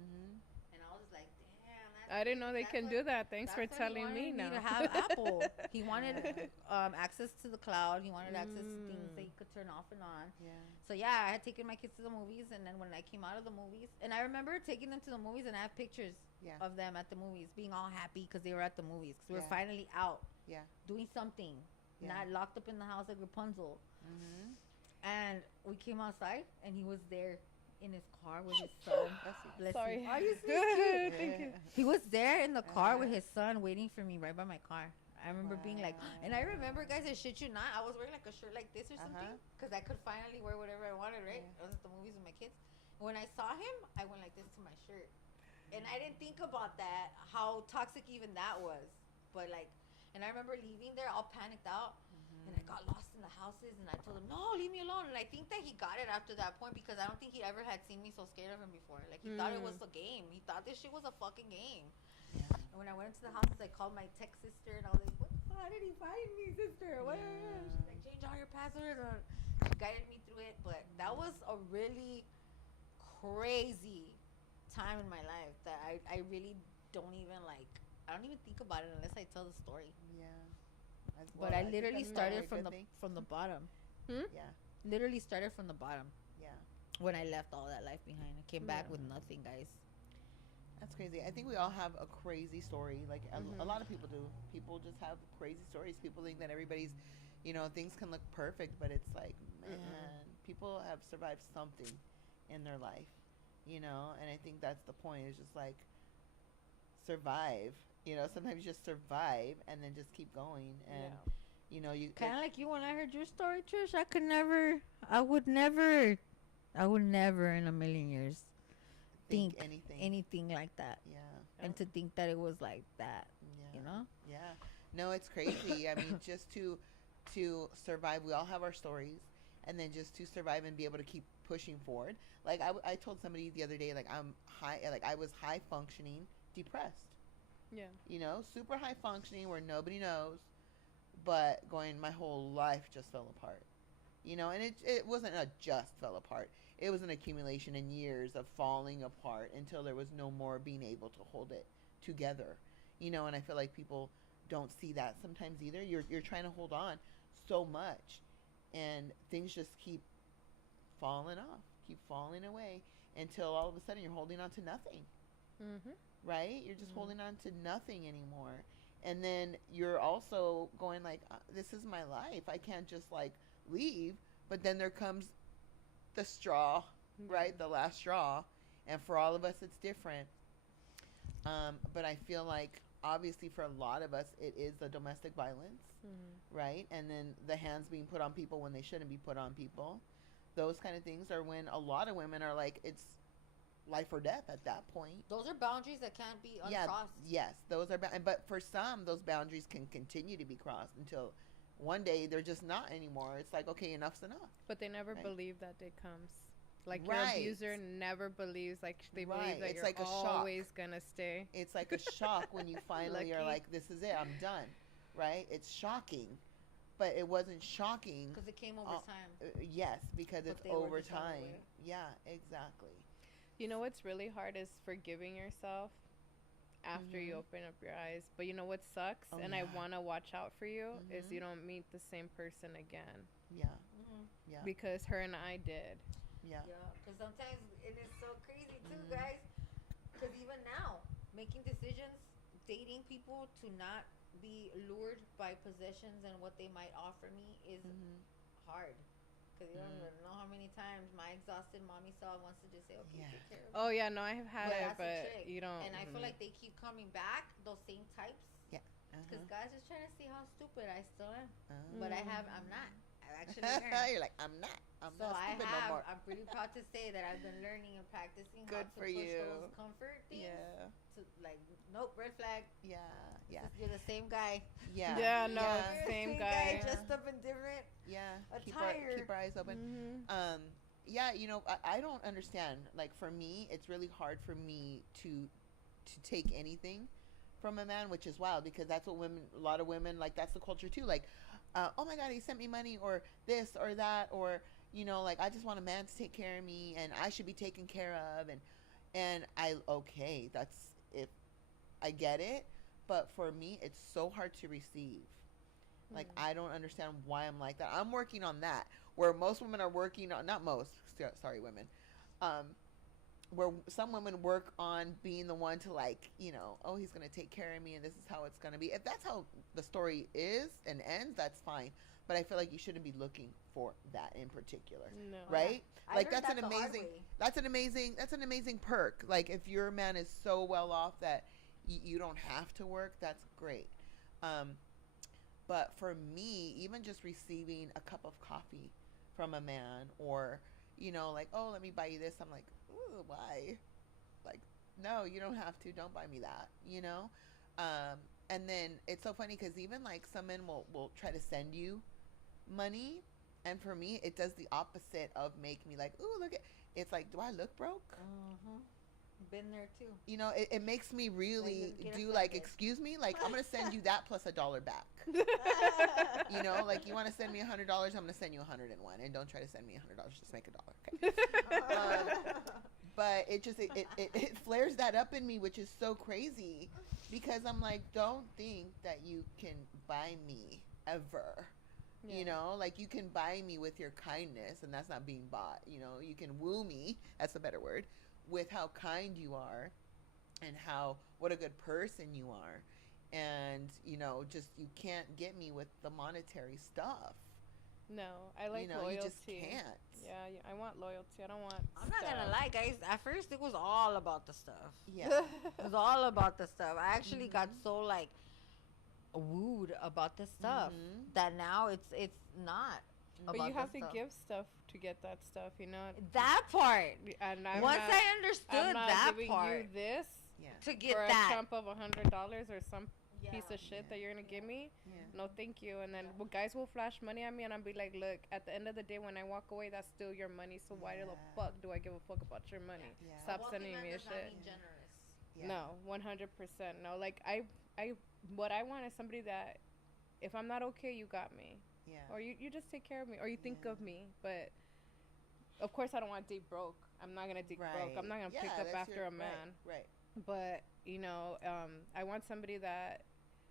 and I was like, damn. I didn't know they can do that. Thanks for telling me now. He wanted me to have Apple. He wanted access to the cloud. He wanted access to things that he could turn off and on. Yeah. So yeah, I had taken my kids to the movies, and then when I came out of the movies, and I remember taking them to the movies, and I have pictures of them at the movies, being all happy because they were at the movies, because we were finally out, doing something, not locked up in the house like Rapunzel. And we came outside, and he was there in his car with his son. Bless Sorry. you. Are you serious? Thank you. He was there in the car with his son, waiting for me right by my car. I remember being like, and I remember, guys, I shit you not, I was wearing like a shirt like this or something, because I could finally wear whatever I wanted, right? I was at the movies with my kids. When I saw him, I went like this to my shirt. And I didn't think about that, how toxic even that was. But like, and I remember leaving there all panicked out. And I got lost in the houses, and I told him, no, leave me alone. And I think that he got it after that point, because I don't think he ever had seen me so scared of him before. Like, he thought it was a game. He thought this shit was a fucking game. And when I went into the houses, I called my tech sister, and I was like, what the fuck? How did he find me, sister? What? She's like, change all your passwords. She guided me through it. But that was a really crazy time in my life that I really don't even, like, I don't even think about it unless I tell the story. Yeah. But I literally started from the bottom. Yeah. Literally started from the bottom. Yeah. When I left all that life behind, I came back with nothing, guys. That's crazy. I think we all have a crazy story. Like a lot of people do. People just have crazy stories. People think that everybody's, things can look perfect, but it's like, man, people have survived something in their life, and I think that's the point. Is just like survive. Sometimes you just survive and then just keep going. And, you kind of like you, when I heard your story, Trish, I would never in a million years think anything like that. Yeah. And to think that it was like that, Yeah. No, it's crazy. I mean, just to survive, we all have our stories, and then just to survive and be able to keep pushing forward. Like I told somebody the other day, like I was high functioning, depressed. Yeah. Super high functioning where nobody knows, but my whole life just fell apart. And it wasn't a just fell apart. It was an accumulation in years of falling apart until there was no more being able to hold it together. And I feel like people don't see that sometimes either. You're trying to hold on so much, and things just keep falling off, keep falling away, until all of a sudden you're holding on to nothing. Right? You're just holding on to nothing anymore. And then you're also going like, this is my life. I can't just like leave. But then there comes the straw, right? The last straw. And for all of us, it's different. But I feel like obviously for a lot of us, it is the domestic violence, right? And then the hands being put on people when they shouldn't be put on people. Those kind of things are when a lot of women are like, it's life or death at that point. Those are boundaries that can't be uncrossed. Yes, those are but for some, those boundaries can continue to be crossed until one day they're just not anymore. It's like, okay, enough's enough. But they never believe that day comes. Like your abuser never believes, like they believe that it's you're like always gonna stay. It's like a shock when you finally are like, this is it, I'm done, right? It's shocking, but it wasn't shocking because it came over time. Yes, because it's over time. Yeah, exactly. You know what's really hard is forgiving yourself after you open up your eyes. But you know what sucks, and I want to watch out for you, is you don't meet the same person again. Yeah. Yeah. Because her and I did. Yeah. Because sometimes it is so crazy too, guys. Because even now, making decisions, dating people to not be lured by possessions and what they might offer me is hard. Because you don't even know how many times my exhausted mommy self wants to just say, okay, take care of me. Oh, yeah, no, I have had it, that's a but trick. you don't. And I feel like they keep coming back, those same types. Yeah. Because guys are trying to see how stupid I still am. But I'm not. I've actually learned. You're like, I'm not So stupid no more. I'm pretty proud to say that I've been learning and practicing Good how to for push you. those comfort things. Yeah. To like, nope, red flag. Yeah. Yeah. You're the same guy. Yeah. Yeah, no, Yeah. same guy. Dressed up in different Yeah. Keep attire. our eyes open. Yeah, you know, I don't understand. Like, for me, it's really hard for me to take anything from a man, which is wild, because that's what a lot of women, like, that's the culture too. Like, oh my God, he sent me money, or this or that, or, you know, like, I just want a man to take care of me, and I should be taken care of. And okay, that's, if I get it, but for me, it's so hard to receive. Like, I don't understand why I'm like that. I'm working on that, where most women are working on, not most, sorry, women, where some women work on being the one to, like, you know, oh, he's going to take care of me and this is how it's going to be. If that's how the story is and ends, that's fine. But I feel like you shouldn't be looking for that in particular. No. Right? Like, that's an amazing perk. Like, if your man is so well off that you don't have to work, that's great. But for me, even just receiving a cup of coffee from a man, or, you know, like, oh, let me buy you this, I'm like, ooh, why? Like, no, you don't have to. Don't buy me that, you know? And then it's so funny because even, like, some men will try to send you money. And for me, it does the opposite of make me like, ooh, look at, it's like, do I look broke? Been there too. You know, it makes me really do like, excuse me, like, I'm gonna send you that plus $1 back. You know, like, you want to send me $100, I'm gonna send you 101, and don't try to send me $100. Just make $1, okay? But it just it flares that up in me, which is so crazy, because I'm like, don't think that you can buy me ever. You know, like, you can buy me with your kindness, and that's not being bought. You know, you can woo me, that's a better word, with how kind you are and what a good person you are. And, you know, just, you can't get me with the monetary stuff. No, I like, you know, loyalty. You just can't. Yeah, I want loyalty. I don't want I'm not gonna lie, guys. At first, it was all about the stuff. Yeah. It was all about the stuff. I actually got so, like, wooed about this stuff that now it's not. But you have to give stuff to get that stuff, you know. That part. And once I understood that part, you this to get for that a chump of $100 or some piece of shit that you're gonna give me. No, thank you. And then guys will flash money at me, and I'll be like, look, at the end of the day, when I walk away, that's still your money. So why the fuck do I give a fuck about your money? Stop sending me a shit. No, 100%. No, like, what I want is somebody that, if I'm not okay, you got me. Or you just take care of me, or you think of me. But of course, I don't want to date broke. I'm not gonna date broke. I'm not gonna pick up after a man. Right. But, you know, I want somebody that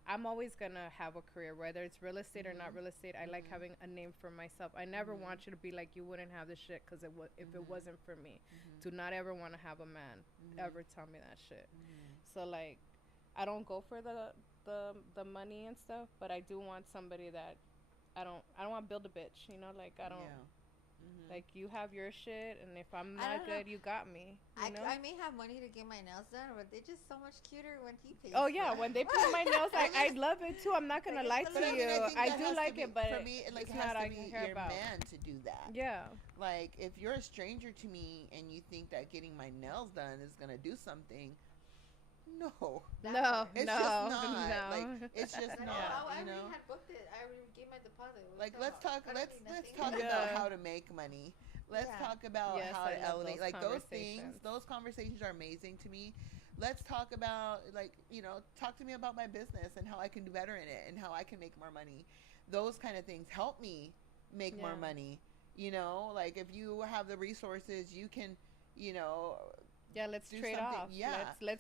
I'm always gonna have a career, whether it's real estate or not real estate. I like having a name for myself. I never want you to be like, you wouldn't have this shit because if it wasn't for me. Do not ever want to have a man ever tell me that shit. So, like, I don't go for the money and stuff, but I do want somebody that I don't want to build a bitch, you know, like, I don't like, you have your shit, and if I'm not good, you got me. You know? I may have money to get my nails done, but they're just so much cuter when he pays. Oh yeah, when they paint my nails, I love it too. I'm not gonna lie to you. I do like it, but for me, it, like, it's has not to I be care your about. man to do that. Yeah. Like, if you're a stranger to me and you think that getting my nails done is gonna do something, no, it's just not. No. Like, it's just not. I You know, already had booked it. I already gave my deposit. like, let's talk about how to make money. Let's talk about how to elevate. Like, those things, those conversations are amazing to me. Let's talk about, like, you know, talk to me about my business and how I can do better in it and how I can make more money. Those kind of things help me make more money. You know, like, if you have the resources, you can, you know, Yeah, let's do trade something- off. yeah. Let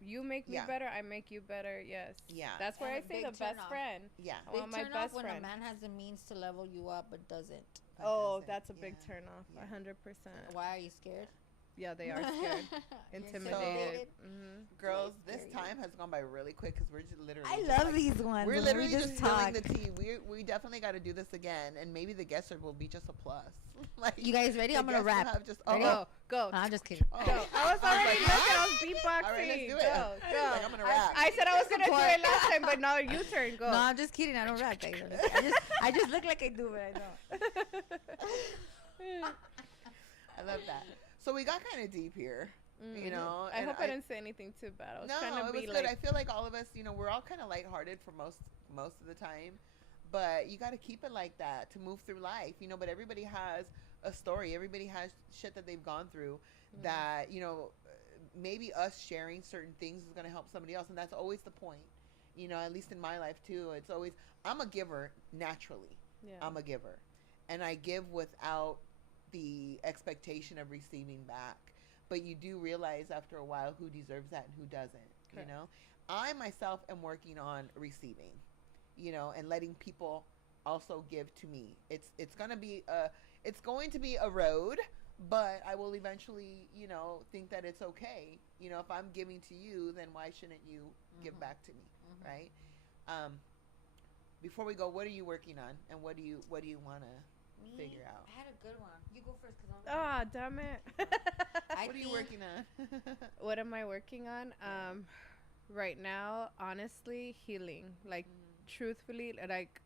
you make me Yeah. better, I make you better. Yes. Yeah. That's where And I a say the big best turnoff. friend. Yeah. I Big want my turn off best when a friend. man has the means to level you up but doesn't. But Oh, doesn't. that's a big Yeah. turn off. Yeah. 100%. Why are you scared? Yeah, they are scared. You're Intimidated. Mm-hmm. Girls, Like, this scary. time has gone by really quick because we're just literally. I just love like, these ones. We're when literally we just talk. spilling the tea. We definitely got to do this again, and maybe the guest will be just a plus. Like You guys ready? the I'm gonna guests will rap. have Just, Ready? Go, go, No, I'm just kidding. Oh. go. I was already like, looking. I was beatboxing. All right, let's do it. Go, go. Like, I'm gonna rap. I said I was gonna do Support. it last time, but now you turn. Go. No, I'm just kidding. I don't rap, guys. I just look like I do, but I don't. I love that. So we got kind of deep here, you know. I and hope I didn't say anything too bad. I was No, trying to it be was like, good. I feel like all of us, you know, we're all kind of lighthearted for most of the time, but you got to keep it like that to move through life, you know. But everybody has a story. Everybody has shit that they've gone through that, you know, maybe us sharing certain things is going to help somebody else, and that's always the point, you know. At least in my life too, it's always I'm a giver naturally. yeah. I'm a giver, and I give without the expectation of receiving back. But you do realize after a while who deserves that and who doesn't. Correct. You know, I myself am working on receiving, you know, and letting people also give to me. It's going to be a road, but I will eventually, you know, think that it's okay. You know, if I'm giving to you, then why shouldn't you give back to me, right? Before we go, what are you working on, and what do you want to figure out? I had a good one. You go first, cause Ah, damn it. What are you working on? What am I working on? Right now, honestly, healing. Like, truthfully, like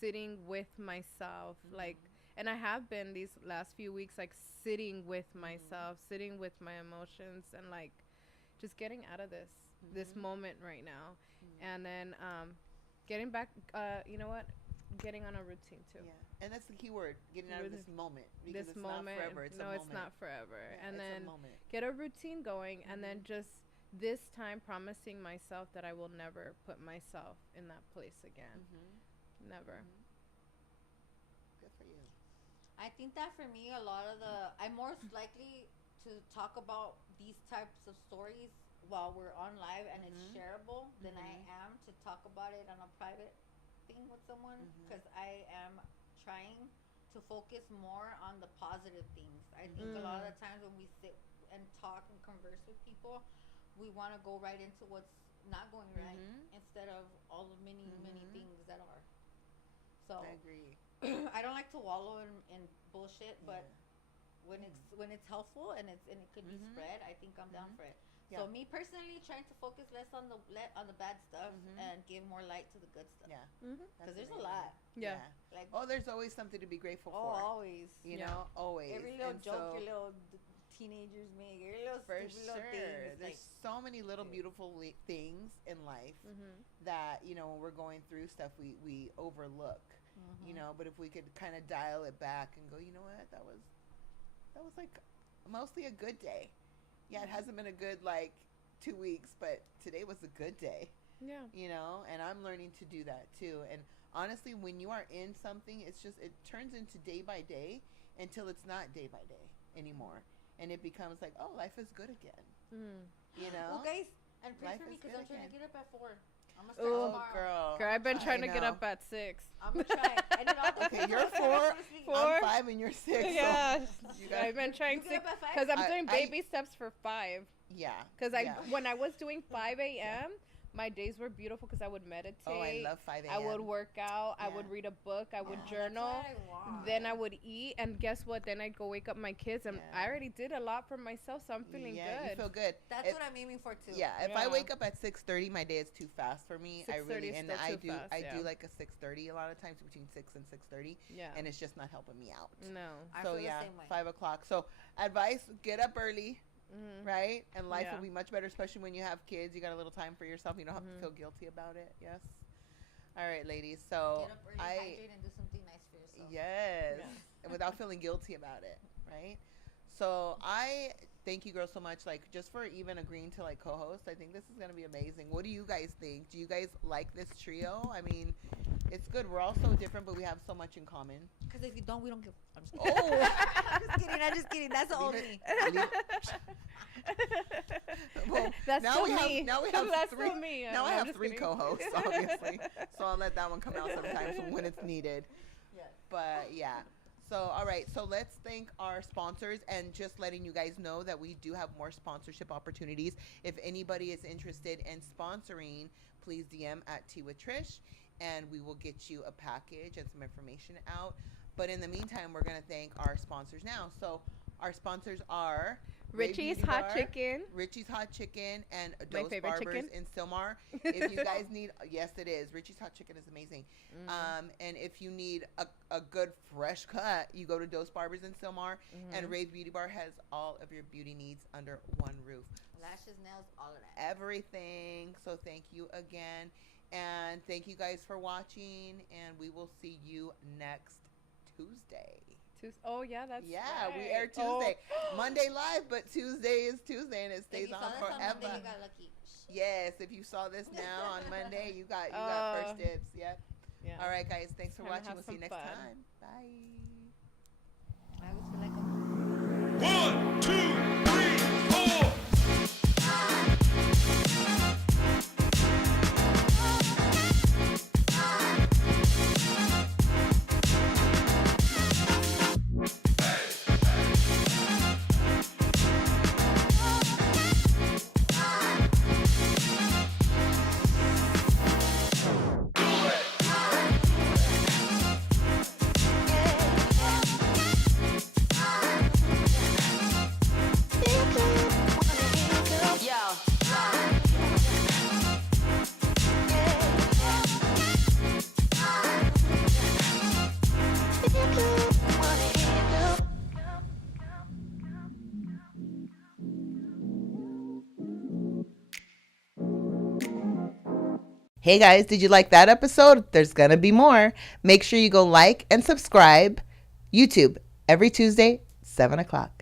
sitting with myself. Like, and I have been these last few weeks, like sitting with myself, sitting with my emotions, and like just getting out of this moment right now. And then getting back, you know what? Getting on a routine too. Yeah, and that's the key word, getting out of this moment. Because This it's moment, not forever. It's a no, moment. it's not forever. Yeah, And it's then a moment. get a routine going, and then just this time promising myself that I will never put myself in that place again. Never. Good for you. I think that for me, I'm more likely to talk about these types of stories while we're on live and it's shareable than I am to talk about it on a private thing with someone, because I am trying to focus more on the positive things. I think a lot of the times when we sit and talk and converse with people, we want to go right into what's not going right instead of all the many things that are. So I agree. I don't like to wallow in bullshit, but when it's helpful and it could be spread, I think I'm down for it. Yeah. So me personally, trying to focus less on the bad stuff and give more light to the good stuff. Yeah. Because there's a lot. Yeah. Like There's always something to be grateful for. always. You know, always. Every little And joke so, your little teenagers make, every little for stupid little sure. things. There's so many little beautiful things in life that, you know, when we're going through stuff, we overlook. You know, but if we could kind of dial it back and go, you know what, that was like mostly a good day. Yeah, it hasn't been a good like 2 weeks, but today was a good day. Yeah. You know, and I'm learning to do that too. And honestly, when you are in something, it turns into day by day until it's not day by day anymore, and it becomes like, oh, life is good again. You know. Well, guys, and pray Life for me is because good I'm trying to again. get up at 4. I'm gonna start Oh, tomorrow. girl, I've been trying to I get know. up at 6. I'm gonna try. I did all the Okay, you're 4, Four. I'm 5, and you're 6. Yeah. So you got, I've been trying You get 6 up at 5? because I'm doing I- baby steps for 5. yeah. Because yeah. when I was doing 5 a.m., my days were beautiful because I would meditate. Oh, I love 5 a.m. I would work out. I Yeah. would read a book. I would That's journal. what I want. Then I would eat, and guess what? Then I'd go wake up my kids, and Yeah. I already did a lot for myself, so I'm feeling yeah, good. you feel good. That's If- what I'm aiming for too. Yeah, if I Yeah. wake up at 6:30, my day is too fast for me. I 6:30 really is and still I too do fast, I yeah. do like a 6:30 a lot of times between 6 and 6:30, Yeah. and it's just not helping me out. No. I So feel yeah, the same way. 5 o'clock. So advice: get up early, right? And life Yeah. will be much better, especially when you have kids. You got a little time for yourself. You don't have Mhm. to feel guilty about it. Yes. All right, ladies. So Get up early, hydrate, and do something nice for yourself. yes, Yeah. and without feeling guilty about it, right? So I thank you girls so much, like just for even agreeing to like co-host. I think this is gonna be amazing. What do you guys think? Do you guys like this trio? I mean, It's good. We're all so different, but we have so much in common. Because if you don't, we don't give. I'm just kidding. Oh, I'm just kidding. That's the old me. Well, That's now still we have me. now we have That's three. still me. Now I I'm have just 3 kidding. co-hosts, obviously. So I'll let that one come out sometimes when it's needed. Yes. But yeah. So all right. So let's thank our sponsors and just letting you guys know that we do have more sponsorship opportunities. If anybody is interested in sponsoring, please DM at Tea with Trish, and we will get you a package and some information out. But in the meantime, we're gonna thank our sponsors now. So our sponsors are Richie's Beauty Hot Bar, Chicken. Richie's Hot Chicken, and My Dose favorite Barbers chicken. in Silmar. If you guys need, yes, it is. Richie's Hot Chicken is amazing. And if you need a good fresh cut, you go to Dose Barbers in Silmar. And Rave Beauty Bar has all of your beauty needs under one roof. Lashes, nails, all of that. Everything. So thank you again. And thank you guys for watching. And we will see you next Tuesday. Oh yeah, that's Yeah, right. we air Tuesday. Monday live, but Tuesday is Tuesday and it stays If you on saw this forever. on Monday, you got lucky. Yes, if you saw this now on Monday, you got first dibs. Yep. Yeah. All right, guys. Thanks for Time to watching. have We'll see you some next fun. time. Bye. I always feel like I'm. 1, 2, 3, 4. Hey guys, did you like that episode? There's gonna be more. Make sure you go like and subscribe. YouTube every Tuesday, 7 o'clock.